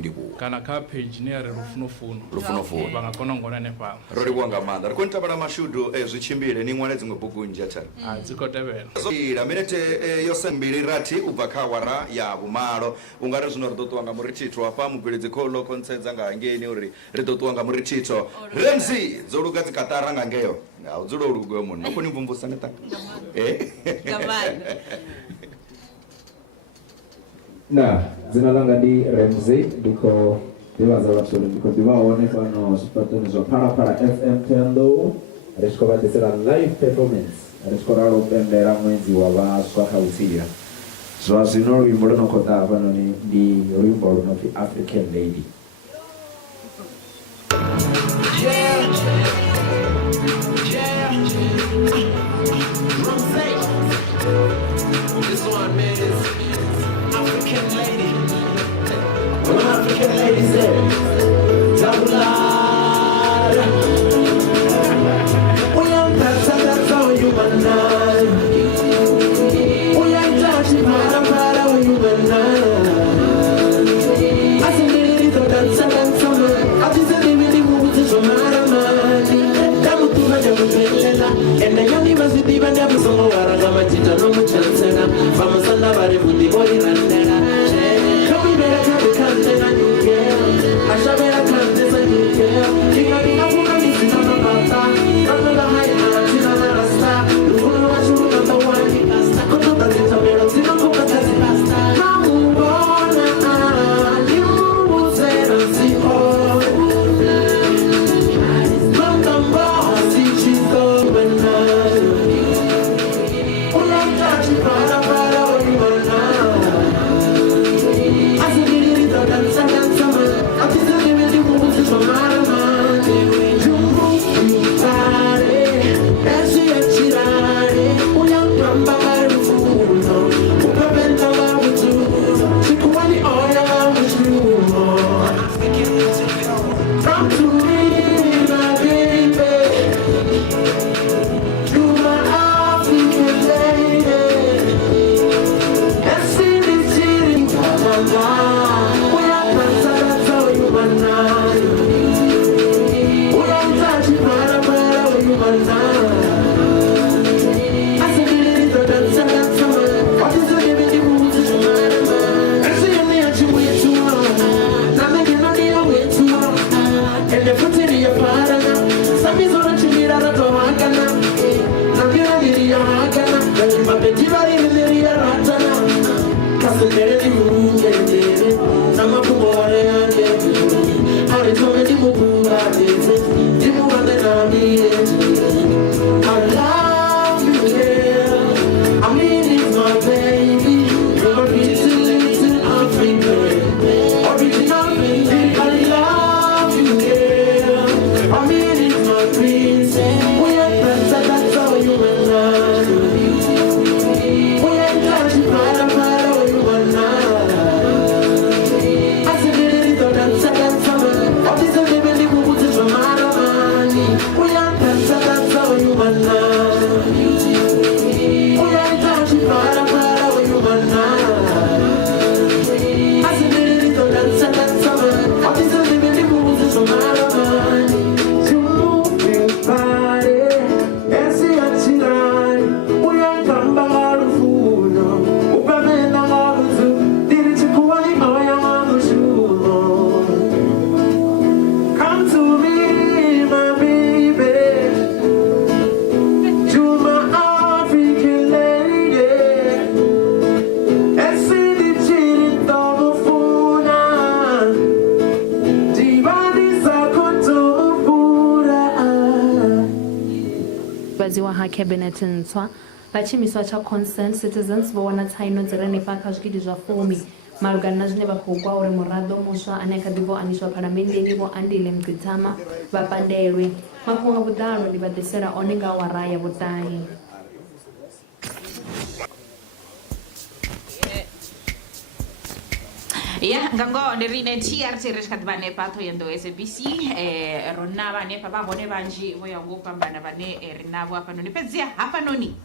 vhuwo kana kha page ne ya ri lufunofuno vha nga kona u ngona hanefhaḽa ro livhuwa nga maanḓa ri khou ni tevhela mashudu zwi tshimbile ni ṅwale dziṅwe bugu nnzhi athari dzi khou tevhela minete yo sembili rathi ubva kha awara ya vhumalo u nga ri zwino ri ḓo ṱuwa nga murithitho hafha mugwilidzi kholo kontsedza nga hangeni uri ri ḓo ṱuwa nga murithitho Remzi dzo luga dzikatara nga ngeyo u dzula u luga munna u khou ni mvumvusa ni ṱaka na dzina langa ndi Remzi ndikho ḓivhadza vhathu uri ndikho ḓivha hone fano zwifhaṱoni zwa Phalaphala FM Thohoyanḓou ri tshi khou vha ḓisela live performance ri tshi khou ralo u pembela ṅwedzi wa vhaswa kha vhutsila zwa zwino luimbo lwo no khou ḓa hafhanoni ndi luimbo lu no pfi African Lady. This one, man, is African lady. What an African lady said. Tabula. We are that's how you manage. We are touching para you manage. I said it to dance summer. I just said it really moves to mara. Come to my job and the university when there was some more agamachita no muchansena. Vamos andare fundi poi randera. Come better have a candle and you get. wa ha cabinet ntswa vachimiswa cha concerned citizens vo wana tsaino dzi re nepa kha zwigidi zwa fumi malugana na zwine vha khou gwa uri muraḓo muswa ane a kha ḓi vo aniswa phalamendeni vo andile mgwitsama vha pandelwe mafhungo a vhuḓalo ndi vha ḓisela one nga awara ya vhuṱahi. Ya ngango ndi rine TRT ri tshi kha ḓivha nepa ṱhohoyanḓo SABC rona vhanefha vha hone vhanzhi vho ya ngo u fhambana vhane ri navho hafhanoni fhedziha hafhanoni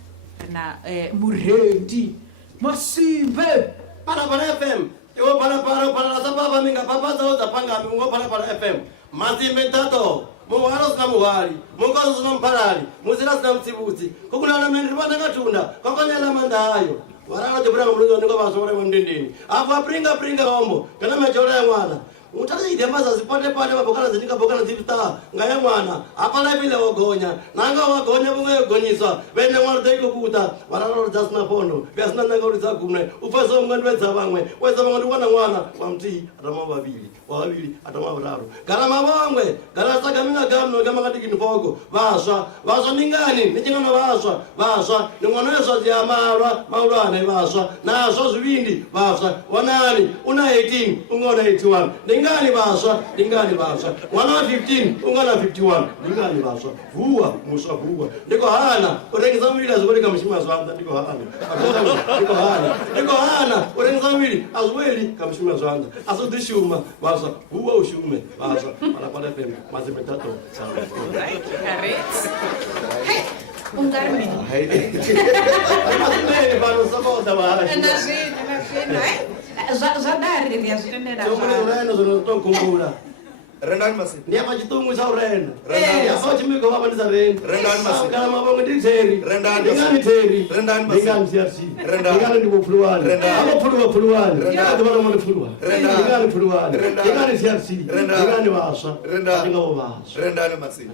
ri na murendi Masimbe Parapara FM iwo parapara sababa minga papaza za panga mingo parapara FM Masimbe tato muhalo sina muhali mungozo sina mphalali muzira sina mtsibuzi kukunana mendri vana katunda kwakonyela mandayo warala jobra ngomluzo ndiko basore mndindini afa pringa ombo kana majora ya mwana utati idemaza zipote pale mabokana zinika bokana zipita ngaya mwana apala vile ogonya nanga wagonya bunge gonyiswa bene mwana dai kukuta warala jasna pondo biasna nanga uriza kumne ufaso mngani weza bangwe weza bangwe wana mwana wamti atama babili wawili atama batatu galama bangwe galasa gamina gamno kama kadikini fogo baswa ningani nichingana baswa ningonezo ya maulwana baswa nazo zibindi baswa wanani una 18 ungona 81 Dingani baswa wana 15 ungana 51 dingani baswa vuwa musa vuwa ndiko hana urengeza mwili azobeleka mshima zwanda ndiko hana urengeza mwili azweli kamshima zwanda asodishuma baswa vuwa ushume baswa para FM mazimetato right ungarmi mazimene bano sabota bana zadari vya zitendera ureno zonotokumbula Rendani masi. Ni apa chitungu cha ureno. Rendani. Apa chimiko baba ni za reno. Rendani masi. Kala mabongo ndi teri. Rendani masi. Ngani teri. Rendani masi. Ngani CRC. Rendani. Ngani ndi kufuluwana. Rendani. Apa fuluwana. Rendani. Ndi bana mo fulwa. Rendani. Ngani fuluwana. Rendani. Ngani CRC. Rendani. Ngani washa. Rendani. Ngabo washa. Rendani masi.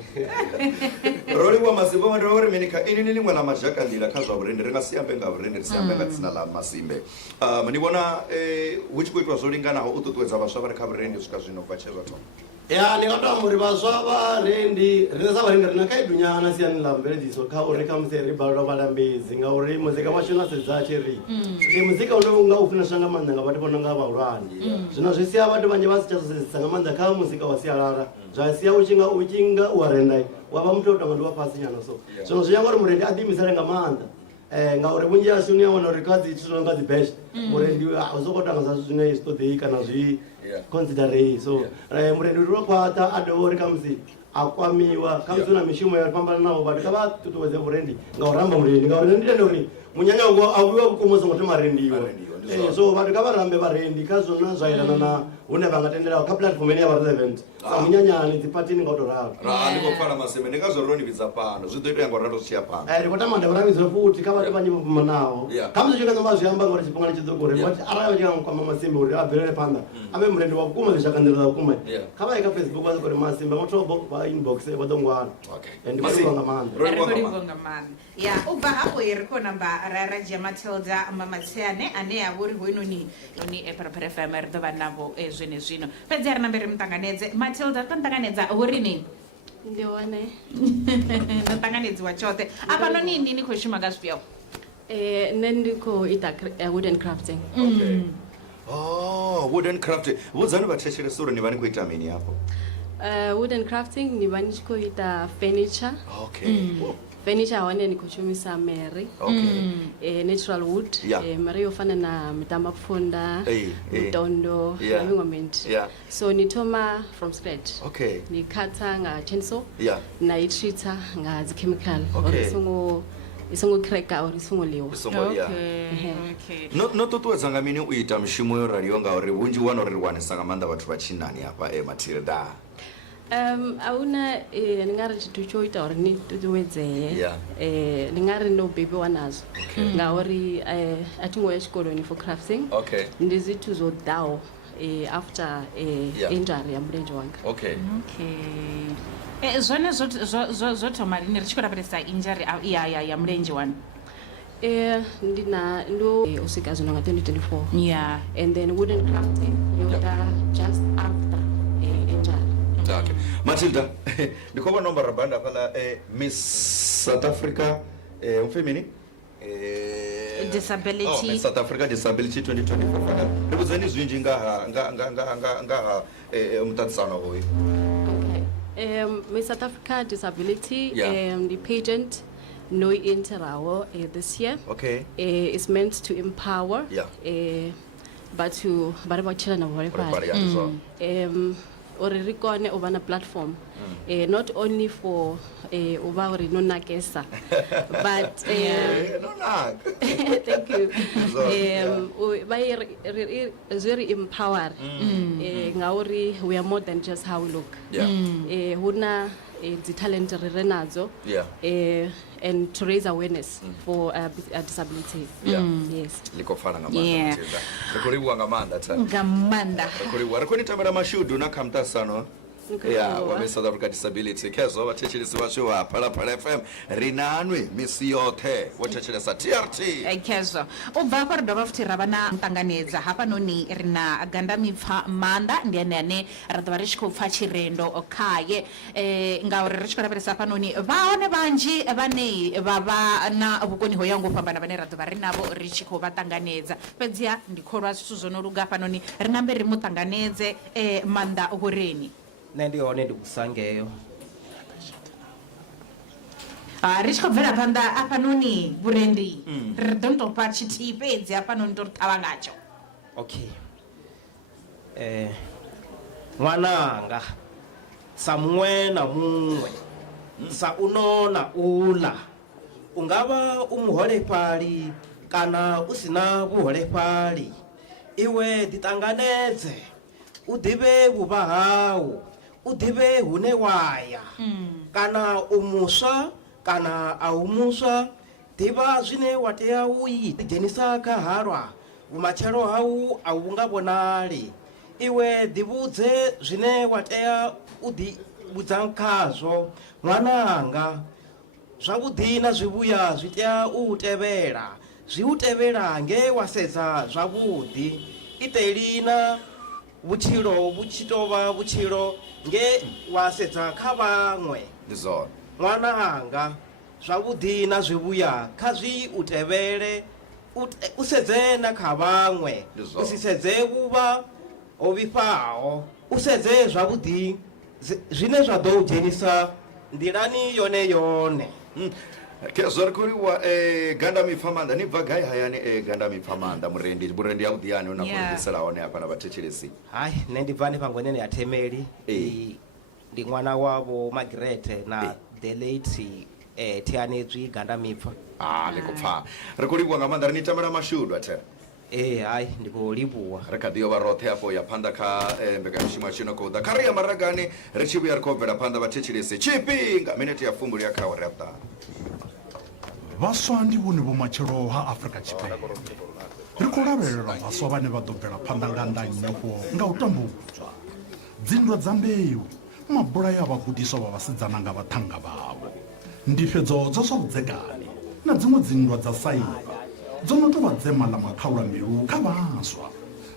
Rori wa masi bo ndo uri menika ini nini mwana majaka ndila kha zwa vurende ringa siyambe nga vurende siyambe nga tsina la Masimbe. Mani bona which kuitwa zolingana ho ututuwedza vhaswa vari kha vurende swika zwino kwachezwa to. ya ndi nga tou amba uri vhaswa vharendi rine sa vharendi rina khaedu nyana siani ḽa mveledziso kha uri khamusi ri balelwa vhalambedzi ngauri muzika washu na sedza a tshi ri ndi muzika une u nga u funeswa nga maanḓa nga vhathu vho no nga vhahulwane zwino zwi sia vhathu vhanzhi vha si tsha sedzesa nga maanḓa kha muzika wa sialala zwa sia u tshi nga u wa renda wa vha muthu o tonga ndi wa fhasi nyana so zwino zwi anga uri murendi a ḓiimisele nga maanḓa ngauri vhunzhi hashu ni a wana uri kha dzi zwithu no nga dzi best murendi u soko tanga zwa zwine zwi ṱoḓei kana zwi considerei so murendi uri wa khwaṱha a dovha uri khamusi a kwamiwa khamusi u na mishumo yo fhambananaho vhathu kha vha ṱuṱuwedze murendi nga u ramba murendi ngauri nṋe ndi tende uri munyanya a vhuiwa vhukuma u songo thoma rendiwa so vhathu kha vha rambe vharendi kha zwona zwa yelana na hune vha nga tendelaho kha platform ine ya vha relevant sa munyanyani dziphathini nga u tou ralo ndi khou pfala maseme ndi nga zwo ro ni vhidza pano zwi ḓo itea nga ralo zwi tshiya pano ri khou tama nda vhuravhidzwa futhi kha vhathu vhanzhi vho fhambanaho khamusi tshi nga vha zwi amba ngauri tshifhinga tshi ḓo uri arali vha tshi nga nkwama masimba uri a bvelele phanḓa a vhe murendi wa vhukuma zwi nḓila dza vhukuma kha vha ye kha Facebook vha uri masimba nga thobo vha inbox vha ḓo ngwana ndi khou nga maanḓa nga maanḓa ya u bva hafho ri khou namba ra dzhia Matilda Mamatseane ane ya vha uri hoinoni yoni Pharapara FM ri ḓo vha navho zwino fhedzi ri nambe ri muṱanganedze Matilda ri muṱanganedza uri ni ndi wane no ṱanganedziwa tshoṱhe afha noni ni khou shuma nga zwifhio nṋe ndi khou ita wooden crafting wooden crafting vhudzani vhathetshelesi uri ni vha ni khou ita mini hafho wooden crafting ni vha ni tshi khou ita furniture furniture hone ni khou shumisa mary natural wood mary yo fana na mitamapfunda mutondo na miṅwe minzhi so ni thoma from scratch ni khatha nga chainsaw na i treata nga dzi chemical uri isongo cracka uri isongo liwa no ṱuṱuwedza nga mini u ita mishumo yo raliho ngauri vhunzhi wana uri ri wanesa nga maanḓa vhathu vha tshinani hafha Matilda ahuna ni nga ri tshithu tsho ita uri ni ṱuṱuwedzee ni nga ri no bebiwa nazwo ngauri a thi ngo ya tshikoloni for crafting ndi zwithu zwo ḓaho after injury ya mulenzhe wanga zwone zwo thoma lini ri tshi khou lavhelesa injury ya mulenzhe wanu ndo u swika zwino nga 2024 and then wooden crafting yo ḓa just after injury. Okay. Matilda, ndi khou vhona nombara banda fhala Miss South Africa umfemini disability Miss South Africa disability 2024 ndi vhudzeni zwinzhi nga mutatisano hoyu. Miss South Africa disability the pageant no Interlude this year is meant to empower but to children of Warikwa ori ri kone u vha na platform not only for u vha uri no nakesa but thank you zwi ri empower ngauri we are more than just how we look huna dzi talent ri re nadzo and to raise awareness for disability yes likofana nga maanḓa rikoliwa nga maanḓa nga maanḓa rikoliwa rikoni tamela mashudu na khamtasano wa Miss South Africa disability kezo vathetshelesi vashu va Phalaphala FM rinanwe misi yothe wo thetshelesa TRT kezo u bva afha ri dovha futhi ra vha na muṱanganedza hafhanoni ri na ganda mipfa maanḓa ndi ane ra ḓo vha ri tshi khou pfa tshirendo khaye ngauri ri tshi khou lavhelesa hafhanoni vhahone vhanzhi vhane vha vha na vhukoni ho yaho nga u fhambana vhane ra ḓo vha ri navho ri tshi khou vha ṱanganedza fhedziha ndi kholwa zwithu zwo no luga hafhanoni ri nambe ri muṱanganedze maanḓa vhureni nṋe ndi hone ndi kusangeyo ri tshi khou bvela phanḓa afhanoni vhurendi ri ḓo ni tou fha tshithihi fhedzi afhanoni to ri ṱavha ngatsho okay ṅwananga sa muṅwe na muṅwe sa uno na uḽa u nga vha u muholefhali kana u si na vhuholefhali iwe ḓiṱanganedze u ḓivhe vhuvha hau u ḓivhe hune waya kana u muswa kana a u muswa ḓivha zwine wa tea u ḓidzhenisa kha halwa vhumatshelo hau a vhu nga vhonali iwe ḓivhudze zwine wa tea u ḓivhudza khazwo ṅwananga zwavhuḓi na zwivhuya zwi tea u tevhela zwi u tevhela nge wa sedza zwavhuḓi iṱelina vhutshilo vhu tshi tovha vhutshilo nge wa sedza kha vhaṅwe ṅwana anga zwavhuḓi na zwivhuya kha zwi u tevhele u sedze na kha vhaṅwe u si sedze vhuvha ho vhifhaho u sedze zwavhuḓi zwine zwa ḓo u dzhenisa nḓilani yone yone zwo ri khou liwa ganda mipfamanda ni bva gai hayani ganda mipfamanda murendi ya vhuḓiyani una khou ḓisela hone hafha na vhathetshelesi hayi nṋe ndi bva hanefha ngwenene ya themeli ndi ṅwana wavho Margaret na the late Thianetswi ganda mipfa ni khou pfa ri khou livhuwa nga maanḓa ri ni tamela mashudu athe hayi ndi khou livhuwa ri kha ḓi yo vha roṱhe afho ya phanḓa kha mbekanyamushumo ya tshino khou ḓa kha ri ya maragani ri tshi vhuya ri khou bvela phanḓa vhathetshelesi tshifhinga minete ya fumbuli ya khaho ri a ḓana vhaswa ndi vhone vhomatshelo ha Afrika Tshipembe ri khou lavhelela vhaswa vhane vha ḓo bvela phanḓa nga ndanyefho nga u tambudzwa dzinndwa dza mbeu mabula ya vhagudiswa vha vhasidzana nga vhaṱhanga vhavho ndifhedzo dza zwa vhudzekani na dziṅwe dzinndwa dza saiba dzo no tou vha dzema ḽa makhaula mbilu kha vhaswa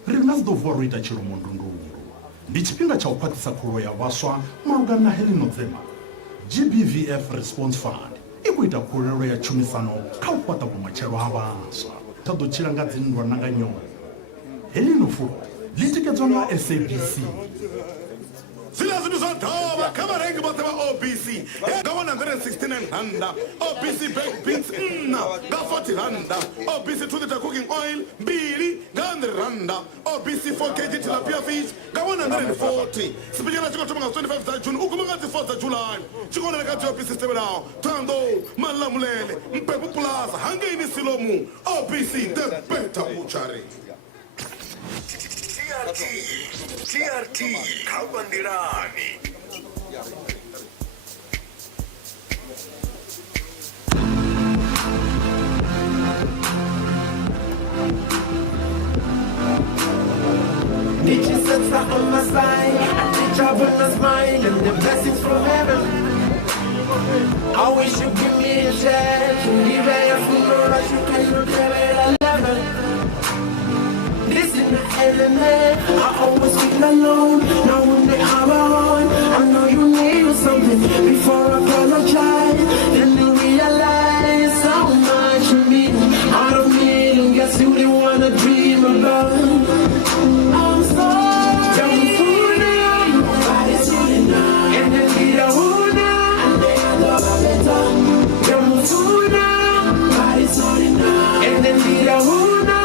ri nga si ḓo vuwa ro ita tshilomondundundu ndi tshifhinga tsha u khwaṱhisa khulo ya vhaswa malugana na heḽino dzema GBVF Response Fund i khou ita khuwelelo ya tshumisano kha u fhaṱa vhumatshelo ha vhaswa ta ḓo tshila nga dzinndwa na nga nyolo heḽino fulo ḽi tikedzwa nga SABC Sila zwithu zwa dovha kha vharengi vhoṱhe vha OBC nga 169 randa OBC baked beans nga 40 randa OBC 2 liter cooking oil mbili nga 100 randa OBC 4 kg tilapia fish nga 140 sipinyana tshi khou thoma nga 25 dza June u guma nga dzi 4 dza July tshi khou onela kha dzi OBC tevhelaho Thando Malamulele Mpepu Plaza Hangeini Silomu OBC the better butchery TRT Kabandirani. Nature sets are on my side. I teach her when I smile and the blessings from heaven. I wish you give me a chance. You leave a funeral, you can look at 11. This is my element. I always feel alone. Now when they are on, I know you need something before I apologize. Then you realize how much you mean out of me. And guess you didn't wanna dream about. I'm sorry. Tell me who now. Nobody's really now. And then be the who now. And they are the better. Tell me who now. Nobody's really now. And then be the who now.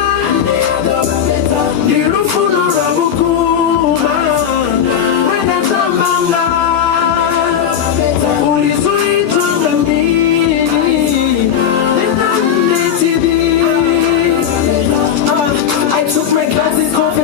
I took my glasses off.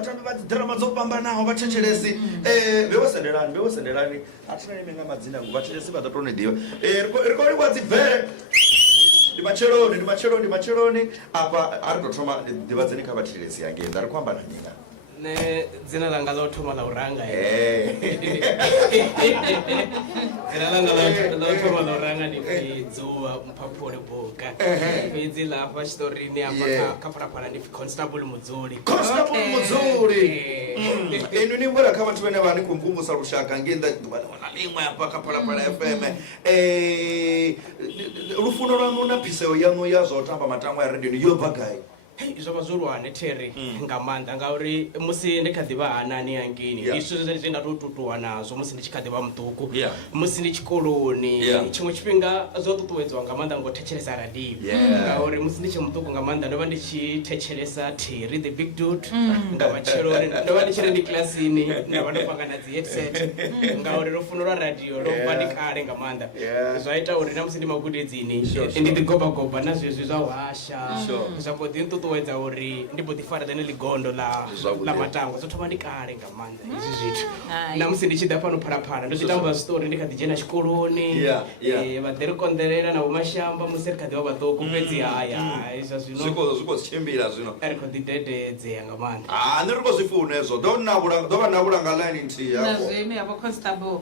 vatambi va drama dzo pambanaho vathetshelesi vewosendelani atina ime nga madzina angu vathetshelesi vha ḓo to ni ḓivha ri khou livhuwa dzibvele ndi macheloni apa ari ḓo thoma ḓivhadzeni kha vathetshelesi again ri khou amba na nina ne dzina langa ḽa u thoma ḽa u ranga dzina langa ḽa u thoma ḽa u ranga ndi Fidzuwa Mphaphuli Buka fhedzi lafha tshiṱorini hafha kha phalaphala ndi Constable Mudzuli inu ni mbora kha vhathu vhane vha ni khou mvumvusa lushaka ngei nnḓa ḓuvha ḽiṅwe na ḽiṅwe hafha kha phalaphala FM lufuno lwaṋu na phiseo yaṋu ya zwa u tamba matangwa ya radioni yo bva gai zwo vha zwihulwane Terry nga maanḓa ngauri musi ndi kha ḓivha hanani hangeni ndi zwithu zwe nda tou tutuwa nazwo musi ndi tshi kha ḓivha muṱuku musi ndi tshikoloni tshiṅwe tshifhinga zwo ṱuṱuwedziwa nga maanḓa ngo thetshelesa radio ngauri musi ndi tshe muṱuku nga maanḓa ndo vha ndi tshi thetshelesa Terry the big dude nga matsheloni ndo vha ndi tshi ri ndi kilasini nda vha ndo panga na dzi headset ngauri lufuno lwa radio lo vha ndi kale nga maanḓa zwa ita uri na musi ndi magudedzini ndi ḓigobagoba na zwezwi zwa u hasha zwa mbo ḓi nṱuṱuwedza uri ndi mbo ḓi fara ḽene ḽigondo ḽa matangwa zwo thoma ndi kale nga maanḓa hezwi zwithu na musi ndi tshi ḓa fhano phalaphala ndo tshi tamba zwiṱori ndi kha ḓi dzhena tshikoloni vha ḓi ri konḓelela na vhomashamba musi ri kha ḓi vha vhaṱuku fhedzi haya izwa zwino zwi khou tshimbila zwino ri khou ḓi dededzea nga maanḓa nṋe ri khou zwi funa hezwo ḓo vha na vhulanga line nthihi yavo Constable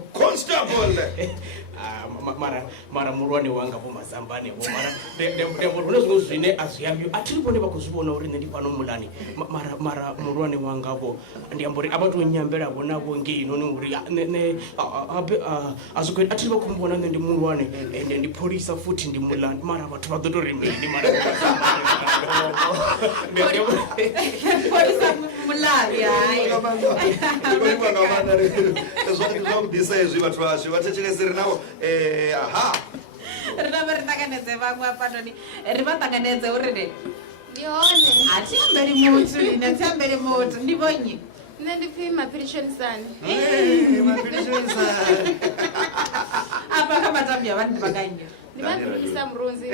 mara mulwane wanga vho mazambani vho mara ndembo huna zwiṅwe zwine a zwi ambi a thi vhone vha khou zwi vhona uri nṋe ndi fhano mulani mara mulwane wanga vho ndi amba uri a vha tou nyambela vho navho ngei noni uri nṋe a zwi khou a thi vha khou muvhona nṋe ndi mulwane ende ndi pholisa futhi ndi mulani mara vhathu vha ḓo tou ri mini mara polisa mulani hayi zwa vhudisa hezwi vhathu vashu vathetshelesi ri navo ri navha ri ṱanganedze vhaṅwe hafhanoni ri vha ṱanganedze uri ndi hone a thi ambeli muthu ine thi ambeli muthu ndi vonyi nṋe ndi pfhi maphirishonisani apa kha matambi avha ndi vhakanye ndi maphirisisa murunzi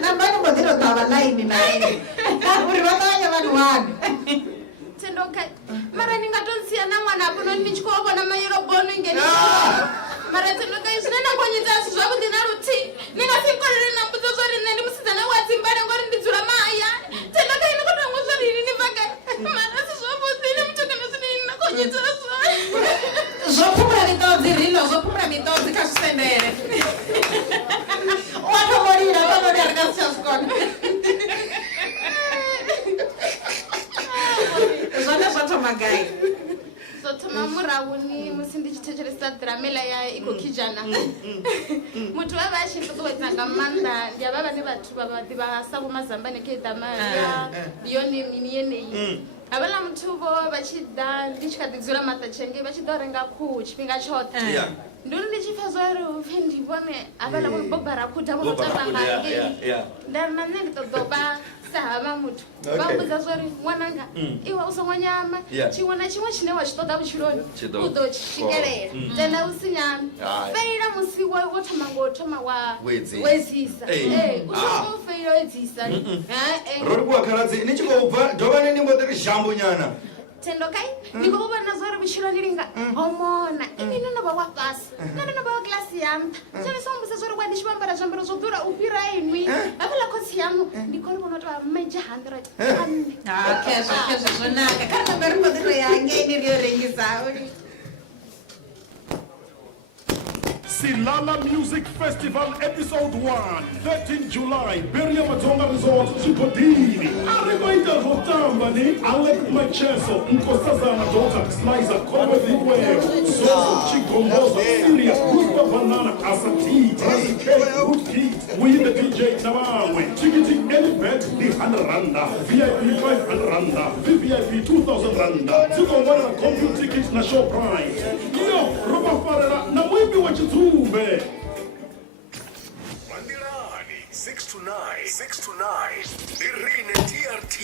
nambani mbo ḓi to ṱavha ḽaini na uri vha ṱavhanye vanhu wani Tendoka mara ni nga to nsia na ṅwana hapo no ndi tshi khou vhona mayelo bono ngeni mara tendoka zwine na khonyedza si zwavhuḓi na luthihi ni nga si nkolele na mbudza zwori nṋe ndi musidzana wa dzimbale ngori ndi dzula mahaya tendoka ini khou tou zwori ni bva gai mara si zwavhuḓi ni mutukana zwine ni na khonyedza zwone zwo phumula miṱodzi rilo zwo phumula miṱodzi kha zwisendele wa thomolila vhanoni a ri nga si tsha zwikona zwone zwo thoma gai zwo thoma murahuni musi ndi tshi thetshelesa dramela ya iko khijana muthu vha vha tshi nṱuṱuwedza nga maanḓa ndi avha vhane vhathu vha ḓivha sa vho mazambane kedamaya ndi yone mini yeneyi havhaḽa muthu vho vha tshi ḓa ndi tshi kha ḓi dzula maṱatshenge vha tshi ḓo renga khuhu tshifhinga tshoṱhe ndi uri ndi tshi pfha zwori upfhi ndi vhone havhaḽa vho bobarakhuda vho no tamba nga ngei nda ri na nṋe ndi ṱoḓo vha sa havha muthu vha mbudza zwori ṅwananga iwe u songo nyama tshiṅwe na tshiṅwe tshine wa tshi ṱoḓa vhutshiloni u ḓo tshi swikelela tenda u si nyame feila musi wo thoma ngo thoma wa wedzisa u songo feila wedzisa ro ri bua khaladzi ni tshi khou bva dovha ni mbo ḓi ri zhambo nyana tendokai ndi khou vhona zwori vhutshiloni linga homona ini no no vha wa fhasi nṋe ndo no vha wa kilasi ya nṱha zwone so mbudza zwori wa ndi tshi vho ambara zwiambaro zwo ḓura u fhira inwi hafhaḽa khotsi yaṋu ndi khou ri vhono tou vha major 100 kezwo zwo naka kha ri ri mbo ḓi to ya hangei ni ri yo rengisaho Silala Music Festival Episode 1, 13 July, Beria Matonga Resort, Chikodini. Arimaita Rotambani, Alec Macheso, Nkosazana Daughter, Slicer, Comedy Whale, Soso, Chikombosa, Sirius, Gusta Banana, Asati, Transicate, Woodkeat, We the DJ Nawawe, Chickity Elibet, the 100 Randa, VIP 500 Randa, VVIP 2000 Randa, Ziko Wana Computer Tickets na show price. Yo, Roba Farera, na mwimbi wa Chitumbe. Mandirani, 6 to 9, Irene TRT.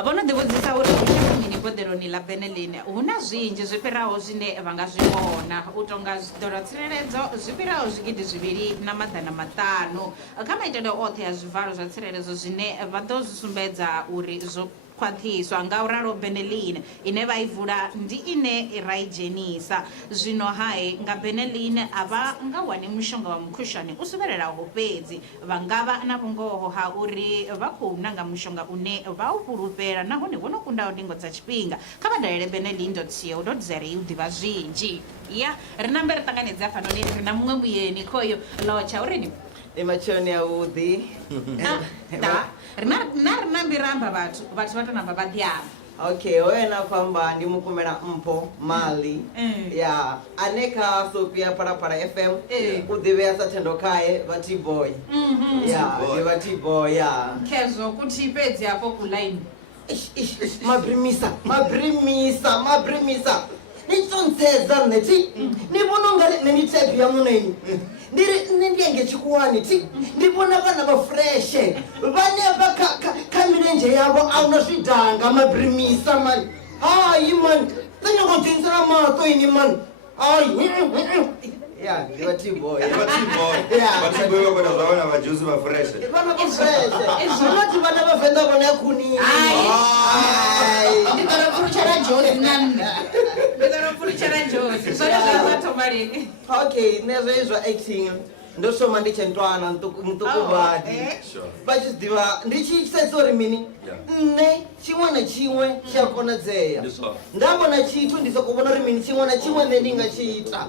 vhono ḓivhudzisa uri vhutshilo mini boḓeloni ḽa beneḽini hu na zwinzhi zwi fhiraho zwine vha nga zwi vhona u tonga zwiḓolo tsireledzo zwi fhiraho zwigidi 2 na maḓana 5 kha maitele oṱhe ya zwivalo zwa tsireledzo zwine vha ḓo zwi sumbedza uri zwo khwaṱhiswa nga u ralo beneline ine vha i vula ndi ine ra i dzhenisa zwino hae nga beneline a vha nga wani mushonga wa mukhushwane u suvhelelaho fhedzi vha nga vha na vhungoho ha uri vha khou nanga mushonga une vha u fhulufhela nahone wo no kundaho ndingo dza tshifhinga kha vha dalele beneline.co.za u ḓivha zwinzhi ya ri nambe ri ṱanganedza fanoni ri na muṅwe muyeni khoyo lotsha uri ni Imachoni ya udhi. Da, rina mbiramba vhathu vha to namba vha ḓiamba. Okay, wena kwamba ndi mukumela mpo mali ya aneka Sophia para FM udhivea sa tendo kae vati boy ya ndi vati boy ya Kezo kuti pedzi hapo ku line mabrimisa nitsonseza neti nibona ngale neni type ya muneni ndienge chikuwani ti ndibona vana va fresh vane va kamilenje yavo auna swidanga mabrimisa man hayi man tanyanga kudzinisela mato ini man hayi ya ndiva tiboy vakona zvavana vajusi vafresh vana va fresh zvinoti vana vavhenda vona yakuni okay nezveizvo acting ndosoma ndichentwana mutukuvati vachiziva ndichisetsa mini nne chimwe na chimwe chakonadzeya ndavona chitu ndisakuvona mini chimwe na chimwe nendingachiita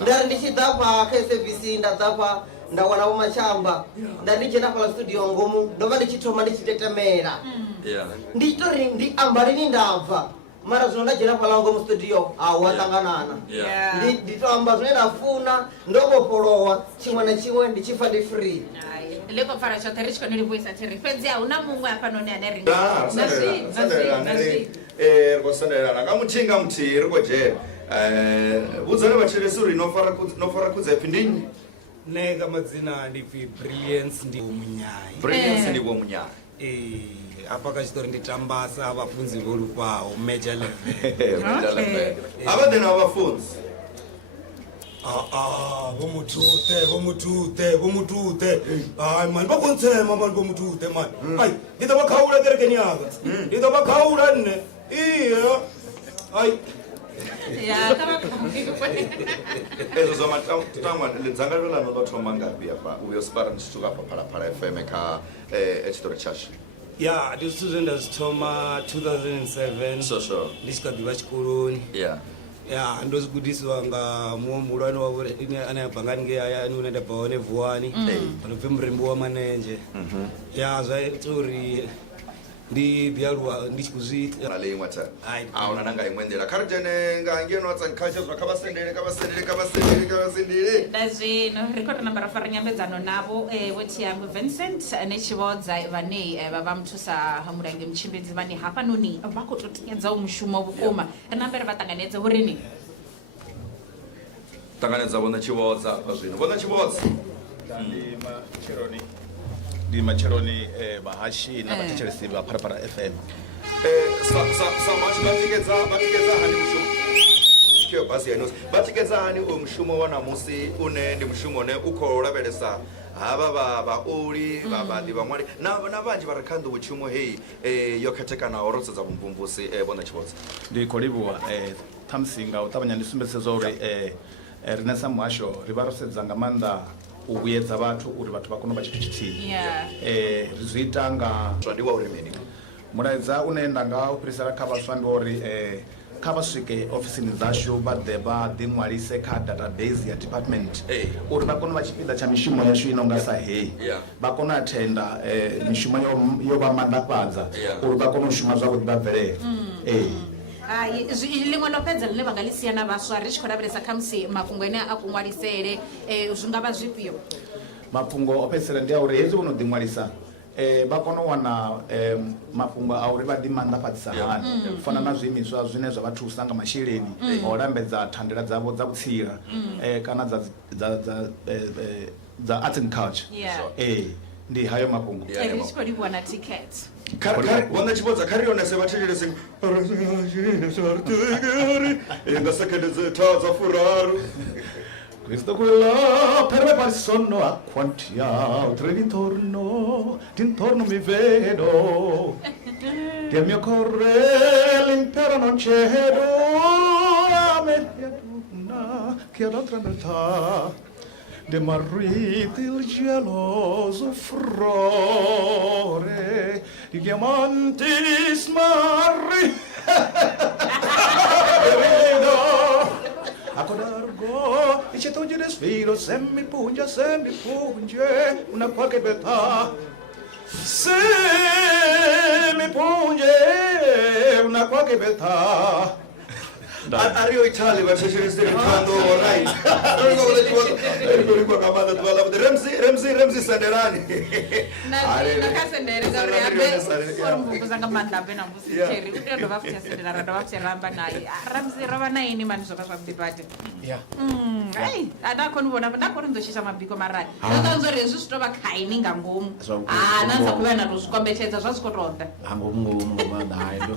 ndari ndichidhapa KSBC ndadhapa ndawana vomachamba ndandichenda pala studio ngomu ndova ndichitoma ndichitetemera ndichitori ndiambarini ndabva mara zvino ndajena palango mustudio watanganana nditoamba zvine ndafuna ndovopolowa chimwe na chimwe ndichifa ndi free leko fara chote rich kone livoisa tiri fedzi hauna mumwe apanoni ane ringo rikosenderana ngamutinga muti rikojera vudzane vachelesi uri nofara kudzepi ndinyi neka madzina ndibvi brilliance ndivo munyaya apa kachitori nditambasa vafunzi volupawo major level avadena vafunzi vomutute hayi mani vakontsema mani vomutute mani ai ndita vakhaula kerekeni yaka ndita vakhaula nne iya ai ezvo zvamatangwa dzangaliro lano vathoma ngapi apa uyosipara ndichituka pa Phalaphala FM kha echitori chashu ya ndizvithu zvendazvitoma 2007 ndichikabva chikoloni ya ndozigudiswa nga mumwe mulwani wavo anayabva ngani ngeaya anoenda bhawa nevhuwani vanobve murembo wamanenje ya zvaitori ndibialwa ndichikuzviita auna nanga imwendera karitene ngangenotsa culture zvakavasendere ndazvino rikota namba rafara nyambedzano navo voti yangu Vincent nechivodza vane vavamutusa murange muchimbedzi vane hapanoni vakototinyadzawo mushumo vukoma rinambe rivatanganedze urini tanganedza vona chivodza pazvino vona chivodza ndi macheloni vahashi na vatecheresi va Phalaphala FM samashi vatikedza hani mushumo kyo basi yanos vatikedza hani uyu mushumo wa namusi une ndi mushumo ne ukho lavhelesa hava vaoli vavadi vamwali na vanji vari kha nḓowetshumo heyi yo khetekanaho ro sedza vumvumvusi vona chivodza ndi khou livhuwa ṱhamusi nga u ṱavhanya ndi sumbedzisa uri rine sa muhasho ri vha ro sedza nga maanḓa u vhuyedza vhathu uri vhathu vha kone u vha tshithu tshithihi ri zwi ita nga zwandiwa uri mini mulaedza une nda nga u fhirisela kha vhaswa ndi uri kha vha swike ofisini dzashu vha ḓi ṅwalise kha database ya department uri vha kone u vha tshipiḓa tsha mishumo yashu i no nga sa heyi vha kone u athenda mishumo yo vha maanḓafhadza uri vha kone u shuma zwavhuḓi vha bvelele ḽiṅwe no fhedza ḽine vha nga ḽi sia na vhaswa ri tshi khou lavhelesa kha musi mafhungo ane a kuṅwalisele zwi nga vha zwifhio mafhungo o fhedzisela ndi a uri hezwi vho no ḓiṅwalisa vha kone u wana mafhungo a uri vha ḓi maanḓafhadzisa hani u fana na zwiimiswa zwine zwa vha thusa nga masheleni o lambedza thandela dzavho dza vhutsila kana dza arts and culture ndi hayo mafhungo ri tshi khou livhuwa na ticket vona chivodza khari yonese vathetshelesi nga sekeledze tha dza furaru Questo quella per me pare sonno a quanti altri d'intorno mi vedo Che il mio corre l'impero non cedo a media luna che ad altra metà demarriti il geloso frore i diamanti smarri a codargo e c'è toglie desfilo se mi punge una qualche betà se mi punge una qualche betà Ario Italy vachesheresere kando right. Remzi Sanderani. Nakasendere gabriabe forumbuza ngamanda bena musicheri utendo vafuta sendera rado vafuta ramba naye Ramzi rava naye ni mani zoka zvabdipati yeah ai adakoni bona ndakoni ndoshisha mabiko marari ndakanzore zvisitova kaini ngangomu nanza kuva natozvikombetedza zvazvikotonda angomungomanda aido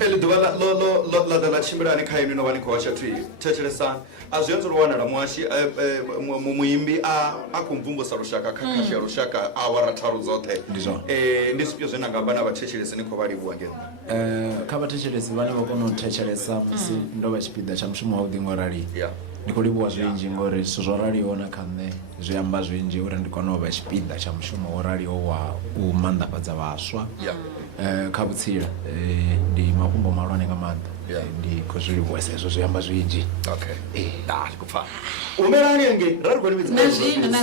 eliduva la chimbirani khainu no vani khowa chathu thetshelesana azviyenzo lwana mwashi muimbi akumvumbusa rushaka khakhashi ya rushaka awara tharu dzothe ndi zwipyo zwena ngamba na vathetshelesi ni kho vhalivhuwa ngeno kha vathetshelesi vane vha kona u thetshelesa musi ndo vha tshipiḓa tsha mushumo wa vhuḓi ngo rali ndi khou livhuwa zwinzhi ngori zwithu zwo raliho na kha nṋe zwi amba zwinzhi uri ndi kone u vha tshipiḓa tsha mushumo wo raliho wa u maanḓafhadza vhaswa kha vhutsila ndi mafhungo malwane nga maanḓa ndi khou zwi livhuwesa hezwo zwi amba zwinzhi kupfa umelani enge rari khou livhidza na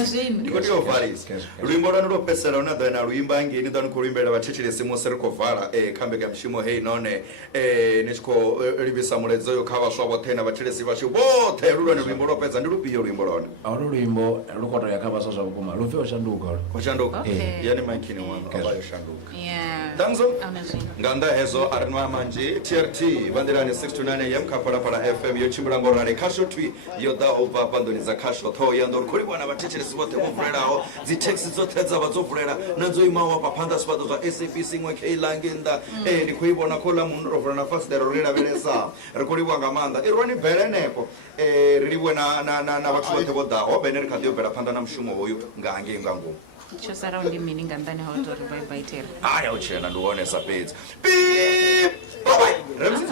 zwino ndi khou tea u valisa luimbo lwanu lwo fhedzisela una ḓo na luimba ngeni ḓo ni khou luimbela vhathetshelesi musi ri khou vala kha mbekanyamushumo hei none ni tshi khou livhisa muledzo yo kha vhaswa vhoṱhe na vhathetshelesi vhashu vhoṱhe lu lwone luimbo lwo fhedza ndi lufhio luimbo lwone olu luimbo lu khou tou ya kha vhaswa zwa vhukuma lu pfhi o shanduka o shanduka yani maikini wanu aba yo shanduka danzo nga nnḓa hezwo a ri nwa manzhi TRT vanḓilani 6 to 9 am kha Phalaphala FM yo tshimbila ngo rali khasho twi yo ḓaho u bva pandoni dza khasho ṱhoho ndo ri khou livhuwa na vhathetshelesi vhoṱhe vho vulelaho dzi taxi dzoṱhe dza vha dzo vulela na dzo imaho hafha phanḓa zwifhaṱo zwa SABC iṅwe Keilangi nnḓa ndi khou i vhona khola muno ro vula na fasiṱere ri lavhelesa ri khou livhuwa nga maanḓa i roni bele henefho ri livhuwe na vhathu vhoṱhe vho ḓaho bene ri kha ḓi yo bvela phanḓa na mushumo hoyu nga hangei nga ngomu tsho sara ndi mini nga nnḓani ha uri bye bye tera aya u tshena ndi wonesa fhedzi bye bye Ramzi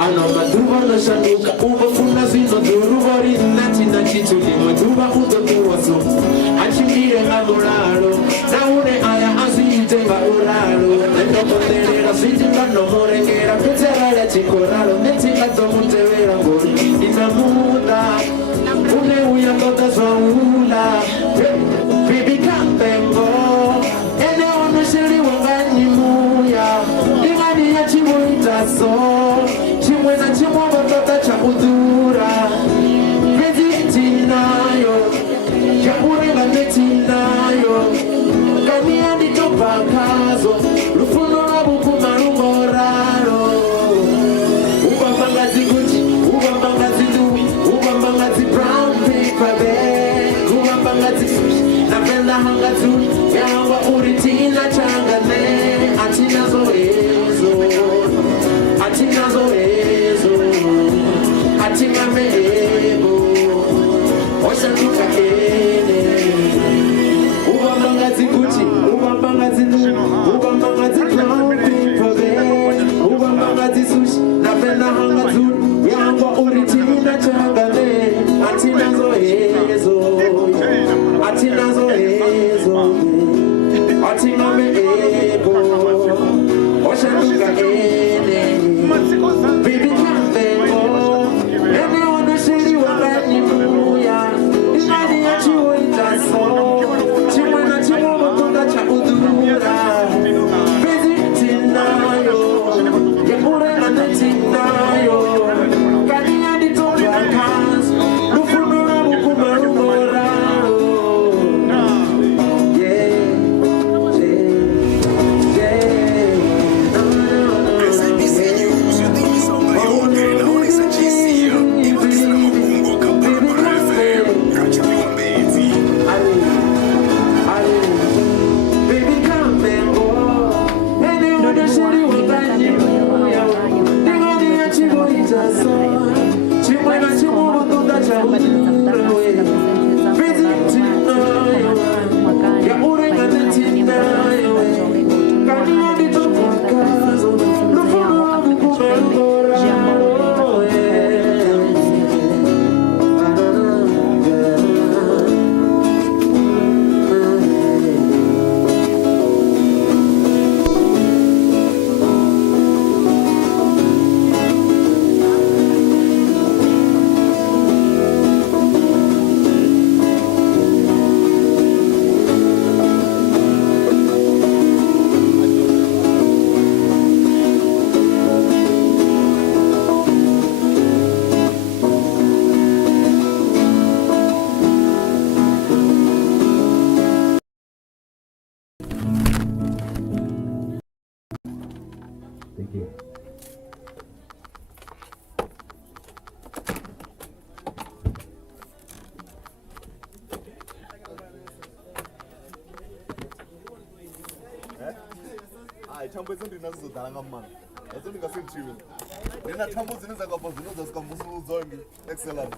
Ano maduva na shanduka ubafuna zino durubari nati na chitu ni maduva utokuwaso achimire ngamuraro naune aya azijitenga uraro nendokonderera sitinga nomorengera kuterale chikoraro netinga tomutewera ngori inamuda une uyandota zwaula bibi kampengo ene onosheri wanganyimuya ingani ya chimuitaso chimwe na chimwe vatata chakudhura meditinayo chakurenga netinayo kania nditopakazo rufuno rwavukuma rungoraro ubambangazi guchi ubambangazi dui ubambangazi brown paper bag ubambangazi sushi napenda hangazuni yahangwa uritina changane atinazo ezo atinazo ezo atina mehebo oshanduka ene ubambangazi guchi ubambangazi ubambangazi brown paper bag ubambangazi sushi napenda hangazuni yahangwa uritina changane atinazo ezo atinazo ezo atina mehebo oshanduka ene bibi kambengo ene onosheri wanganyimuya ingani ya thambo idzo ndina zizodala nga maanḓa hedzo ndi nga si thivhela ndi na thambo dzine dza nga bva zwino dza swika musi uzongi excellent